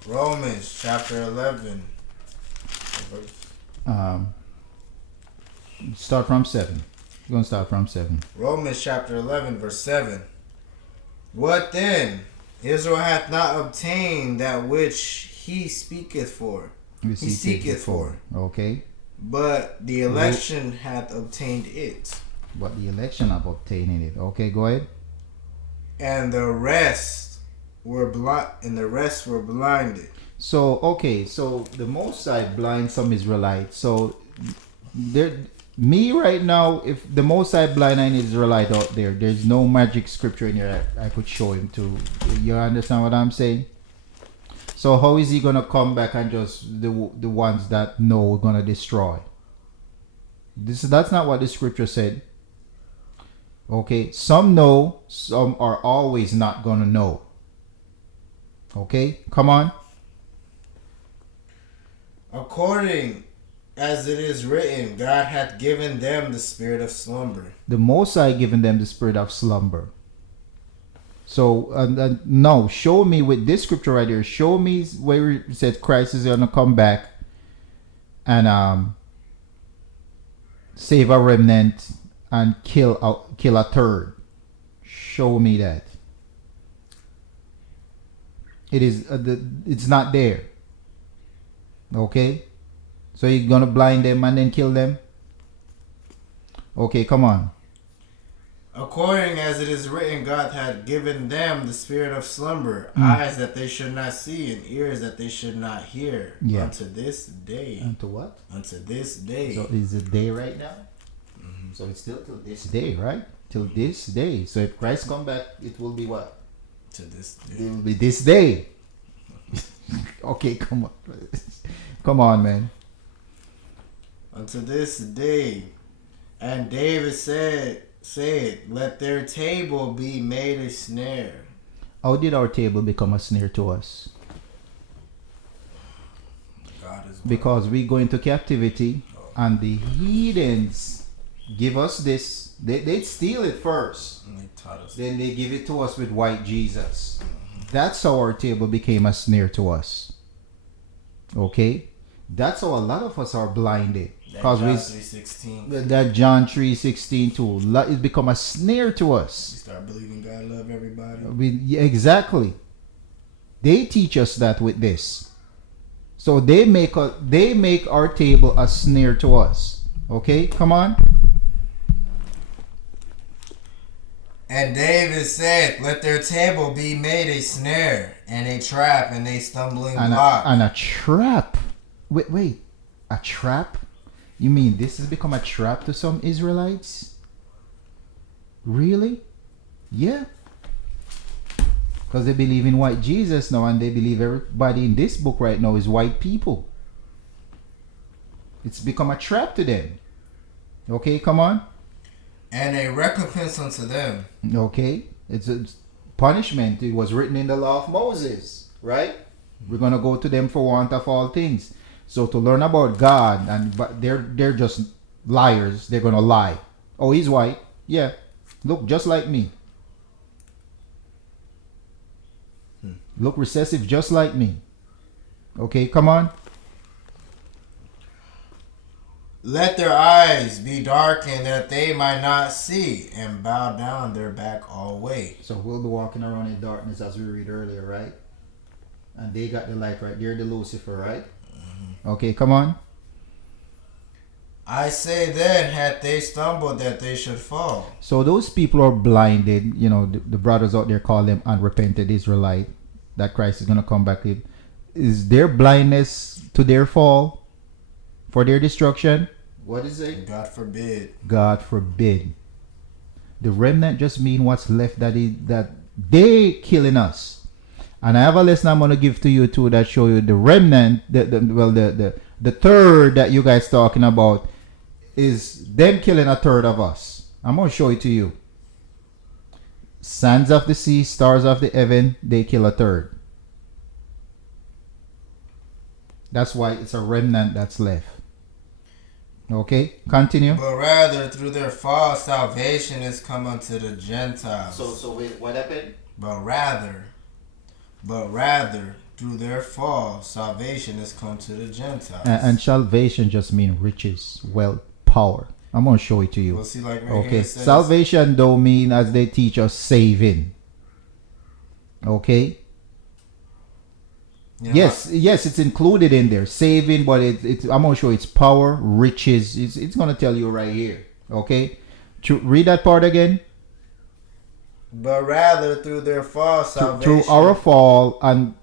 Romans chapter 11. Start from 7. We're gonna start from 7. Romans chapter 11, verse 7. What then? Israel hath not obtained that which he speaketh for. He seeketh for. Okay. But the election hath obtained it. But the election of obtaining it. Okay, go ahead. And the rest were blinded. So okay, so the Most High blind some Israelites. So there, me right now, if the Most High blind an Israelite out there, there's no magic scripture in here I could show him to. You understand what I'm saying? So how is he gonna come back and just the ones that know we're gonna destroy? That's not what the scripture said. Okay, some know, some are always not gonna know. Okay, come on. According as it is written, God hath given them the spirit of slumber. The Most High given them the spirit of slumber. So no, show me with this scripture right here. Show me where it says Christ is gonna come back and save a remnant and kill a third. Show me that. It is it's not there. Okay, so you're gonna blind them and then kill them. Okay, come on. According as it is written, God hath given them the spirit of slumber, eyes that they should not see, and ears that they should not hear. Yeah. Unto this day. Unto what? Unto this day. So is it day right now? So it's still till this day, right? Till this day. So if Christ come back, it will be what? To this It day. will be this day. Okay, come on. Come on, man. Unto this day. And David said, let their table be made a snare. How did our table become a snare to us? God is Because we go into captivity and the heathens give us this. They steal it first. And they taught us. Then they give it to us with white Jesus. That's how our table became a snare to us. Okay? That's how a lot of us are blinded. Because John we 3:16. that John 3:16 too. It's become a snare to You us. start believing God love everybody. Yeah, exactly. They teach us that with this. So they make our table a snare to us. Okay, come on. And David said, let their table be made a snare and a trap and a stumbling block. And a trap. Wait, a trap? You mean this has become a trap to some Israelites? Really? Yeah. Because they believe in white Jesus now, and they believe everybody in this book right now is white people. It's become a trap to them. Okay, come on. And a recompense unto them. Okay, it's a punishment. It was written in the law of Moses, right? We're gonna go to them for want of all things. So to learn about God, but they're just liars. They're gonna lie. Oh, he's white. Yeah, look just like me. Look recessive just like me. Okay, come on. Let their eyes be darkened that they might not see, and bow down their back alway. So we'll be walking around in darkness as we read earlier, right? And they got the light, right? They're the Lucifer, right? Okay, come on. I say then, had they stumbled that they should fall. So those people are blinded. You know, the brothers out there call them unrepented Israelite. That Christ is going to come back with. is their blindness to their fall, for their destruction? What is it? God forbid. God forbid. The remnant just mean what's left that they killing us. And I have a lesson I'm gonna give to you too that show you the remnant. The third that you guys talking about is them killing a third of us. I'm gonna show it to you. Sands of the sea, stars of the heaven, they kill a third. That's why it's a remnant that's left. Okay, continue. But rather through their fall salvation is come unto the Gentiles. So wait, what happened? But rather through their fall salvation is come to the Gentiles. And salvation just means riches, wealth, power. I'm gonna show it to you. We'll see, like right Okay, here it says, salvation don't mean as they teach us saving. Okay. you know, Yes, it's included in there, saving, but it's I'm gonna show it's power, riches. It's gonna tell you right here. Okay, read that part again. But rather through their fall salvation. Through our fall and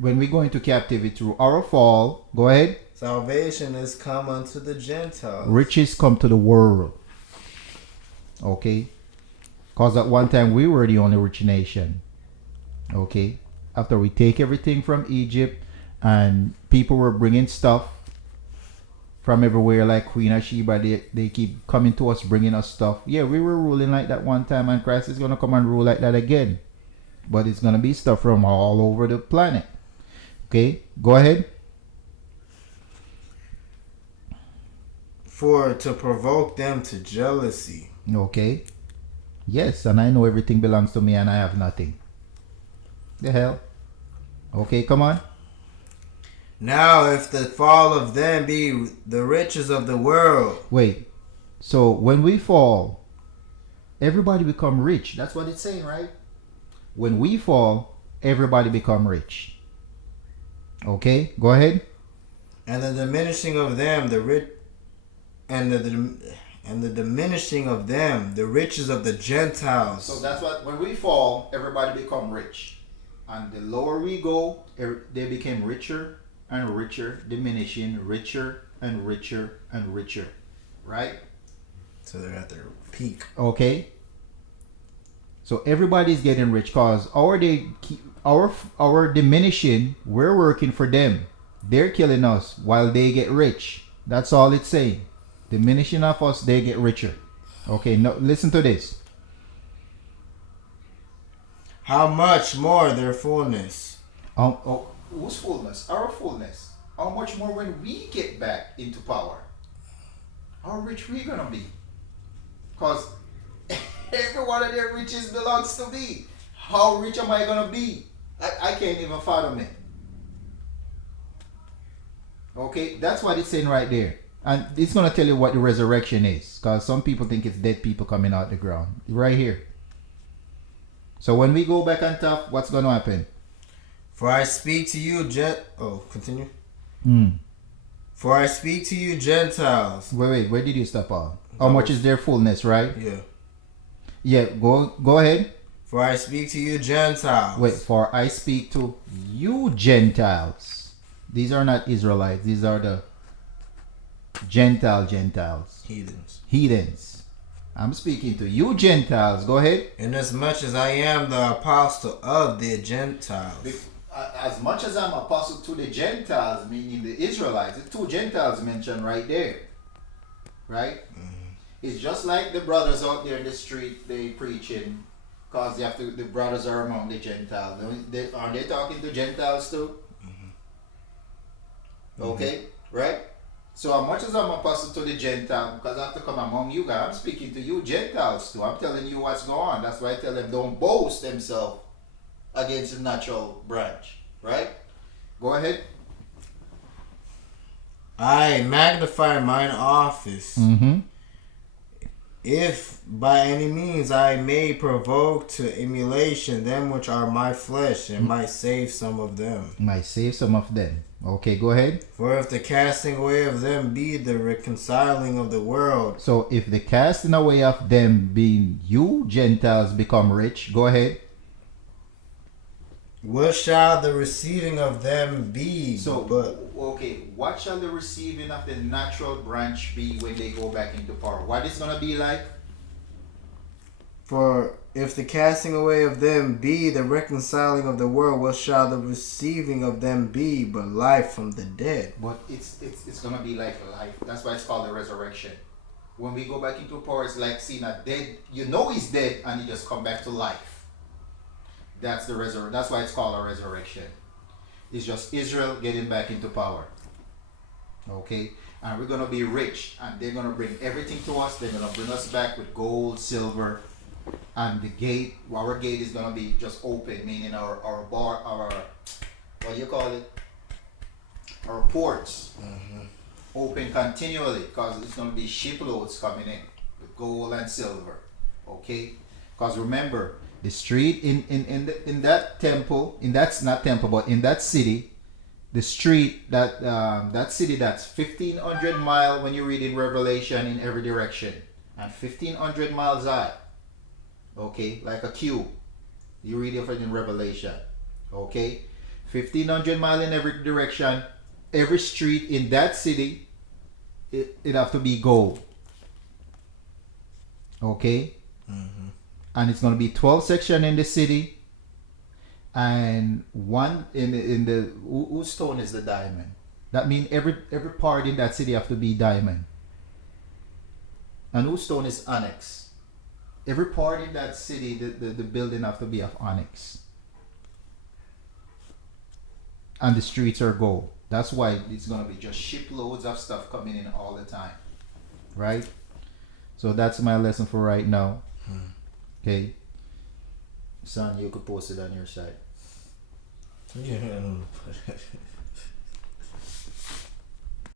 when we go into captivity, through our fall, go ahead. Salvation is come unto the Gentiles. Riches come to the world. Okay, cause at one time we were the only rich nation. Okay. After we take everything from Egypt and people were bringing stuff from everywhere like Queen of Sheba, they keep coming to us bringing us stuff. Yeah, we were ruling like that one time and Christ is going to come and rule like that again. But it's going to be stuff from all over the planet. Okay, go ahead. For to provoke them to jealousy. Okay. Yes, and I know everything belongs to me and I have nothing. The hell? Okay, come on. Now if the fall of them be the riches of the world. Wait. So when we fall, everybody become rich. That's what it's saying, right? When we fall, everybody become rich. Okay, go ahead. And the diminishing of them, the rich, and the diminishing of them, the riches of the Gentiles. So that's what, when we fall, everybody become rich. And the lower we go, they became richer and richer, diminishing, richer and richer and richer. Right? So they're at their peak. Okay. So everybody's getting rich because our diminishing, we're working for them. They're killing us while they get rich. That's all it's saying. Diminishing of us, they get richer. Okay, now listen to this. How much more their fullness? Whose fullness? Our fullness. How much more when we get back into power? How rich we gonna be? Because every one of their riches belongs to me. How rich am I gonna be? I can't even fathom it. Okay, that's what it's saying right there. And it's gonna tell you what the resurrection is. Because some people think it's dead people coming out the ground. Right here. So when we go back on top, what's gonna happen? For I speak to you, continue. Mm. For I speak to you, Gentiles. Wait, where did you stop on? How much is their fullness, right? Yeah. Yeah, go ahead. For I speak to you, Gentiles. Wait, for I speak to you Gentiles. These are not Israelites. These are the Gentiles. Heathens. I'm speaking to you Gentiles. Go ahead. Inasmuch as I am the apostle of the Gentiles. As much as I'm apostle to the Gentiles, meaning the Israelites, the two Gentiles mentioned right there. Right? Mm-hmm. It's just like the brothers out there in the street, they preaching, because the brothers are among the Gentiles. Are they talking to Gentiles too? Mm-hmm. Okay, right? So as much as I'm apostle to the Gentiles, because I have to come among you guys, I'm speaking to you Gentiles too. I'm telling you what's going on. That's why I tell them don't boast themselves against the natural branch. Right? Go ahead. I magnify mine office. Mm-hmm. If by any means I may provoke to emulation them which are my flesh, and might save some of them. Might save some of them. Okay, go ahead. For if the casting away of them be the reconciling of the world. So if the casting away of them being you Gentiles become rich, go ahead. What shall the receiving of them be? So, but okay, what shall the receiving of the natural branch be when they go back into power? What it's gonna be like? for if the casting away of them be the reconciling of the world, what shall the receiving of them be but life from the dead? But it's gonna be like life. That's why it's called the resurrection. When we go back into power, it's like seeing a dead. You know he's dead, and he just come back to life. That's the That's why it's called a resurrection. It's just Israel getting back into power. Okay, and we're gonna be rich, and they're gonna bring everything to us. They're gonna bring us back with gold, silver, and the gate. Our gate is gonna be just open, meaning our bar, our what do you call it? Our ports open continually, because it's gonna be shiploads coming in with gold and silver. Okay, because remember the street in that temple, in that's not temple, but in that city. The street that city that's 1,500 mile when you read in Revelation in every direction, and 1,500 miles high. Okay, like a cube. You read it in Revelation. Okay, 1,500 mile in every direction. Every street in that city, it have to be gold. Okay, and it's gonna be 12 section in the city. And one in the whose stone is the diamond? That means every part in that city have to be diamond. And whose stone is onyx? Every part in that city, the building have to be of onyx. And the streets are gold. That's why it's gonna be just shiploads of stuff coming in all the time, right? So that's my lesson for right now. Okay, son, you could post it on your site. Yeah.